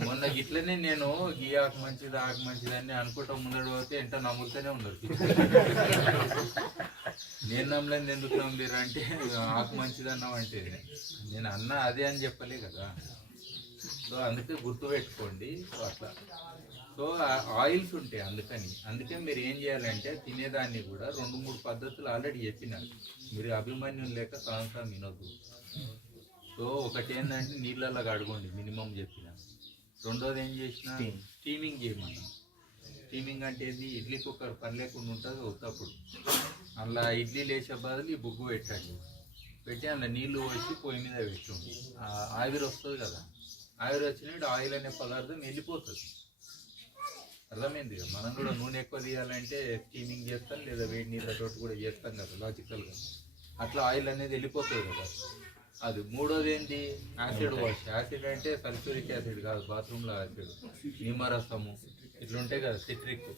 మొన్న గిట్లనే నేను గీ ఆకు మంచిది ఆకు మంచిది అని అనుకుంటా ముందడు పోతే ఎంత నమ్ముతూనే ఉండదు. నేను నమ్మలేని ఎందుకు నమ్మలేరు అంటే, ఆకు మంచిది అన్నామంటే నేను అన్నా అదే అని చెప్పలే కదా. సో అందుకే గుర్తుపెట్టుకోండి. సో అట్లా సో ఆయిల్స్ ఉంటాయి, అందుకే మీరు ఏం చేయాలంటే తినేదాన్ని కూడా 2-3 పద్ధతులు ఆల్రెడీ చెప్పినారు. మీరు అభిమన్యం లేక సాంసం వినొద్దు. సో ఒకటి ఏంటంటే నీళ్ళల్లో కడగండి మినిమం చెప్పిన. రెండోది ఏం చేసిన, స్టీమింగ్ చేయమన్నా. స్టీమింగ్ అంటే ఏంది, ఇడ్లీ కుక్కర్ పని లేకుండా ఉంటుంది ఉత్తప్పుడు, అలా ఇడ్లీ లేచే బదులు ఈ బొగ్గు పెట్టండి. పెట్టి అందులో నీళ్లు పోసి పొయ్యి మీద పెట్టండి. ఆవిరి వస్తుంది కదా, ఆవిరి వచ్చినట్టు ఆయిల్ అనే పదార్థం వెళ్ళిపోతుంది. అర్థమైంది కదా? మనం కూడా నూనె ఎక్కువ తీయాలంటే స్టీమింగ్ చేస్తాం, లేదా వేడి నీళ్ళతో కూడా చేస్తాం కదా లాజికల్గా. అట్లా ఆయిల్ అనేది వెళ్ళిపోతుంది కదా. అది మూడోది ఏంటి, యాసిడ్ వాష్. యాసిడ్ అంటే సల్ఫ్యూరిక్ యాసిడ్ కాదు, బాత్రూంలో యాసిడ్, నిమ్మరసము ఇట్లా ఉంటాయి కదా, సిట్రిక్.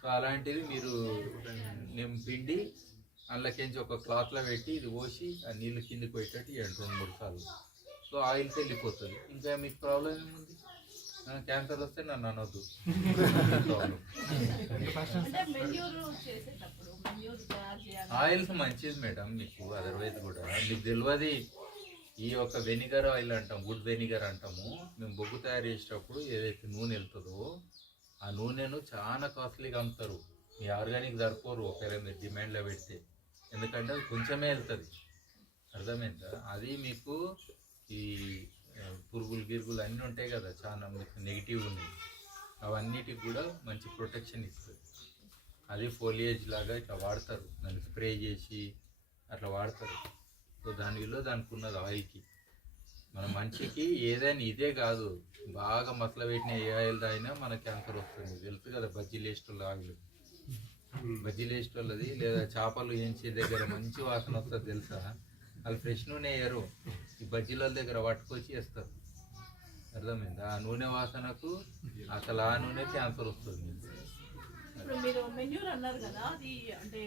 సో అలాంటిది మీరు పిండి అందులోకించి ఒక క్లాత్లో పెట్టి ఇది పోసి ఆ నీళ్ళు కిందికి పోయేటట్టు ఇవ్వండి 2-3 సార్లు. సో ఆయిల్కి వెళ్ళిపోతుంది. ఇంకా మీకు ప్రాబ్లం ఏముంది? క్యాన్సర్ వస్తే నన్ను అనొద్దు. అంటే మెన్యూర్ చేసేటప్పుడు మెన్యూర్ తయారు చేయాలి. ఆయిల్స్ మంచిది మేడం మీకు, అదర్వైజ్ కూడా మీకు తెలియదు. ఈ యొక్క వెనిగర్ ఆయిల్ అంటాం, వుడ్ వెనిగర్ అంటాము. మేము బొగ్గు తయారు చేసేటప్పుడు ఏదైతే నూనె వెళ్తుందో ఆ నూనెను చాలా కాస్ట్లీగా అమ్ముతారు. మీ ఆర్గానిక్ సరిపోరు ఒకవేళ మీరు డిమాండ్లో పెడితే, ఎందుకంటే అది కొంచెమే వెళ్తుంది. అర్థమైందా? అది మీకు ఈ పురుగులు గిరుగులు అన్నీ ఉంటాయి కదా, చాలా మీకు నెగిటివ్ ఉన్నాయి, అవన్నిటికి కూడా మంచి ప్రొటెక్షన్ ఇస్తుంది. అది ఫోలియేజ్ లాగా ఇట్లా వాడతారు, దాన్ని స్ప్రే చేసి అట్లా వాడతారు. సో దాని విలువ దానికి ఉన్నది ఆయిల్కి. మన మనిషికి ఏదైనా ఇదే కాదు, బాగా మసల పెట్టిన ఏ ఆయిల్ తాగినా మన క్యాన్సర్ వస్తుంది. తెలుసు కదా, బజ్జీలు వేసేటోళ్ళు ఆయిల్, బజ్జీలు వేసేటోళ్ళది లేదా చేపలు ఏంచే దగ్గర మంచి వాసన వస్తుంది తెలుసా? వాళ్ళు ఫ్రెష్ నూనె వేయరు, ఈ బజ్జీల దగ్గర పట్టుకొచ్చి వేస్తారు. అర్థమైందా? ఆ నూనె వాసనకు అసలు ఆ నూనె క్యాన్సర్ వస్తుంది. ఇప్పుడు మీరు మెన్యూర్ అన్నారు కదా, అది అంటే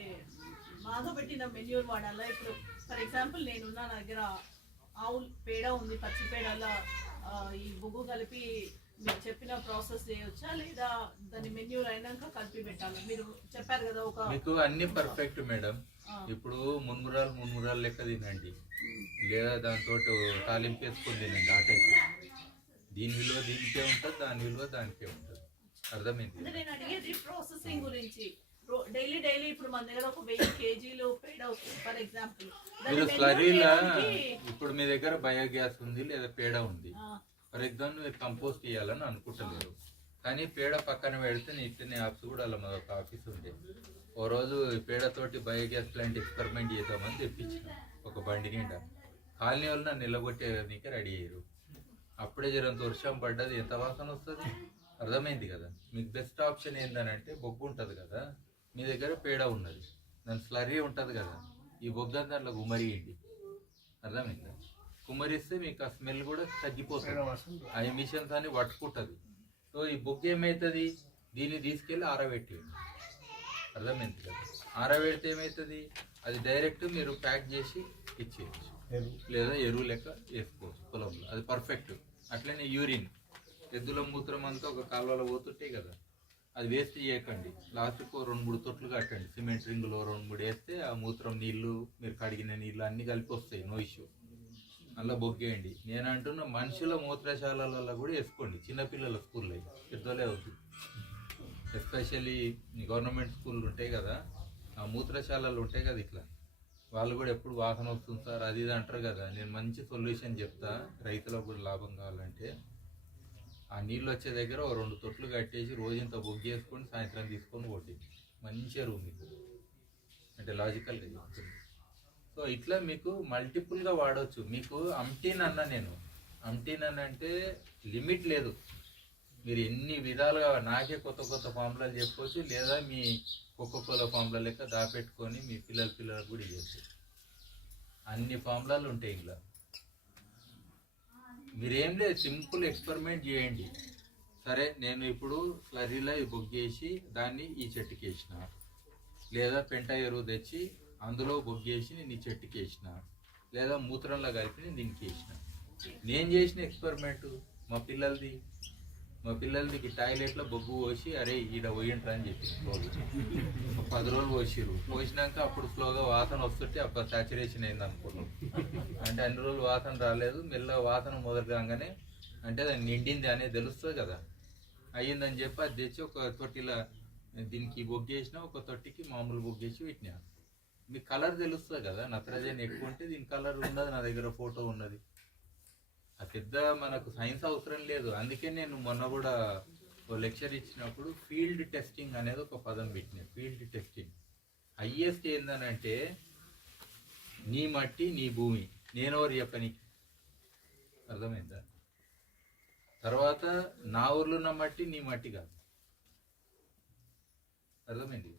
బాగా పెట్టిన మెన్యూర్ వాడాలా? ఇప్పుడు ఫర్ ఎగ్జాంపుల్ నేను నా దగ్గర ఆవు పేడ ఉంది, పచ్చి పేడలో ఈ బొగ్గు కలిపి మీరు చెప్పిన ప్రాసెస్ చేయొచ్చా, లేదా దాన్ని మెన్యూర్ అయినాక కలిపి పెట్టాలా? మీరు చెప్పారు కదా ఒక మీకు అన్ని పర్ఫెక్ట్ మేడం. ఇప్పుడు మున్మురాలు లెక్క తినండి, లేదా దాంతో తాలింపు వేసుకొని తినండి. ఆ టైప్ దీని విలువ దీనికే ఉంటుంది, దాని విలువ దానికే ఉంటుంది. అర్థమైంది? అంటే నేను అడిగేది ప్రాసెసింగ్ గురించి. డైలీ ఇప్పుడు మన దగ్గర ఒక 1000 kgs పేడ వస్తుంది ఫర్ ఎగ్జాంపుల్. మీరు స్లరీలా ఇప్పుడు మీ దగ్గర బయోగ్యాస్ ఉంది లేదా పేడ ఉంది, ఫర్ ఎగ్జాంపుల్ మీరు కంపోస్ట్ ఇవ్వాలని అనుకుంటలేరు, కానీ పేడ పక్కన పెడితే ఇట్లనే యాప్స్ కూడా అలా మాకు ఆఫీస్ ఉండే. ఓ రోజు పేడతోటి బయోగ్యాస్ ప్లాంట్ ఎక్స్పెరిమెంట్ చేద్దామని తెప్పించిన ఒక బండి నిండా. కాలనీ వాళ్ళు నన్ను నిలగొట్టేదానికి రెడీ అయ్యారు. అప్పుడే జరంత వర్షం పడ్డది, ఎంత వాసన వస్తుంది. అర్థమైంది కదా? మీకు బెస్ట్ ఆప్షన్ ఏంటనంటే బొగ్గు ఉంటుంది కదా, మీ దగ్గర పేడ ఉన్నది, దాని స్లరీ ఉంటుంది కదా, ఈ బొగ్గని దాంట్లో గుమ్మరియండి. అర్థమైందా? కుమ్మరిస్తే మీకు ఆ స్మెల్ కూడా తగ్గిపోతుంది, ఆ ఎమిషన్స్ అని పట్టుకుంటుంది. సో ఈ బొగ్గు ఏమవుతుంది, దీన్ని తీసుకెళ్ళి ఆరబెట్టేయండి. అర్థమైంది కదా? ఆరబెడితే ఏమవుతుంది, అది డైరెక్ట్ మీరు ప్యాక్ చేసి ఇచ్చేయచ్చు, లేదా ఎరువు లెక్క వేసుకోవచ్చు పొలంలో. అది పర్ఫెక్ట్. అట్లనే యూరిన్, ఎద్దుల మూత్రం అంతా ఒక కాలువలో పోతుంటాయి కదా, అది వేస్ట్ చేయకండి. లాస్ట్కు 2-3 తొట్లు కట్టండి, సిమెంట్ రింగులో 2-3 వేస్తే ఆ మూత్రం నీళ్లు, మీరు కడిగిన నీళ్ళు అన్నీ కలిపి వస్తాయి, నో ఇష్యూ. అలా బొగ్గేయండి. నేను అంటున్న మనుషుల మూత్రశాలలలో కూడా వేసుకోండి, చిన్నపిల్లల స్కూల్లో, పెద్దోళ్ళే అవుతుంది. ఎస్పెషల్లీ గవర్నమెంట్ స్కూళ్ళు ఉంటాయి కదా, ఆ మూత్రశాలలు ఉంటాయి కదా, ఇట్లా వాళ్ళు కూడా ఎప్పుడు వాసన వస్తుంది సార్ అది ఇది అంటారు కదా. నేను మంచి సొల్యూషన్ చెప్తా, రైతులకు కూడా లాభం కావాలంటే. ఆ నీళ్ళు వచ్చే దగ్గర 2 తొట్లు కట్టేసి రోజంతా బొగ్గు వేసుకొని సాయంత్రం తీసుకొని కొట్టి మంచిగా రూమ్ మీకు, అంటే లాజికల్గా చెప్తుంది. సో ఇట్లా మీకు మల్టిపుల్గా వాడవచ్చు. మీకు అమ్టీన్ అన్న, నేను అమ్టీన్ అన్న అంటే లిమిట్ లేదు, మీరు ఎన్ని విధాలుగా నాకే కొత్త ఫార్ములాలు చెప్పుకోవచ్చు, లేదా మీ కోకోకోలా ఫార్ములా లెక్క దాపెట్టుకొని మీ పిల్లలకు కూడా ఇవ్వచ్చు. అన్ని ఫార్ములాలు ఉంటాయి ఇలా. మీరేం లేదు, సింపుల్ ఎక్స్పెరిమెంట్ చేయండి. సరే నేను ఇప్పుడు స్లరీలో ఇది బొగ్గేసి దాన్ని ఈ చెట్టుకి వేసిన, లేదా పెంట ఎరువు తెచ్చి అందులో బొగ్గేసి నేను ఈ చెట్టుకి వేసిన, లేదా మూత్రంలో కలిపి నేను దీనికి వేసిన. నేను చేసిన ఎక్స్పెరిమెంటు మా పిల్లలది టాయిలెట్లో బొగ్గు పోసి అరే ఈడ పోయింట్రా అని చెప్పి స్లోగా 10 రోజులు పోసిరు. పోసినాక అప్పుడు స్లోగా వాసన వస్తుంటే అప్పుడు సాచురేషన్ అయింది అనుకున్నాం. అంటే అన్ని రోజులు వాసన రాలేదు, మెల్లగా వాసన మొదలు కాగానే అంటే దాన్ని నిండింది అనేది తెలుస్తుంది కదా, అయ్యిందని చెప్పి అది తెచ్చి ఒక తొట్టిలా దీనికి బొగ్గేసిన, ఒక తొట్టికి మామూలు బొగ్గేసి పెట్టినా. మీకు కలర్ తెలుస్తుంది కదా, నత్రజని ఎక్కువ ఉంటే దీని కలర్ ఉన్నది, నా దగ్గర ఫోటో ఉన్నది. ఆ పెద్ద మనకు సైన్స్ అవసరం లేదు. అందుకే నేను మొన్న కూడా ఓ లెక్చర్ ఇచ్చినప్పుడు ఫీల్డ్ టెస్టింగ్ అనేది ఒక పదం పెట్టిన. ఫీల్డ్ టెస్టింగ్ హైయెస్ట్ ఏందనంటే నీ మట్టి నీ భూమి, నేనెవరు చెప్పనికి. అర్థమైందా? తర్వాత నా ఊర్లో ఉన్న మట్టి నీ మట్టి కాదు. అర్థమైంది?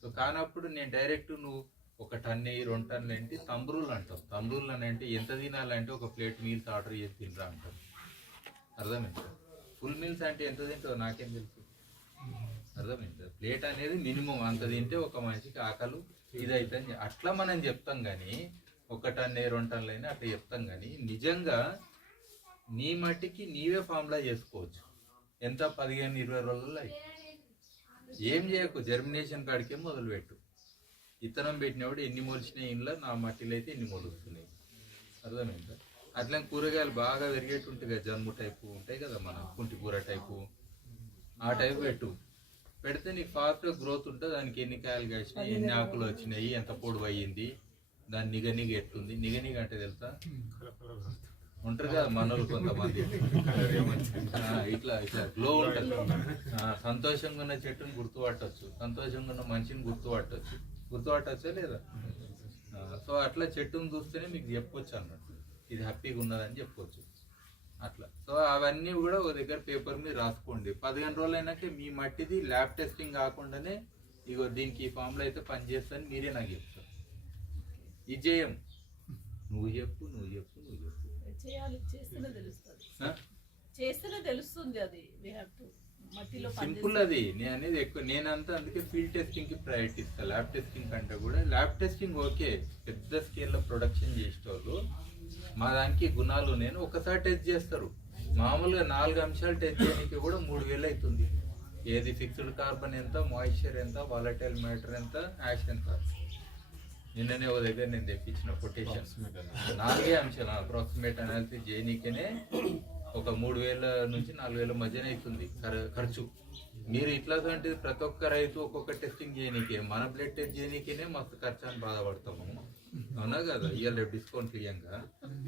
సో కానప్పుడు నేను డైరెక్ట్ నువ్వు 1 టన్ను 2 టన్నులు ఏంటి తంబ్రూలు అంటాం. తంబ్రూలు అని అంటే ఎంత తినాలంటే ఒక ప్లేట్ మీల్స్ ఆర్డర్ చేసి తినరా అంటారు. అర్థమైందా? ఫుల్ మీల్స్ అంటే ఎంత తింటావు నాకేం తెలుసు. అర్థమైందా? ప్లేట్ అనేది మినిమం అంత తింటే ఒక మనిషికి ఆకలి ఇదైతే అట్లా మనం చెప్తాం కానీ 1 టన్ను 2 టన్నులు అయినా అట్లా చెప్తాం కానీ నిజంగా నీ మట్టికి నీవే ఫార్ములా చేసుకోవచ్చు. ఎంత 15-20 రోజుల్లో ఏం చేయకు, జర్మినేషన్ కాడికే మొదలుపెట్టు. విత్తనం పెట్టినప్పుడు ఎన్ని మొలిచినాయి ఇంట్లో, నా మట్టిలో అయితే ఎన్ని మొలుస్తున్నాయి. అర్థమైందా? అట్లా కూరగాయలు బాగా పెరిగేటుంటాయి కదా, జన్ము టైపు ఉంటాయి కదా, మన కుంటి కూర టైపు, ఆ టైపు పెడితే నీకు ఫాస్ట్గా గ్రోత్ ఉంటుంది. దానికి ఎన్ని కాయలు కాసినాయి, ఎన్ని ఆకులు వచ్చినాయి, ఎంత పొడవు అయ్యింది, దాని నిగనిగ ఎట్టుంది. నిగనిగ అంటే తెలుసా, ఉంటారు కదా మనోళ్ళు కొంతమంది, ఇట్లా ఇట్లా గ్లో ఉంటుంది. సంతోషంగా ఉన్న చెట్టుని గుర్తుపట్టవచ్చు, సంతోషంగా ఉన్న మనిషిని గుర్తుపట్టచ్చా లేదా? సో అట్లా చెట్టును చూస్తేనే మీకు చెప్పొచ్చు అన్నట్టు, ఇది హ్యాపీగా ఉన్నదని చెప్పొచ్చు అట్లా. సో అవన్నీ కూడా ఒక దగ్గర పేపర్ మీద రాసుకోండి. 15 రోజులు అయినాకే మీ మట్టిది ల్యాబ్ టెస్టింగ్ కాకుండానే ఇగో దీనికి ఈ ఫామ్లో అయితే పనిచేస్తాను మీరే నాకు చెప్తారు. ఇది చేయం, నువ్వు చెప్పు చేయాలి, చేస్తేనే తెలుస్తుంది. అది మట్టిలో సింపుల్. అది నేను అనేది ఎక్కువ, నేనంతా అందుకే ఫీల్డ్ టెస్టింగ్ కి ప్రయారిటీ ఇస్తాను. ల్యాబ్ టెస్టింగ్ కంటే కూడా ల్యాబ్ టెస్టింగ్ ఓకే, పెద్ద స్కేల్లో ప్రొడక్షన్ చేసేటోళ్ళు మా దానికి గుణాలు నేను ఒకసారి టెస్ట్ చేస్తారు. మామూలుగా 4 అంశాలు టెస్ట్ చేయడానికి కూడా 3000 అవుతుంది. ఏది ఫిక్స్డ్ కార్బన్ ఎంత, మాయిశ్చర్ ఎంత, వాలటైల్ మ్యాటర్ ఎంత, యాష్ ఎంత. నిన్ననే ఒక దగ్గర నేను తెప్పించిన కొటేషన్ 4 అంశాలు అప్రాక్సిమేట్ అనాలిసిస్ చేయనీకనే ఒక 3000 నుంచి 4000 మధ్యన అవుతుంది ఖర్చు. మీరు ఇట్లాంటి ప్రతి ఒక్క రైతు ఒక్కొక్క టెస్టింగ్ చేయనీకే, మన బ్లడ్ టెస్ట్ చేయనీకేనే మస్తు ఖర్చు అని బాధపడతాము. అవునా కదా? ఇవాళ డిస్కౌంట్ ఇయ్యంగా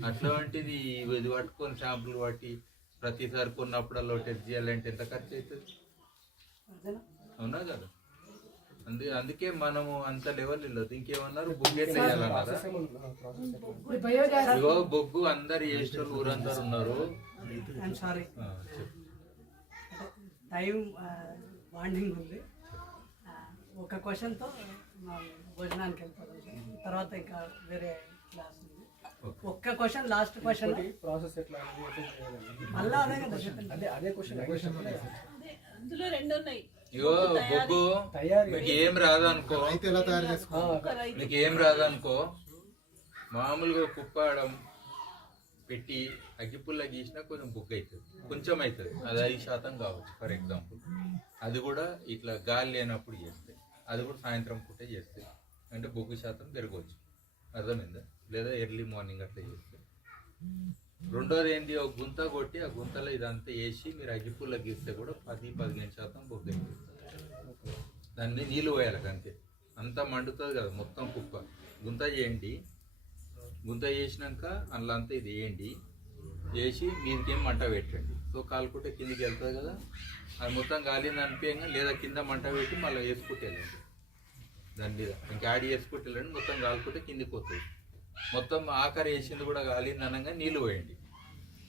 అట్లాంటిది ఇది పట్టుకొని శాంపుల్ పట్టి ప్రతిసారి కొన్నప్పుడల్లా టెస్ట్ చేయాలంటే ఎంత ఖర్చు అవుతుంది? అవునా కదా? అందుకే మనము అంత లెవెల్ వెళ్ళదు. ఇంకేమన్నారు, బొగ్గు ఎట్లా చేయాలన్నారా? ఇగో బొగ్గు అందరు చేసేటోళ్ళు ఊరందరు ఉన్నారు. సారీ, టైం బాండింగ్ ఉంది. ఒక క్వశ్చన్తో భోజనానికి వెళ్ళిపోతాం, తర్వాత ఇంకా వేరే క్లాస్ ఉంది. ఒక్క క్వశ్చన్, లాస్ట్ క్వశ్చన్. ప్రాసెస్ ఎట్లా మళ్ళీ అదే కదా చెప్పండి. అదే క్వశ్చన్ అందులో 2 ఉన్నాయి. ఇగో బొగ్గు మీకు ఏం రాదనుకో, మీకు ఏం రాదనుకో, మామూలుగా కుప్పాడం పెట్టి అగ్గిపుల్ల గీసినా కొంచెం బొగ్గు అవుతుంది, కొంచెం అవుతుంది. అది 5% కావచ్చు ఫర్ ఎగ్జాంపుల్. అది కూడా ఇట్లా గాలి లేనప్పుడు చేస్తే, అది కూడా సాయంత్రం పూటే చేస్తే అంటే బొగ్గు శాతం పెరగవచ్చు. అర్థమైందా? లేదా ఎర్లీ మార్నింగ్ అట్లా చేస్తే. రెండోది ఏంటి, ఒక గుంత కొట్టి ఆ గుంతలో ఇదంతా వేసి మీరు అగ్గిపుల్ల గీస్తే కూడా 10-15% బొగ్గు అవుతుంది. దాన్ని నీళ్ళు పోయాలి అంతే, అంతా మండుతుంది కదా మొత్తం కుప్ప. గుంత చేయండి, గుంత చేసినాక అందులో అంతా ఇది వేయండి, వేసి మీదికేం మంట పెట్టండి. సో కాలుకుంటే కిందికి వెళ్తుంది కదా, అది మొత్తం గాలిని అనిపించగా, లేదా కింద మంట పెట్టి మళ్ళీ వేసుకుంటే వెళ్ళండి దాని మీద, ఇంకా యాడ్ చేసుకుంటే వెళ్ళండి. మొత్తం కాలుకుంటే కిందికి పోతుంది. మొత్తం ఆఖరి వేసింది కూడా గాలిని అనగా నీళ్ళు పోయండి.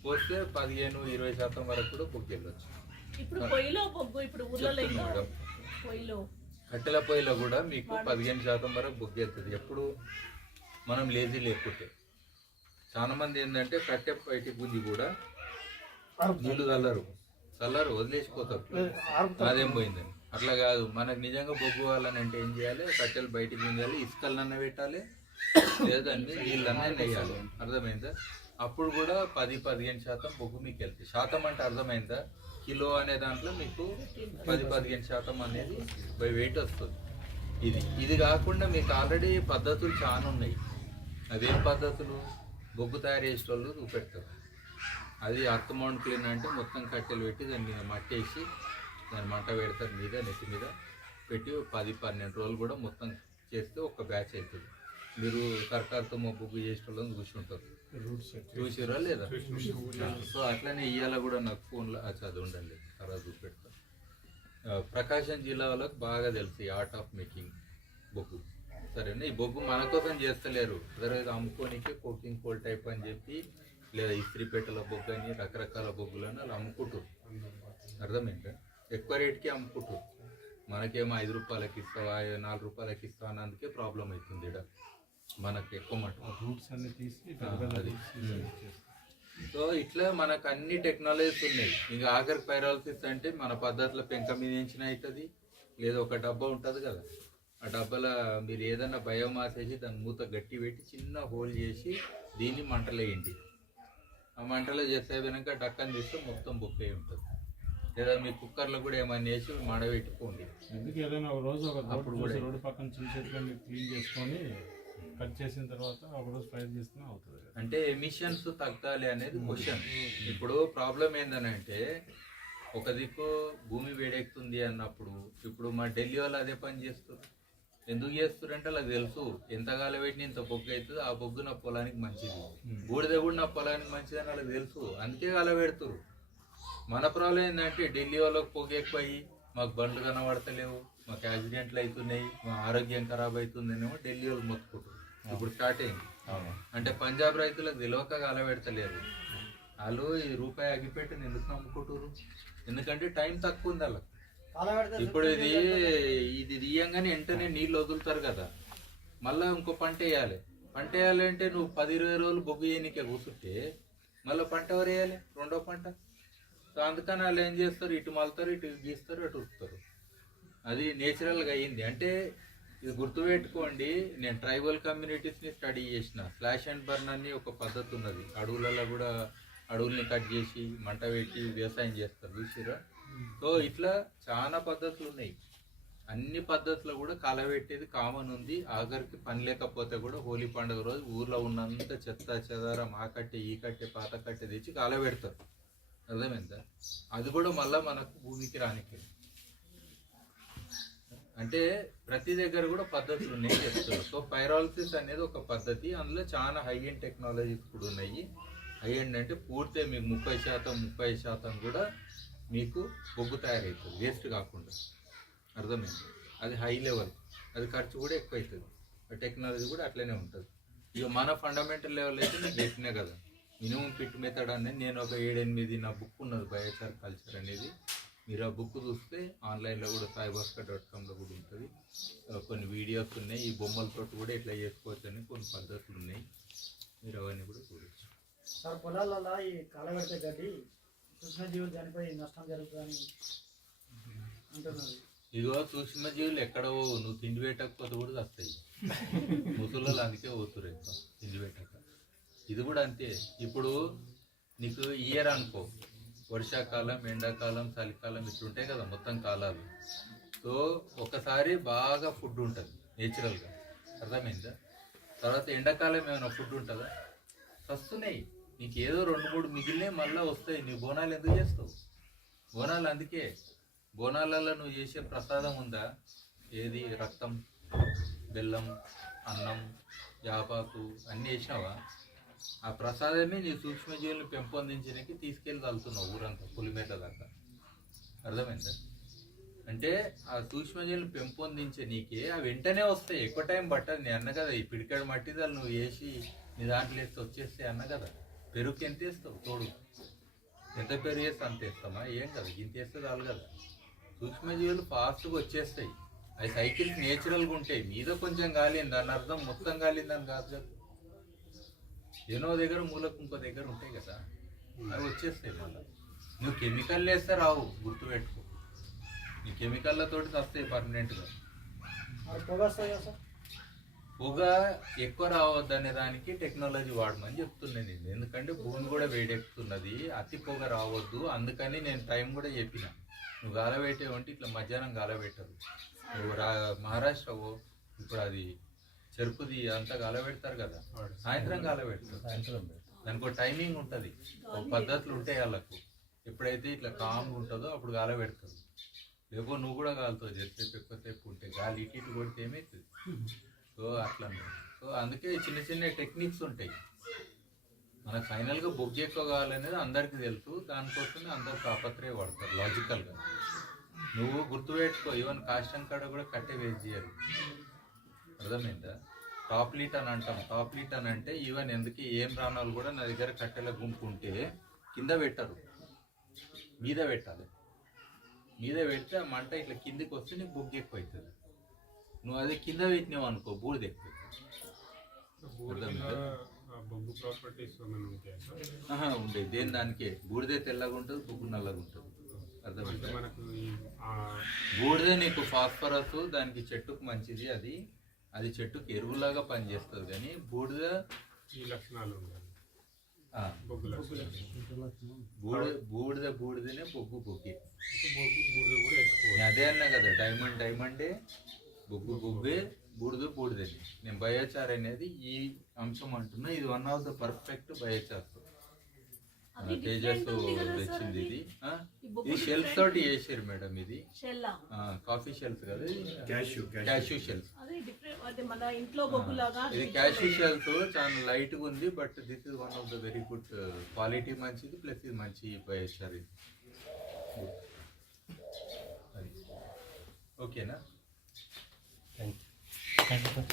పోస్తే 15-20% వరకు కూడా బొగ్గు వెళ్ళొచ్చు. ఇప్పుడు పొయ్యిలో బొగ్గు, ఇప్పుడు ఊర్లలో పొయ్యిలో, కట్టెల పొయ్యిలో కూడా మీకు 15% వరకు బొగ్గు వెళ్తుంది. ఎప్పుడు మనం లేజీ లేకుంటే. చాలా మంది ఏంటంటే కట్టె బయటి గుంజి కూడా నీళ్ళు చల్లరు వదిలేసిపోతారు, అదేం పోయిందని. అట్లా కాదు, మనకు నిజంగా బొగ్గు కావాలని అంటే ఏం చేయాలి, కట్టెలు బయటికి గుంజాలి, ఇసుకలన్నా పెట్టాలి, లేదా నీళ్ళన్నా నెయ్యాలి. అర్థమైందా? అప్పుడు కూడా 10-15% బొగ్గు మీకు వెళ్తుంది. శాతం అంటే అర్థమైందా? కిలో అనే దాంట్లో మీకు 10-15% అనేది బై వెయిట్ వస్తుంది. ఇది కాకుండా మీకు ఆల్రెడీ పద్ధతులు చాలా ఉన్నాయి. అవేం పద్ధతులు? బొగ్గు తయారు చేసేటోళ్ళు చూపెడతారు. అది అర్త్ మౌంట్ క్లీన్ అంటే మొత్తం కట్టెలు పెట్టి దాని మీద మట్టేసి దాని మంట పెడతారు మీద, నెత్తి మీద పెట్టి 10-12 రోజులు కూడా మొత్తం చేస్తే ఒక బ్యాచ్ అవుతుంది. మీరు సర్కార్తో మా బొగ్గు చేసేటోళ్ళని కూర్చుంటారు, చూసిరా లేదా? సో అట్లనే ఇవాళ కూడా నాకు ఫోన్లో చదువు ఉండండి, తర్వాత చూపెడతాను. ప్రకాశం జిల్లా వాళ్ళకి బాగా తెలుసు ఈ ఆర్ట్ ఆఫ్ మేకింగ్ బొగ్గు. సరేనా? ఈ బొగ్గు మన కోసం చేస్తలేరు, తర్వాత అమ్ముకోనికే కోకింగ్ కోల్ టైప్ అని చెప్పి, లేదా ఇస్త్రీపేటల బొగ్గు అని రకరకాల బొగ్గులని వాళ్ళు అమ్ముకుంటారు. అర్థమైందా? ఎక్కువ రేట్కి అమ్ముకుంటారు. మనకేమో 5 రూపాయలకి ఇస్తావా, 4 రూపాయలకి ఇస్తావా అన్నందుకే ప్రాబ్లం అవుతుంది. ఇక్కడ మనకు ఎక్కువ రూట్స్ అన్ని తీసి అది. సో ఇట్లా మనకు అన్ని టెక్నాలజీస్ ఉన్నాయి. ఇంకా ఆఖరికి పైరాలసిస్ అంటే మన పద్ధతిలో పెంక మీద ఎంచిన అవుతుంది, లేదా ఒక డబ్బా ఉంటుంది కదా, ఆ డబ్బాల మీరు ఏదైనా బయోమాస్ వేసి దాని మూత గట్టి పెట్టి చిన్న హోల్ చేసి దీన్ని మంటలు వేయండి. ఆ మంటలో చేస్తే వెనక డక్కని తీస్తే మొత్తం బుక్ అయి ఉంటుంది. లేదా మీ కుక్కర్లో కూడా ఏమైనా వేసి మడబెట్టుకోండి. ఎందుకు ఏదైనా ఒక రోజు ఒక అప్పుడు కూడా రోడ్డు పక్కన చిన్న చేతిలో క్లీన్ చేసుకొని కట్ చేసిన తర్వాత ఒక రోజు ఫ్రై చేసినా అవుతుంది. అంటే ఎమిషన్స్ తగ్గాలి అనేది క్వశ్చన్. ఇప్పుడు ప్రాబ్లం ఏందనంటే ఒక దిక్కు భూమి వేడెక్కుతుంది అన్నప్పుడు ఇప్పుడు మా ఢిల్లీ వాళ్ళు అదే పని చేస్తారు. ఎందుకు చేస్తారంటే వాళ్ళకి తెలుసు ఎంత గాలి పెట్టిన ఇంత బొగ్గు అవుతుంది, ఆ బొగ్గు నా పొలానికి మంచిది, బూడిద కూడా నా పొలానికి మంచిది అని వాళ్ళకి తెలుసు, అందుకే గాలి పెడతారు. మన ప్రాబ్లం ఏంటంటే ఢిల్లీ వాళ్ళకి పొగ ఎక్కువ అయ్యి మాకు బండ్లు కనబడతలేవు, మాకు యాక్సిడెంట్లు అవుతున్నాయి, మా ఆరోగ్యం ఖరాబ్ అవుతుందనేమో ఢిల్లీ వాళ్ళు మొత్తుకుంటారు. ఇప్పుడు స్టార్ట్ అయింది. అంటే పంజాబ్ రైతులకు తెలియక గాల పెడతలేరు. వాళ్ళు ఈ రూపాయి అగ్గిపెట్టిని ఎందుకు నమ్ముకుంటారు? ఎందుకంటే టైం తక్కువ ఉంది వాళ్ళకి. ఇప్పుడు ఇది తీయంగానే వెంటనే నీళ్ళు వదులుతారు కదా, మళ్ళీ ఇంకో పంట వేయాలి. పంట వేయాలంటే నువ్వు 10-20 రోజులు బొగ్గు వేయనికే కూర్చుంటే మళ్ళీ పంట ఎవరు వేయాలి? రెండో పంట. సో అందుకని వాళ్ళు ఏం చేస్తారు, ఇటు మలుతారు, ఇటు గీస్తారు, అటు ఉరుకుతారు. అది నేచురల్గా అయ్యింది. అంటే ఇది గుర్తుపెట్టుకోండి, నేను ట్రైబల్ కమ్యూనిటీస్ని స్టడీ చేసిన. స్లాష్ అండ్ బర్న్ అని ఒక పద్ధతి ఉన్నది. అడవులలో కూడా అడవుల్ని కట్ చేసి మంట పెట్టి వ్యవసాయం చేస్తారు, చూసిరా? సో ఇట్లా చాలా పద్ధతులు ఉన్నాయి. అన్ని పద్ధతులు కూడా కాలబెట్టేది కామన్ ఉంది. ఆఖరికి పని లేకపోతే కూడా హోలీ పండుగ రోజు ఊర్లో ఉన్నంత చెత్త చెదారం ఆ కట్టె ఈ కట్టె పాత కట్టె తెచ్చి కాలబెడతారు. అర్థమైందా? అది కూడా మళ్ళీ మనకు భూమికి రానికి. అంటే ప్రతి దగ్గర కూడా పద్ధతులు ఉన్నాయి చెప్తారు. సో పైరాలసిస్ అనేది ఒక పద్ధతి. అందులో చాలా హై ఎండ్ టెక్నాలజీస్ కూడా ఉన్నాయి. హై ఎండ్ అంటే పూర్తిగా మీకు 30% కూడా మీకు బొగ్గు తయారవుతుంది వేస్ట్ కాకుండా. అర్థమైంది? అది హై లెవెల్, అది ఖర్చు కూడా ఎక్కువ అవుతుంది. టెక్నాలజీ కూడా అట్లనే ఉంటుంది. ఇక మన ఫండమెంటల్ లెవెల్ అయితే నేను చెప్పినా కదా, మినిమం ఫిట్ మెథడ్ అనేది నేను ఒక 7-8 నా బుక్ ఉన్నది, బయోచార్ కల్చర్ అనేది. మీరు ఆ బుక్ చూస్తే ఆన్లైన్లో కూడా సాయిభాస్కర్.comలో కూడా ఉంటుంది. కొన్ని వీడియోస్ ఉన్నాయి, ఈ బొమ్మలతో కూడా ఇట్లా చేసుకోవచ్చు అని కొన్ని పద్ధతులు ఉన్నాయి. మీరు అవన్నీ కూడా చూడవచ్చు. సార్ పొలాలలో ఈ కాలబెడితే గడ్డి సూక్ష్మజీవులు చనిపోయి నష్టం జరుగుతుందని అంటున్నారు. ఇగో సూక్ష్మజీవులు ఎక్కడో నువ్వు తిండి పెట్టకపోతే కూడా వస్తాయి. ముసళ్ళు అందుకే పోతురు ఎక్కువ తిండి పెట్టక. ఇది కూడా అంతే. ఇప్పుడు నీకు ఇయర్ అనుకో, వర్షాకాలం, ఎండాకాలం, చలికాలం ఇట్లుంటాయి కదా మొత్తం కాలాలు. సో ఒకసారి బాగా ఫుడ్ ఉంటుంది నేచురల్గా, అర్థమైందా? తర్వాత ఎండాకాలం ఏమైనా ఫుడ్ ఉంటుందా? వస్తున్నాయి. నీకు ఏదో 2-3 మిగిలినవి మళ్ళీ వస్తాయి. నీ బోనాలు ఎందుకు చేస్తావు? బోనాలు అందుకే. బోనాలలో నువ్వు చేసే ప్రసాదం ఉందా? ఏది? రక్తం, బెల్లం, అన్నం, యాపాకు అన్నీ వేసినావా? ఆ ప్రసాదమే నీ సూక్ష్మజీవులను పెంపొందించడానికి తీసుకెళ్ళి తలుతున్నావు ఊరంతా పులిమేట దాకా. అర్థమైందా? అంటే ఆ సూక్ష్మజీవులను పెంపొందించే నీకే ఆ వెంటనే వస్తాయి, ఎక్కువ టైం పట్టదు. నేను అన్న కదా, ఈ పిడికాడు మట్టిదాలు నువ్వు వేసి నీ దాంట్లో వేస్తే వచ్చేస్తే అన్న కదా. పెరుగు ఎంత వేస్తావు? తోడు ఎంత పెరుగు వేస్తే అంత వేస్తామా? ఏం కదా, ఇంత వేస్తే చాలు కదా. సూక్ష్మజీవులు ఫాస్ట్గా వచ్చేస్తాయి. అవి సైకిల్స్ నేచురల్గా ఉంటాయి. మీద కొంచెం గాలింది దాని అర్థం మొత్తం గాలిందని కాదు కదా. ఏనో దగ్గర మూలకు ఇంకో దగ్గర ఉంటాయి కదా, అవి వచ్చేస్తాయి. మళ్ళీ నువ్వు కెమికల్ వేస్తే రావు, గుర్తుపెట్టుకో. నీ కెమికల్లతోటి వస్తాయి పర్మనెంట్గా. పొగ వస్తాయి కదా సార్? పొగ ఎక్కువ రావద్దనే దానికి టెక్నాలజీ వాడమని చెప్తున్నాను నేను. ఎందుకంటే భూమి కూడా వేడెక్కుతున్నది, అతి పొగ రావద్దు. అందుకని నేను టైం కూడా చెప్పిన. నువ్వు గాలబెట్టేవంటే ఇట్లా మధ్యాహ్నం గాలబెట్టరు. నువ్వు మహారాష్ట్రవో ఇప్పుడు అది చెరుకుది అంతా గాలబెడతారు కదా, సాయంత్రం గాలబెడతారు. దానికి ఒక టైమింగ్ ఉంటుంది, ఒక పద్ధతులు ఉంటాయి వాళ్ళకు. ఎప్పుడైతే ఇట్లా కామ్గా ఉంటుందో అప్పుడు గాలబెడతారు. లేకపోతే నువ్వు కూడా కాలుతావు జరసేపు ఎక్కువసేపు ఉంటే. గాలి ఇటు ఇటు కొడితే ఏమవుతుంది? సో అట్లా. సో అందుకే చిన్న చిన్న టెక్నిక్స్ ఉంటాయి. మనకు ఫైనల్గా బొగ్గు ఎక్కువ కావాలనేది అందరికీ తెలుసు. దానికోసమే అందరు తాపత్రయ పడతారు లాజికల్గా. నువ్వు గుర్తుపెట్టుకో, ఈవెన్ కాస్టన్ కాడ కూడా కట్టె వేస్ట్ చేయరు. అర్థమైందా? టాప్ లీట్ అని అంటాం. టాప్ లీట్ అని అంటే ఈవెన్ ఎందుకు ఏం రానాలు కూడా నా దగ్గర కట్టెల గుంపు ఉంటే కింద పెట్టరు, మీద పెట్టాలి. మీద పెడితే ఆ మంట ఇట్లా కిందికి వస్తే నీకు బొగ్గు ఎక్కువ అవుతుంది. నువ్వు అదే కింద పెట్టినావు అనుకో, బూడిద ఎక్కువ. ఉండేది దేని దానికే. బూడిదే తెల్లగా ఉంటుంది, బొగ్గు నల్లగా ఉంటుంది. అర్థమైందా? మనకు బూడిద నీకు ఫాస్ఫరస్ దానికి చెట్టుకు మంచిది, అది అది చెట్టుకు ఎరువులాగా పనిచేస్తుంది. కానీ బూడిద ఈ లక్షణాలు ఉండాలి. ఆ, బొగ్గు లక్షణాలు. బూడిదనే బొగ్గు బొగ్గే. బూడిద కూడా ఎక్కువ. నేను అదే అన్నా కదా, డైమండే, బొగ్గు బొగ్గే, బూడిదే. నేను బయోచార్ అనేది ఈ అంశం అంటున్నా. ఇది one of the perfect biochar. అది తేజస్ different ఉంది కదా సార్ తెచ్చింది అది? ఇది. ఈ బొగ్గు ఇది షెల్ఫ్ different. తోటి చేసారు మేడం. ఇది షెల్లా కాఫీ షెల్ఫ్ కదా, క్యాష్యూ షెల్ఫ్. అదే డిఫరెంట్, అదే మన ఇంట్లో బొగ్గులాగా ఇది క్యాష్యూ షెల్ఫ్ చాలా లైట్ గా ఉంది. But this is one of the very good quality, మంచిది. ప్లస్ ఇది మంచి బయోచార్. ఇది ఓకేనా? Thank you.